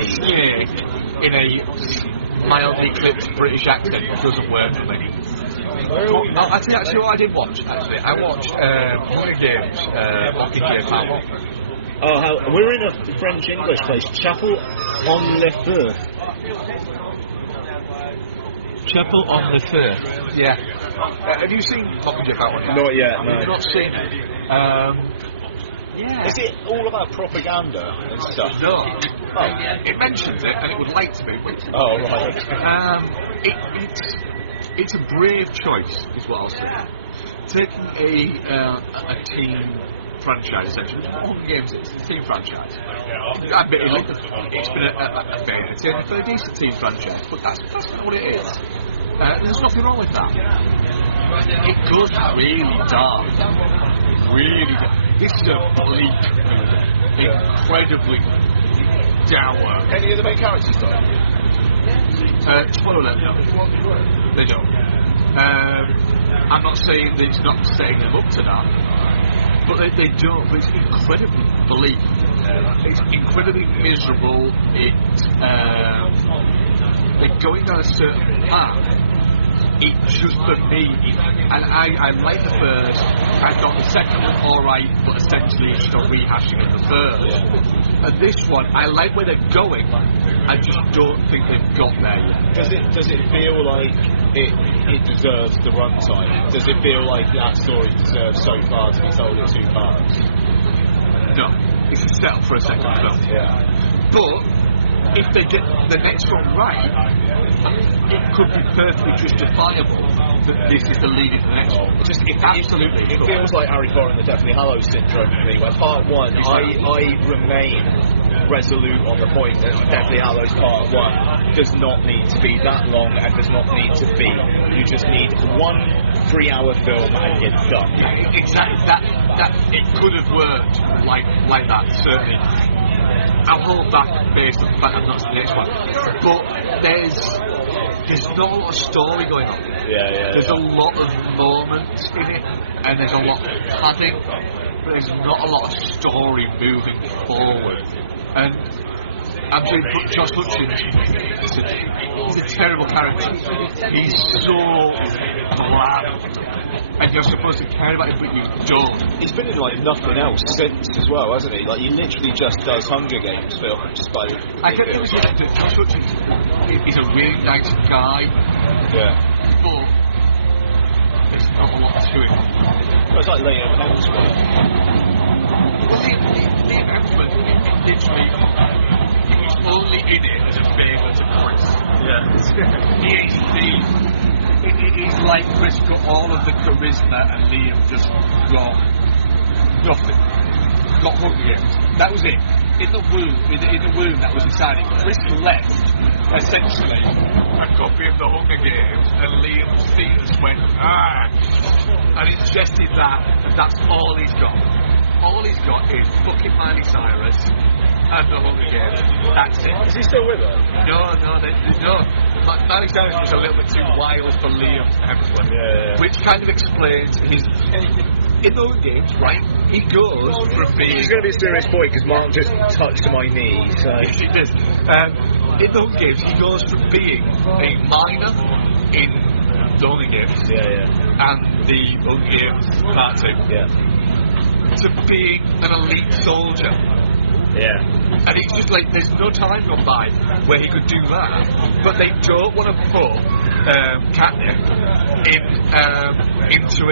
slick in a mildly clipped British accent. It doesn't work for me. Actually, what I did watch, I watched Hunger Games, Mockingjay Power. Oh, we're in a French-English place, Chapel on le Feu. Chapel on the Feu. Yeah. Have you seen Mockingjay Power? Not yet, no. You've not seen it? Yeah. Is it all about propaganda and stuff? No. It mentions it, and it would like to be. Oh, right. It's a brave choice, is what I'll say. Taking a team franchise, essentially. Hunger Games, it's a team franchise. Admittedly, it's been a very entertaining for a decent team franchise, but that's not what it is. There's nothing wrong with that. It goes really dark. Really dark. This is a bleak, incredibly dour. Any of the main characters though? Spoiler alert, no. They don't. I'm not saying that it's not setting them up to that, but they don't. But it's incredibly bleak. It's incredibly miserable. They're going down a certain path. It just for me, and I like the first. I thought the second was alright, but essentially it's just a rehashing of the first. And this one, I like where they're going. I just don't think they've got there yet. Does it feel like it deserves the runtime? Does it feel like that story deserves so far to be told in 2 parts? No, it's a setup for a second film. Yeah. But if they get the next one right, it could be perfectly justifiable that this is the lead into the next one. Absolutely. It feels like Harry Potter and the Deathly Hallows syndrome for me, where part 1, I remain resolute on the point that Deathly Hallows Part 1 does not need to be that long and does not need to be. You just need 1 3-hour film and you're done. Exactly. That it could have worked like that, certainly. I'll hold back based on the fact I'm not seeing the next one. But there's not a lot of story going on. There's a lot of moments in it, and there's a lot of padding, but there's not a lot of story moving forward. And I'm saying, Josh Hutchins, he's a terrible character. He's so bland. And you're supposed to care about him, but you don't. He's been in like nothing else since as well, hasn't he? Like he literally just does Hunger Games films. I kept thinking that Josh Hutchins is a really nice guy. Yeah. But there's not a lot to him. It's like Liam Hemsworth. Well, Liam Hemsworth, literally, he's only in it as a favour to Chris. Yeah. He's like Chris got all of the charisma and Liam just got nothing. Got Hunger Games. That was it. In the womb that was inside it. Chris left, essentially, a copy of the Hunger Games, and Liam's fetus went, and it suggested that, and that's all he's got. All he's got is fucking Miley Cyrus and the Hunger Games. That's it. Is he still with her? No. Miley Cyrus was a little bit too wild for Liam Hemsworth, which kind of explains his. In those games, right, he goes from being. He's going to be a serious boy because Mark just touched my knee. So. He does. In those games, he goes from being a minor in the Hunger Games and the Hunger Games Part 2 to being an elite soldier. Yeah. And he's just like, there's no time gone by where he could do that, but they don't want to put Katniss into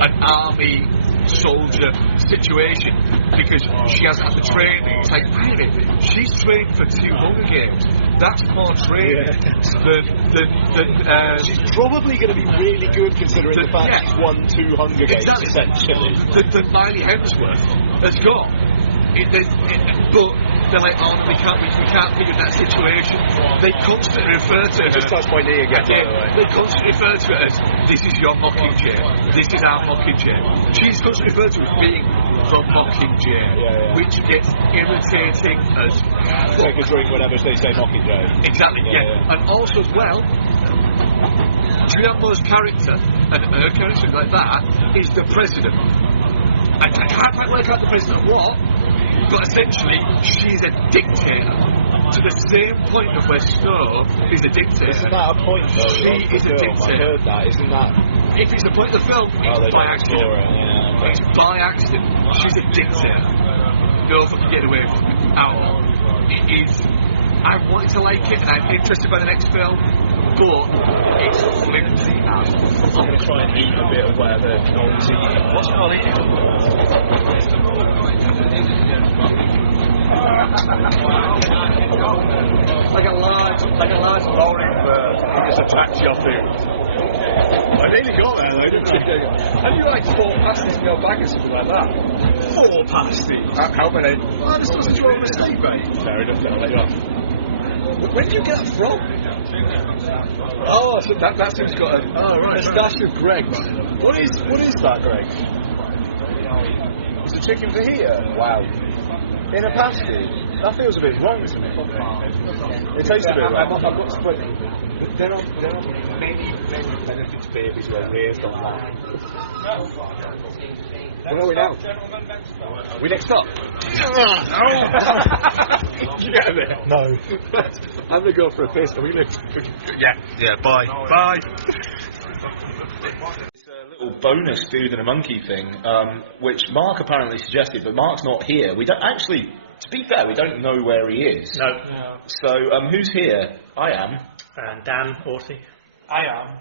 an army soldier situation because she hasn't had the training. It's like, wait a minute, she's trained for 2 Hunger Games. That's more training than she's probably going to be really good considering the fact she's won 2 Hunger Games, essentially. That Miley Hemsworth has got. But they're like, oh, we can't be in that situation. They constantly refer to her. Just touched my knee again, by the way. They constantly refer to it as, this is your Mockingjay. This is our Mockingjay. She's constantly referred to as being the Mockingjay, which gets irritating as take a drink whenever they say Mockingjay. Exactly, And also as well, Giacomo's character and her character like that is the president. I can't quite work out the president of what, but essentially she's a dictator to the same point of where Snow is a dictator. Isn't that a point though? She is a dictator. I heard that. Isn't that? If it's a point of the film, it's by accident. It's by accident. She's a dictator. No fucking get away from it at all. It is. I wanted to like it, and I'm interested by the next film. But it's flimsy as. I'm going to try and eat a bit of whatever Noel's eating. What's Noel eating? Like a large boring bird that just attracts your food. I nearly got there though, didn't I? Have you like 4 pasties in your bag or something like that? 4 pasties? How many? Oh, this was you over asleep, mate. Fair enough, then I'll let you off. Where did you get that from? Oh, so that seems got a stash of Greg's. What is that, Greg? Is the chicken fajita? Wow. In a pasty? That feels a bit wrong to me. It tastes a bit wrong. I've got to put there are many benefits babies were raised on that. Where are we now? We next stop? You get there? No. I'm going to go for a piss. Are we going to... Yeah, bye. Bye. It's a little bonus dude and a monkey thing, which Mark apparently suggested, but Mark's not here. We don't actually, to be fair, we don't know where he is. No. So, who's here? I am. Dan Auty. I am.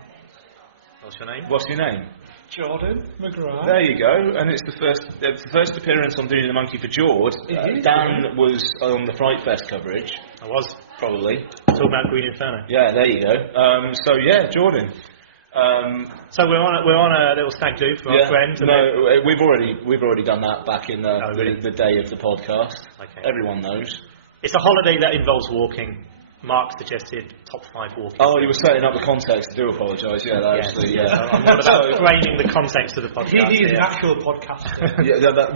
What's your name? Jordan McGrath. There you go, and it's the first appearance on Doing the Monkey for George. Dan was on the Fright Fest coverage. I was. Probably. Talking about Green Inferno. Yeah, there you go. So yeah, Jordan. So we're on a little stag do for our friends. No, we've already done that back in the day of the podcast. Okay. Everyone knows. It's a holiday that involves walking. Mark suggested top 5 walking. Oh, you were setting up the context. I do apologise. Yeah, actually, I'm not about framing the context of the podcast. He is an actual podcaster. He was a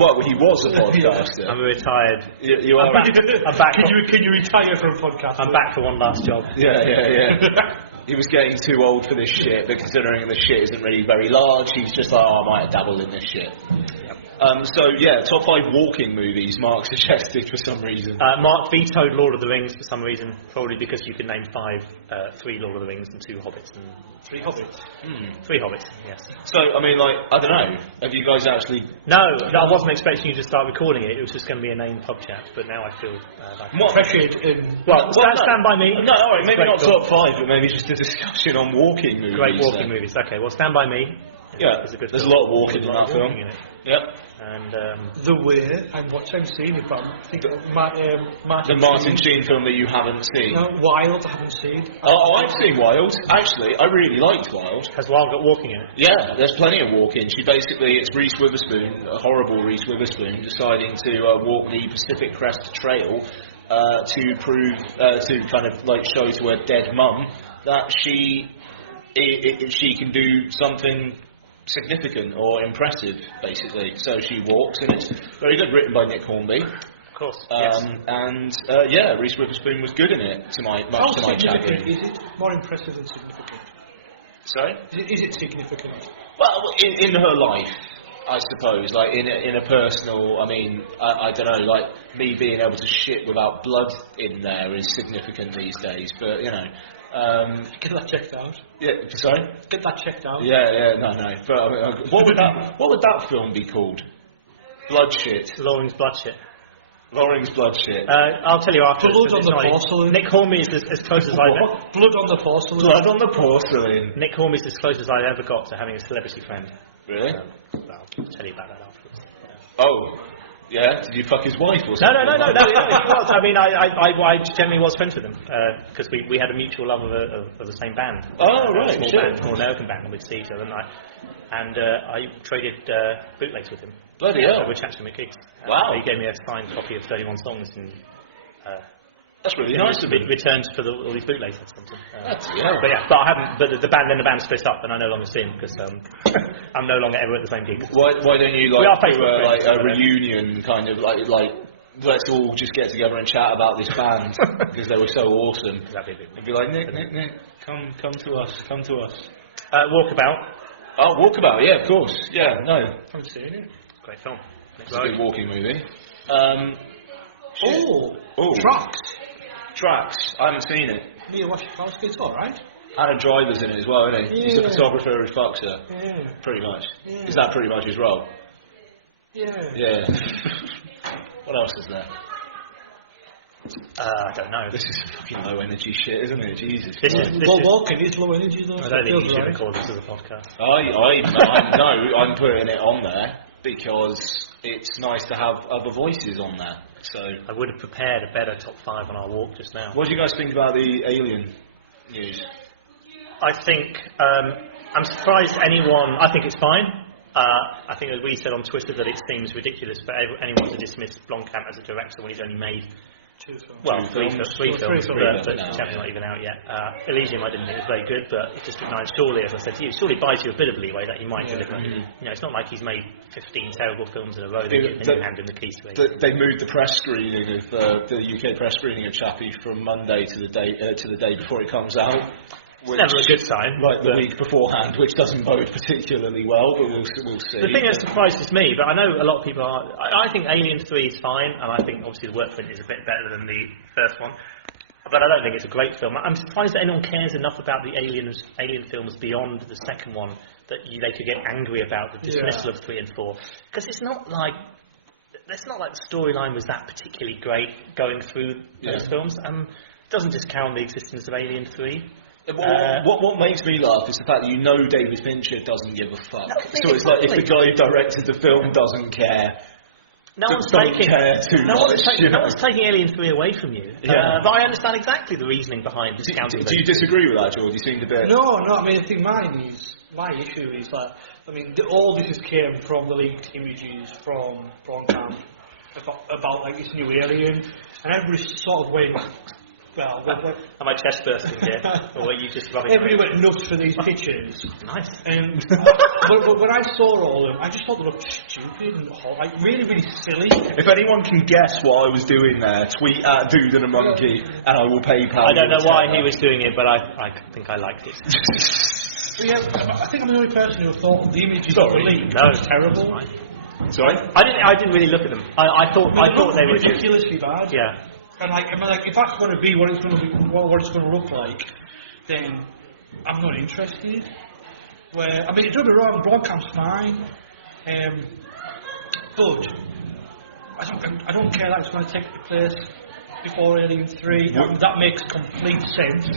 podcaster. I'm a retired. You are. I'm back. Can you retire from a podcast? I'm back for one last job. Yeah. He was getting too old for this shit, but considering the shit isn't really very large, he's just like, I might have dabbled in this shit. Top 5 walking movies Mark suggested for some reason. Mark vetoed Lord of the Rings for some reason, probably because you could name 3 Lord of the Rings and 2 Hobbits. And 3 Hobbits? 3 Hobbits, yes. So, I mean, I don't know, have you guys actually... No, I wasn't expecting you to start recording it. It was just going to be a named pub chat, but now I feel pressured in... Stand by me. No, alright, maybe not top 5, but maybe just a discussion on walking movies. Great walking movies, okay. Well, Stand By Me. Yeah, there's a lot of walking in that film. Yep. And The Way, and what I've seen it from, I think the Martin Sheen film that you haven't seen. No, Wild, I haven't seen. Oh, I've seen Wild. Actually, I really liked Wild. Has Wild got walking in it? Yeah, there's plenty of walking. It's Reese Witherspoon, a horrible Reese Witherspoon, deciding to walk the Pacific Crest Trail to prove, to kind of like show to her dead mum that she can do something significant or impressive, basically. So she walks, and it's very good, written by Nick Hornby. Of course. And Reese Witherspoon was good in it. How To my significant chagrin. is it? More impressive than significant. Sorry. Is it significant? Well, in her life, I suppose. Like in a personal. I mean, I don't know. Like me being able to shit without blood in there is significant these days. But you know. Get that checked out. Yeah. Sorry. Get that checked out. Yeah. No. But I mean, what would that film be called? Bloodshit. Loring's Bloodshit. Loring's Bloodshit. I'll tell you after. Blood on the porcelain. Nick Hornby is as close as I've ever. Blood on the porcelain. Blood on the porcelain. Nick Hornby is as close as I've ever got to having a celebrity friend. Really? Well, I'll tell you about that afterwards. Oh. Yeah? Did you fuck his wife or No. something? That was. I mean, I generally was friends with him because we had a mutual love of the same band. Oh, right. A small American band, and we'd see each other, and I traded bootlegs with him. Bloody hell. With Chancellor McGiggs. Wow. He gave me a signed copy of 31 songs in. That's really nice of him. Returns for all these bootlegs I'd sent him. Yeah. But I haven't. But the band split up, and I no longer see him because I'm no longer ever at the same gig. Why don't you We are do Facebook friends, a reunion kind of like let's all just get together and chat about this band because they were so awesome. That'd be a big And be like, Nick, come to us. Walkabout. Oh, Walkabout, yeah, of course. Yeah, no. I'm seeing it. Great film. It's a good walking movie. Tracks. I haven't seen it. Mia Wasikowska, it's alright. Anna Driver's in it as well, isn't he? He's a Yeah. photographer who fucks her. Yeah. Pretty much. Yeah. Is that pretty much his role? Yeah. Yeah. What else is there? I don't know. This is fucking low energy shit, isn't it? Jesus. Walking is low energy though. I don't think you should record this as a podcast. I'm putting it on there because it's nice to have other voices on there. So, I would have prepared a better top 5 on our walk just now. what do you guys think about the Alien news? I think I'm surprised anyone. I think it's fine. I think, as we said on Twitter, that it seems ridiculous for anyone to dismiss Blomkamp as a director when he's only made three films, but Champ's not even out yet. Elysium I didn't think was very good, but it's just nice. Surely, as I said to you, surely buys you a bit of leeway that he might deliver. You know, it's not like he's made 15 terrible films in a row that you hand him the keys to it. They moved the press screening of the UK press screening of Chappie from Monday to the day before it comes out. It's never a good sign. Like the week beforehand, which doesn't bode particularly well, but we'll see. The thing that surprises me, but I know a lot of people are. I think Alien 3 is fine, and I think obviously the work print is a bit better than the first one. But I don't think it's a great film. I'm surprised that anyone cares enough about the Alien films beyond the second one that they could get angry about the dismissal of 3 and 4, because it's not like the storyline was that particularly great going through those films. It doesn't discount the existence of Alien 3. What makes me laugh is the fact that you know David Fincher doesn't give a fuck. No, so it's like if the guy who directed the film doesn't care, no one's taking Alien 3 away from you. But I understand exactly the reasoning behind discounting. Do you disagree with that, George? You seemed a bit. No. I mean, I think my issue is that all this came from the leaked images from Blomkamp about like this new alien, and everybody sort of went. Well, am I chest bursting here? Or were you just rubbing? Everybody went nuts for these pictures. Nice. But when I saw all of them, I just thought they looked stupid and like really, really silly. If anyone can guess what I was doing there, tweet at Dude and a Monkey, and I will PayPal. I don't know why he was doing it, but I think I liked it. I think I'm the only person who thought the images were leaked. No, it's terrible. Sorry? I didn't really look at them. I thought they were ridiculously bad. Yeah. And if that's going to be what it's going to look like, then I'm not interested. Don't be wrong, Blomkamp's fine, but I don't care that it's going to take place before Alien 3. That makes complete sense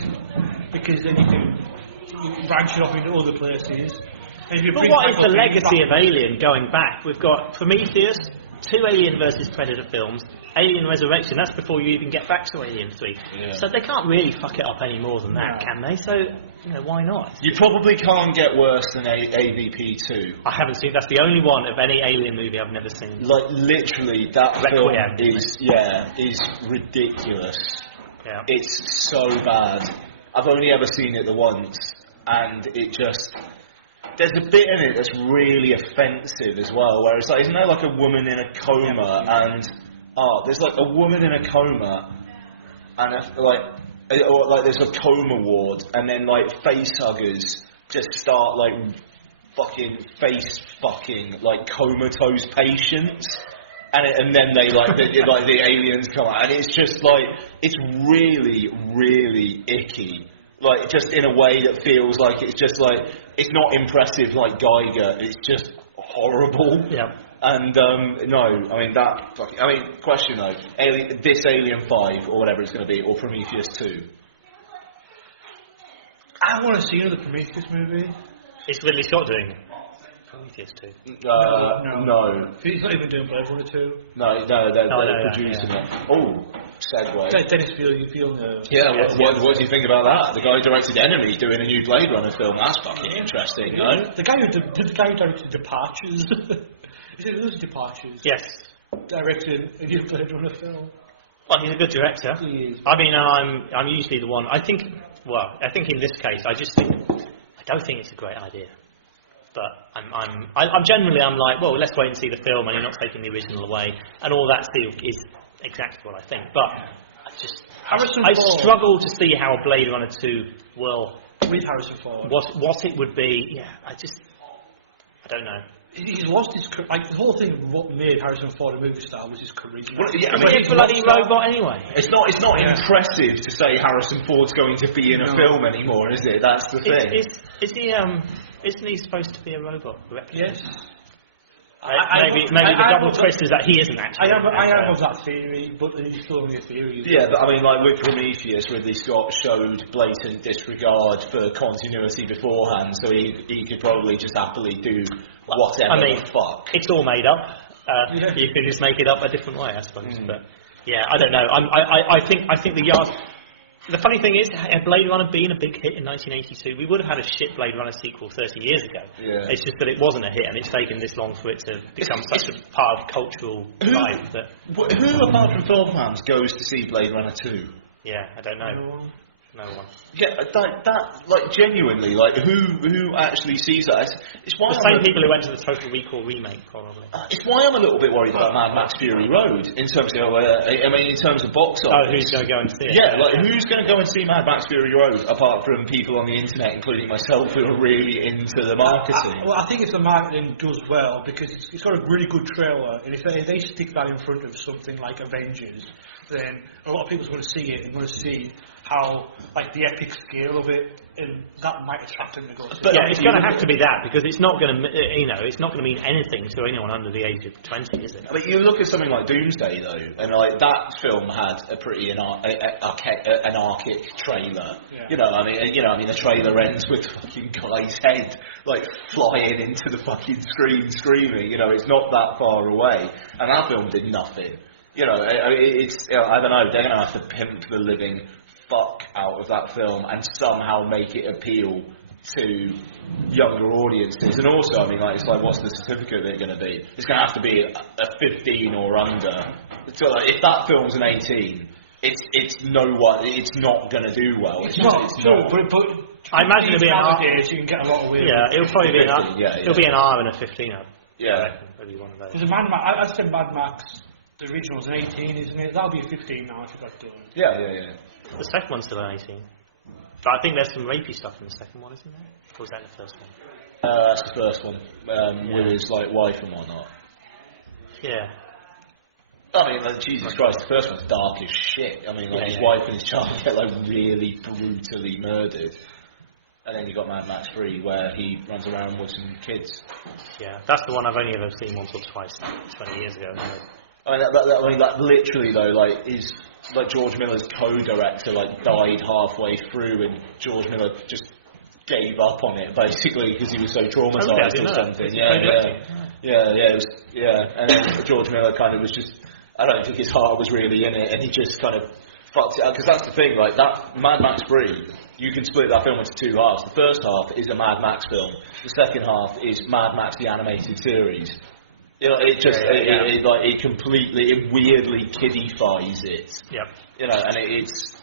because then you can branch it off into other places. But what is the legacy of Alien going back? We've got Prometheus, 2 Alien vs Predator films, Alien Resurrection, that's before you even get back to Alien 3. Yeah. So they can't really fuck it up any more than that, can they? So, why not? You probably can't get worse than AVP 2. I haven't seen, that's the only one of any Alien movie I've never seen. Like, literally, that Requiem, film is ridiculous. Yeah. It's so bad. I've only ever seen it the once, and it just... There's a bit in it that's really offensive as well, where it's like, isn't there like a woman in a coma, and there's like a woman in a coma, and there's a coma ward, and then like facehuggers just start like fucking face fucking like comatose patients, and then they the aliens come out, and it's just like it's really really icky, like just in a way that feels like it's just like it's not impressive like Geiger, it's just horrible. Yeah. And no, I mean that. Question though: this Alien 5 or whatever it's going to be, or Prometheus 2. I want to see another Prometheus movie. Is Ridley Scott doing Prometheus 2? No. He's not even doing Blade Runner 2. No, they're producing it. Oh, segue. Dennis Villeneuve. Yeah, what do you think about that? The guy who directed Enemy doing a new Blade Runner film. That's fucking interesting, no? The guy who directed Departures. Is it those Departures? Yes. Directed a new Blade Runner film. Well, he's a good director. He is. I mean, I'm usually the one. I think in this case, I don't think it's a great idea. But I'm generally like, well, let's wait and see the film, and you're not taking the original away, and all that is exactly what I think. But I struggle to see how Blade Runner 2 will with Harrison Ford. What it would be. Yeah, I don't know. He's lost his the whole thing of what made Harrison Ford a movie star was his charisma. Well, yeah, he's a bloody robot anyway. It's not impressive to say Harrison Ford's going to be in a film anymore, is it? That's the thing. Isn't he supposed to be a robot? Yes. Maybe the double twist is that he isn't actually. I am of that theory, but it's still only a theory. Yeah, but I mean, like with Prometheus, Ridley Scott showed blatant disregard for continuity beforehand, so he could probably just happily do whatever the fuck. It's all made up. You could just make it up a different way, I suppose. But yeah, I don't know. I think the yard. The funny thing is, had Blade Runner been a big hit in 1982, we would have had a shit Blade Runner sequel 30 years ago. Yeah. It's just that it wasn't a hit, and it's taken this long for it to become such a part of cultural life. Who, apart from film fans, goes to see Blade Runner 2? Yeah, I don't know. No one. Yeah, that like genuinely, like who actually sees that? It's why the same people who went to the Total Recall remake, probably. It's why I'm a little bit worried about Mad Max Fury Road in terms of, in terms of box office. Oh, who's going to go and see it? Yeah, who's going to go and see Mad Max Fury Road apart from people on the internet, including myself, who are really into the marketing? I think if the marketing does well, because it's got a really good trailer, and if they stick that in front of something like Avengers, then a lot of people's going to see it and going to see how the epic scale of it, and that might attract them to go. But yeah, it's going to have to be that, because it's not going to, it's not going to mean anything to anyone under the age of 20, is it? I mean, you look at something like Doomsday though, and that film had a pretty anarchic trailer. Yeah. The trailer ends with the fucking guy's head flying into the fucking screen, screaming. It's not that far away, and that film did nothing. I don't know. They're going to have to pimp the living fuck out of that film and somehow make it appeal to younger audiences. And also, it's what's the certificate of it going to be? It's going to have to be a 15 or under. So if that film's an 18, it's not going to do well. It's not. But I imagine it'll be an R. You can get a lot of weird. Yeah, it'll probably be an R. It'll be an R and a 15. Yeah. Maybe one of those. Because I'd say Mad Max. The original's an 18, isn't it? That'll be a 15 now if it got done. Yeah. The second one's still an 18. But I think there's some rapey stuff in the second one, isn't there? Or was that the first one? That's the first one. With his wife and whatnot. Yeah. Jesus Christ, the first one's dark as shit. His wife and his child get really brutally murdered. And then you got Mad Max 3, where he runs around with some kids. Yeah, that's the one I've only ever seen once or twice, 20 years ago. Literally though, is George Miller's co-director died halfway through, and George Miller just gave up on it basically because he was so traumatized or something. And then George Miller kind of was just, I don't think his heart was really in it, and he just kind of fucked it up. Because that's the thing, that Mad Max 3, you can split that film into two halves. The first half is a Mad Max film. The second half is Mad Max the animated series. It completely, it weirdly kiddifies it. Yep. And it's.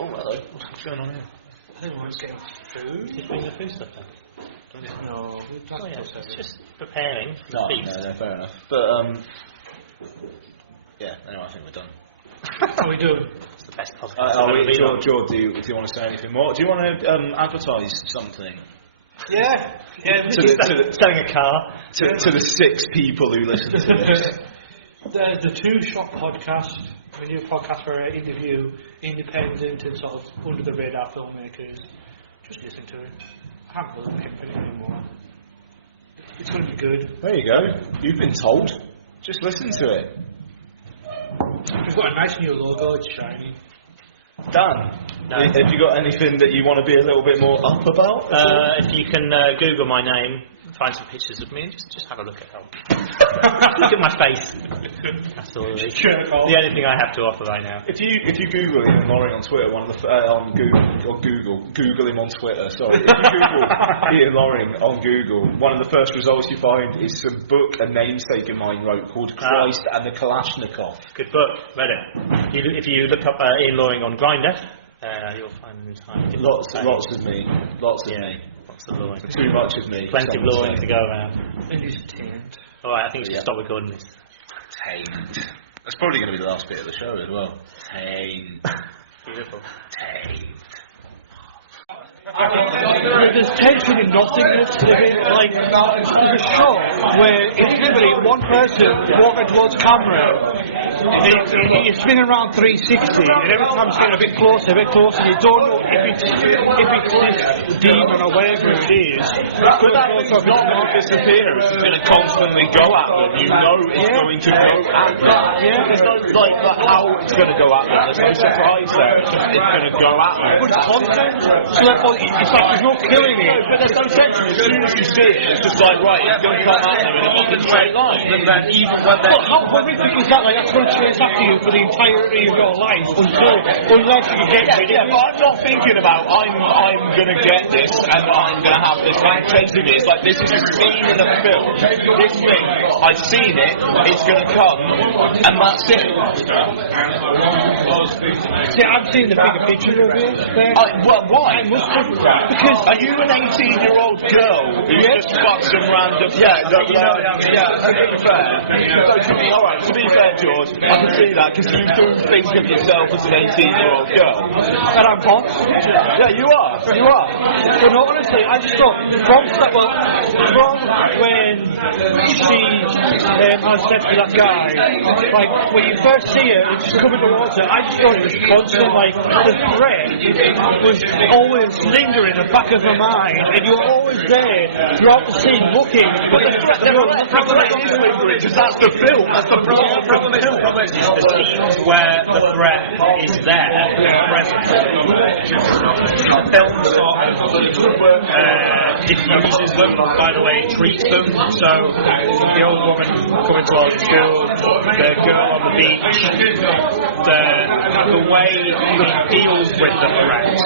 Oh, hello. What's going on here? I think we're getting food. He's bringing the food stuff down. No, it's just preparing for the No, feast. no, fair enough. But, yeah, anyway, I think we're done. How we doing? It's the best podcast. George, do you want to say anything more? Do you want to advertise something? Yeah. Selling a car. To the 6 people who listen to this. There's the Two Shot podcast. A new podcast where I interview independent and sort of under the radar filmmakers. Just listen to it. I haven't got anything for it anymore. It's going to be good. There you go. You've been told. Just listen to it. We've got a nice new logo. It's shiny. Dan, have you got anything that you want to be a little bit more up about? If you can Google my name, find some pictures of me, and just have a look at look at my face. That's all. Really. The only thing I have to offer right now. If you Google Ian Loring on Twitter, Google him on Twitter. Sorry, if you Google Ian Loring on Google, one of the first results you find is some book a namesake of mine wrote called Christ and the Kalashnikov. Good book. Read it. If you look up Ian Loring on Grindr, you'll find lots of me. Lots of me. Lots of Loring. Too much of me. Plenty of Loring to go around. And he's tamed. Alright, I think we should stop recording this. Tamed. That's probably going to be the last bit of the show as well. Tamed. Beautiful. Tamed. There's tension in nothingness to it. Like, there's a shot where it's literally one person walking towards camera. You're spinning around 360, and every time it's getting a bit closer, you don't know if it's this demon or whatever it is. But that thing's not going to disappear. It's going to constantly go at them. You know it's going to go at them. Yeah. There's no how it's going to go at them. There's no surprise there. It's just going to go at them. But it's constant. So it's like there's no killing it. But there's no tension. As soon as you see it, it's just like, right, it's going to come at them in a fucking straight line. And then even when they're... But how horrific is that? Like, that's going to chase after you for the entirety of your life unless you get rid of it. But I'm not thinking about I'm going to get this and I'm going to have this thing chasing me. It's like this is a scene in a film. This thing, I've seen it, it's going to come, and that's it. See, I've seen the bigger picture of it. Well, why? Because are you an 18-year-old girl who just fucks some random... to be fair. Alright, to be fair, George, I can see that because you do think of yourself as an 18-year-old girl. and I'm hot. Yeah, you are. But no, honestly, I just thought from when she has sex with that guy, like when you first see her, it's just coming towards her. I just thought it was constant, like the threat was always lingering in the back of her mind, and you were always there throughout the scene looking. But the threat is lingering because that's the film. That's the problem. The problem is the scenes where the threat is there, present. The film sort of diffuses them, by the way, it treats them. So the old woman coming towards the school, the girl on the beach, the way he deals with the threats.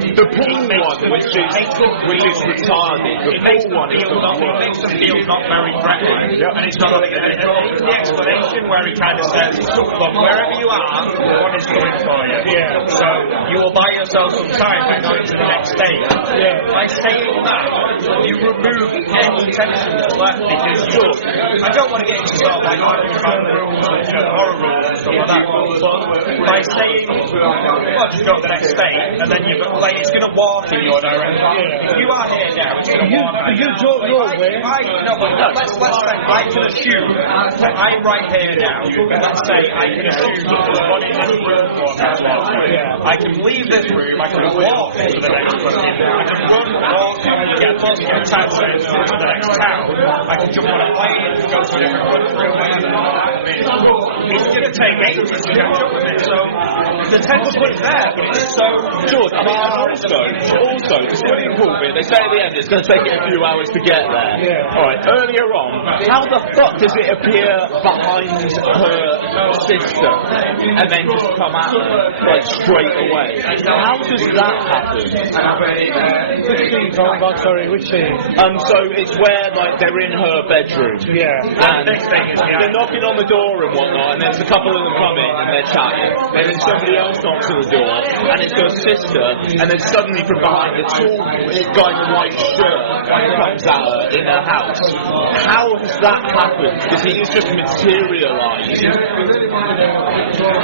The pool one, which is retarded. The pool one is it makes them feel not very threatening. Yep. And it's not like the explanation where he kind of says, look, wherever you are, one is coming for you. Yeah. So you will buy yourself some time by going to the next stage. Yeah. By saying that, you remove any tension that's left because I don't want to get into sort of like arguing about the rules and horror rules and stuff like that. But by saying, well, just go to the next stage, and then it's going to walk in your direction. Yeah. If you are here now, it's going to walk. You don't know where. Let's say I can assume that I'm right here now. Let's say I can assume that there's one in this room. I can leave this room. I can walk to the next room. I can run, walk, get a bus, get a taxi to the next town. I can jump on a plane, go to a different country. It's going to take ages to catch up with it. So the tension is there, but it's so. George, I mean, also, the swimming pool bit, they say at the end it's going to take it a few hours to get there. Yeah. Alright, earlier on, how the fuck does it appear behind her sister and then just come at her, like, straight away. How does that happen? Which scene? Which scene? So it's where like they're in her bedroom. Yeah. And they're knocking on the door and whatnot, and there's a couple of them come in and they're chatting. And then somebody else knocks on the door, and it's her sister, and then suddenly from behind the tall guy in a white shirt comes at her in her house. How has that happened? Because he is just materialised.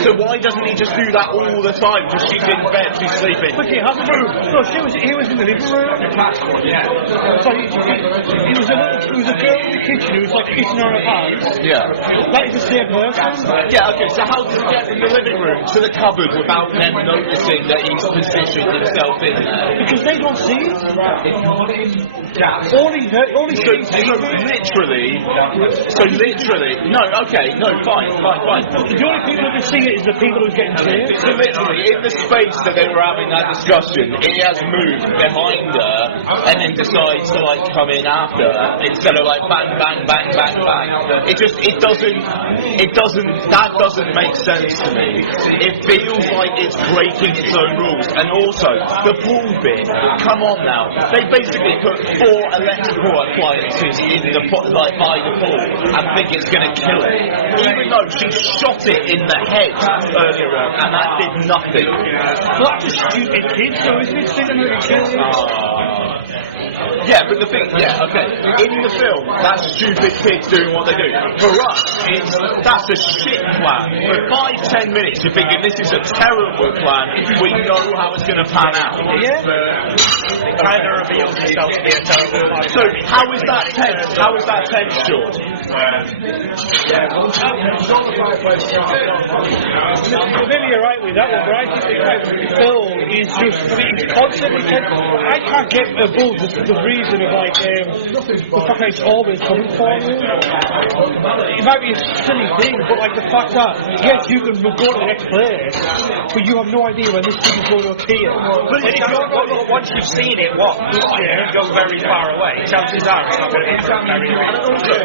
So why doesn't he just do that all the time? Just she's in bed, she's sleeping. But he hasn't. No, he was in the living room. So he was a girl in the kitchen who was like kissing her pants. Yeah. That is the same person. Yeah, okay, so how does he get from the living room to the cupboard without them noticing that he's positioned himself in there? Because they don't see it. All he sees fine. The only people who can see it is the people who are getting chased. So literally, in the space that they were having that discussion, he has moved behind her and then decides to like come in after her instead of like bang, bang, bang, bang, bang. That doesn't make sense to me. It feels like it's breaking its own rules. And also, the pool bit, come on now. They basically put 4 electrical appliances in the by the pool and think it's going to kill it. Even though she shot it in the head earlier on, and that did nothing. Well, that's a stupid kid, so isn't it still going to kill you? Yeah, but the thing, okay. In the film, that's stupid kids doing what they do. For us, that's a shit plan. For 5-10 minutes, you're thinking this is a terrible plan. We know how it's going to pan out. Yeah. It kind of reveals itself to be a terrible plan. So how is that tense? How is that tense, Sean? Maybe you're right with that one, but I think the film is just, it's constantly tense. I can't get above the reason of like the fact that it's always coming for you. It might be a silly thing, but like the fact that yes, you can go to the next place, but you have no idea when this thing is going to appear. But if you don't, once you've seen it once, you go very far away. Chances are it's not going to be very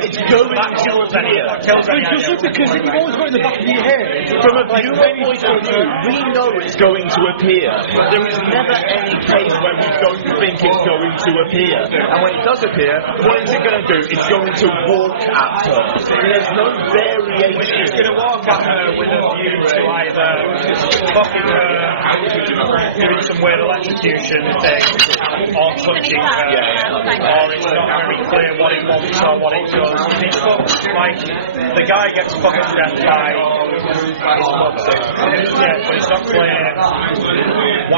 It's going to appear. Because you've always got in the back of your head. From a viewer point of view, we know it's going to appear. There is never any case where we don't think it's going to appear. And when it does appear, what is it going to do? It's going to walk at her. There's no variation. It's going to walk at her with a view to either fucking her, doing some weird electrocution thing, or touching her, or it's not very clear what it wants or what it does. Like, the guy gets fucking death by his mother. Yeah, but it's not clear.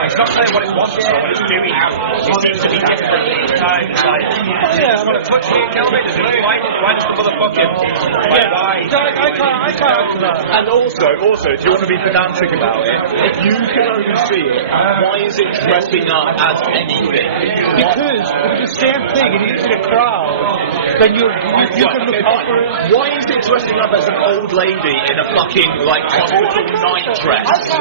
It's not clear what it wants or what it's doing. It seems to be different each time. It's like, I'm going to touch me and kill me. Why does the motherfucking... Why? I can't answer that. And also, if you want to be pedantic about it, if you can only see it, why is it dressing up as anything? Because it's the same thing, and it's in a crowd, then you can look over it. Why is it dressing up as an old lady in a fucking, like, hospital night dress? No,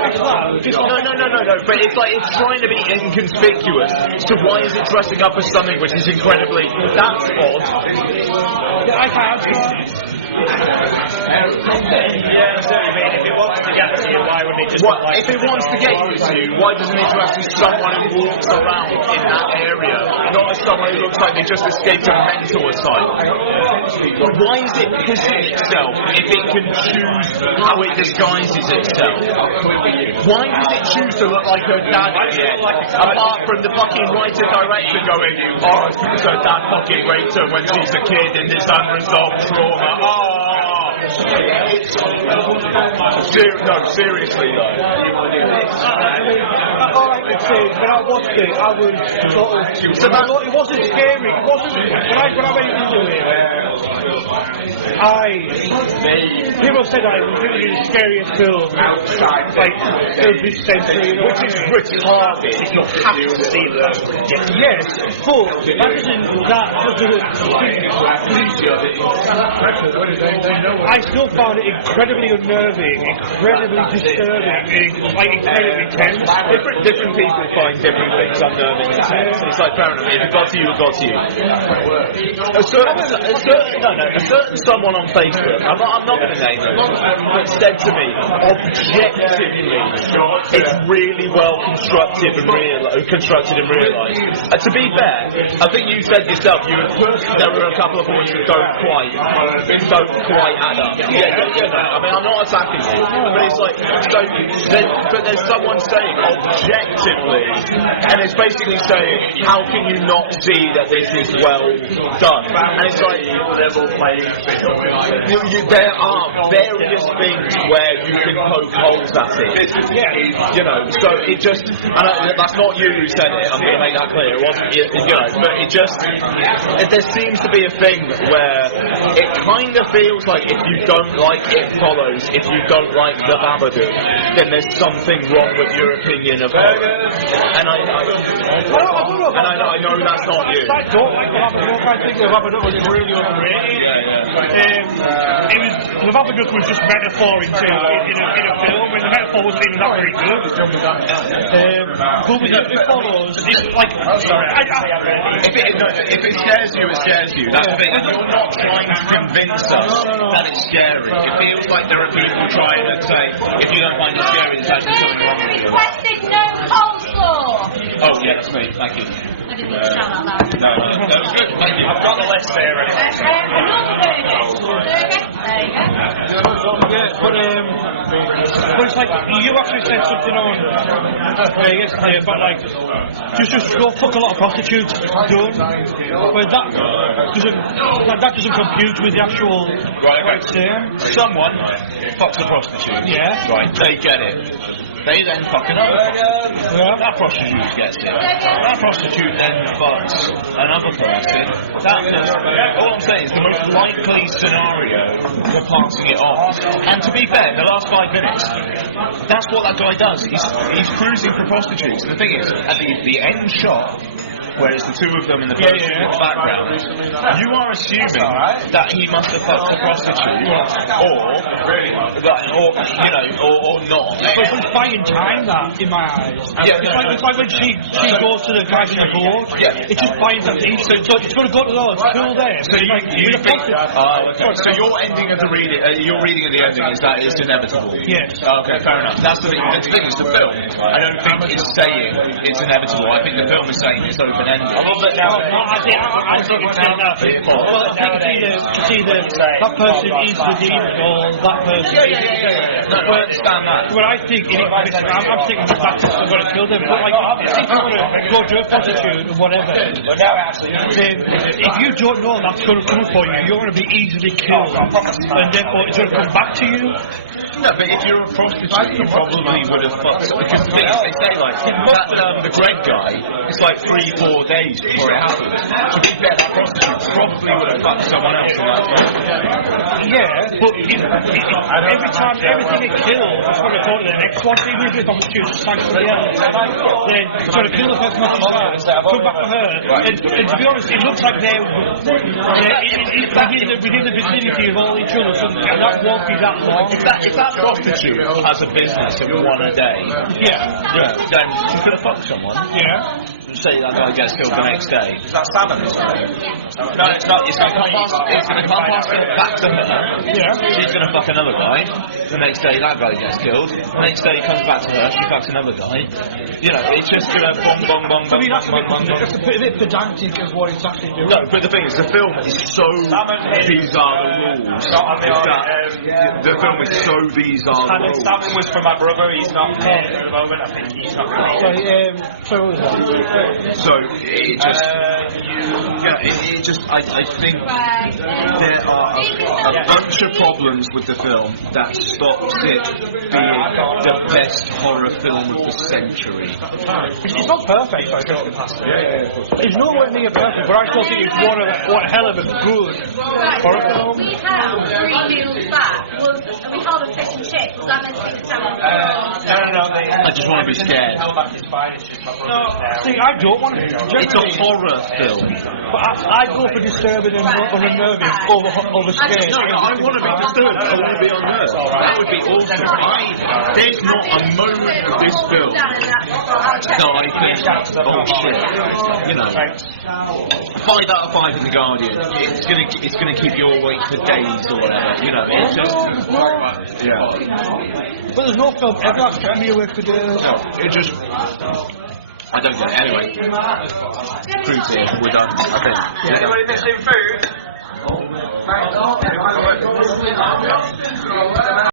but it's like, it's trying to be inconspicuous. So why is it dressing up as something which is incredibly... That's odd. I can't answer that. Yeah, that's what I mean. If it wants to get to you, why would it just... If it wants to get to you, why doesn't it dress as someone who walks around in that area, not as someone who looks like they just escaped a mental asylum? Why is it pissing itself if it can choose how it disguises itself? Why does it choose to look like her dad at the end? Apart from the fucking writer-director going, oh, so dad fucking raped her when she's a kid in this unresolved trauma. Seriously though. All I can say is when I watched it, I was sort of... It wasn't scary. It wasn't... When I went into it, people said I was really the scariest film of this century. Which is retarded. You have to see that. Yes, but I still found it incredibly unnerving, incredibly disturbing, incredibly tense. Different people find different things unnerving and tense. It's like, fair enough, if it got to you, it got to you. A certain sum someone on Facebook, I'm not going to name them, but said to me, objectively, it's really well constructed and realised. To be fair, I think you said yourself, there were a couple of points that don't quite add up. I mean, I'm not attacking you, but it's like, but there's someone saying objectively, and it's basically saying, how can you not see that this is well done? And it's like, there are various things where you can poke holes at it. So it just, and that's not you who said it, I'm going to make that clear, it wasn't, but it just, there seems to be a thing where it kind of feels like if you don't like It Follows, if you don't like The Babadook, then there's something wrong with your opinion of horror. And I know that's not you. I don't like The Babadook. I think The Babadook was really overrated. The Babadook was just metaphor in a film, and the metaphor wasn't even that very good. But with It Follows, it's like, if it scares you, it scares you. That's the thing. You're not trying to convince us that it's scary. It feels like there are people trying to say, if you don't find it scary, there's actually something wrong with you. Requested no coleslaw. Oh, yeah, that's me. Thank you. I didn't shout out loud. No, that was good. Thank you. I've got the list there anyway. Another burger. There you go. But it's like, you actually said something on yesterday about like, just go fuck a lot of prostitutes, done. But that doesn't compute with the actual Right, okay. Someone fucks a prostitute. Yeah. Right, they get it. They then fuck another prostitute. That prostitute gets it. That prostitute then fucks another person. All I'm saying is the most likely scenario for passing it off. And to be fair, in the last 5 minutes, that's what that guy does. He's cruising for prostitutes. And the thing is, at the end shot, whereas the two of them in the background, you are assuming that he must have fucked a prostitute, or not. But it's buying time, that, in my eyes. It's like when she goes to the guys in the board, it's just buying time. So it's going to go to those, cool there. So so your ending of your reading of the ending is that it's inevitable? Yes. Okay, fair enough. That's the thing. The thing is, the film, I don't think it's saying it's inevitable. I think the film is saying it's open-ended. I think it's either that person is the demon or that person is the No, I understand that. Well, I think I'm thinking that's going to kill them. But like, if you want to go to a prostitute or whatever, then if you don't know that's going to come for you, you're going to be easily killed, and therefore it's going to come back to you. No, but if you're a prostitute, you probably would have fucked. Because the thing is, they say like the Greg guy, it's like 3-4 days before it happens. To be fair, that prostitute probably would have fucked someone else in that time. Yeah, but every time everything it kills, it's going to go to the next one. Even if the prostitute snags somebody else, then it's going to kill the person who snags, come back for her. And to be honest, it looks like they're within the vicinity of all each other, and that won't be that long. If that prostitute has a business of one a day, then she's going to fuck someone. Yeah. Say that guy gets killed the next day. Is that salmon? No, it's not. It's going to come past back to her. Yeah. She's going to fuck another guy. The next day, that guy gets killed. The next day, he comes back to her. She fucks another guy. It's just going to bong, bong, bong, bong, bong, bong, bong. That's a bit pedantic of what it's actually doing. No, but the thing is, the film is so bizarre the rules. The film is so bizarre the rules. Salmon was for my brother. He's not at the moment. I think he's not. So what was that? So it just, I think there are a bunch of problems with the film that stops it being the best horror film of the century. It's not perfect, I think. It's nowhere near perfect, but I still think it's one hell of a good horror film. We have 3 meals back. We held a fish and chips. Was that meant to be the salmon? No. I just want to be scared. See, I don't want to. It's a horror film. But I go for disturbing and unnerving over scared. No, I want to be disturbed. I want to be unnerved. That would be awesome. There's not a moment of this film. die thing, bullshit. You know, 5 out of 5 in the Guardian. It's gonna keep you awake for days or whatever. You know, it's just But there's no film ever that kept me awake for days. no, it just. I don't get it. Anyway, food's here. We're done. I think. Anybody missing food?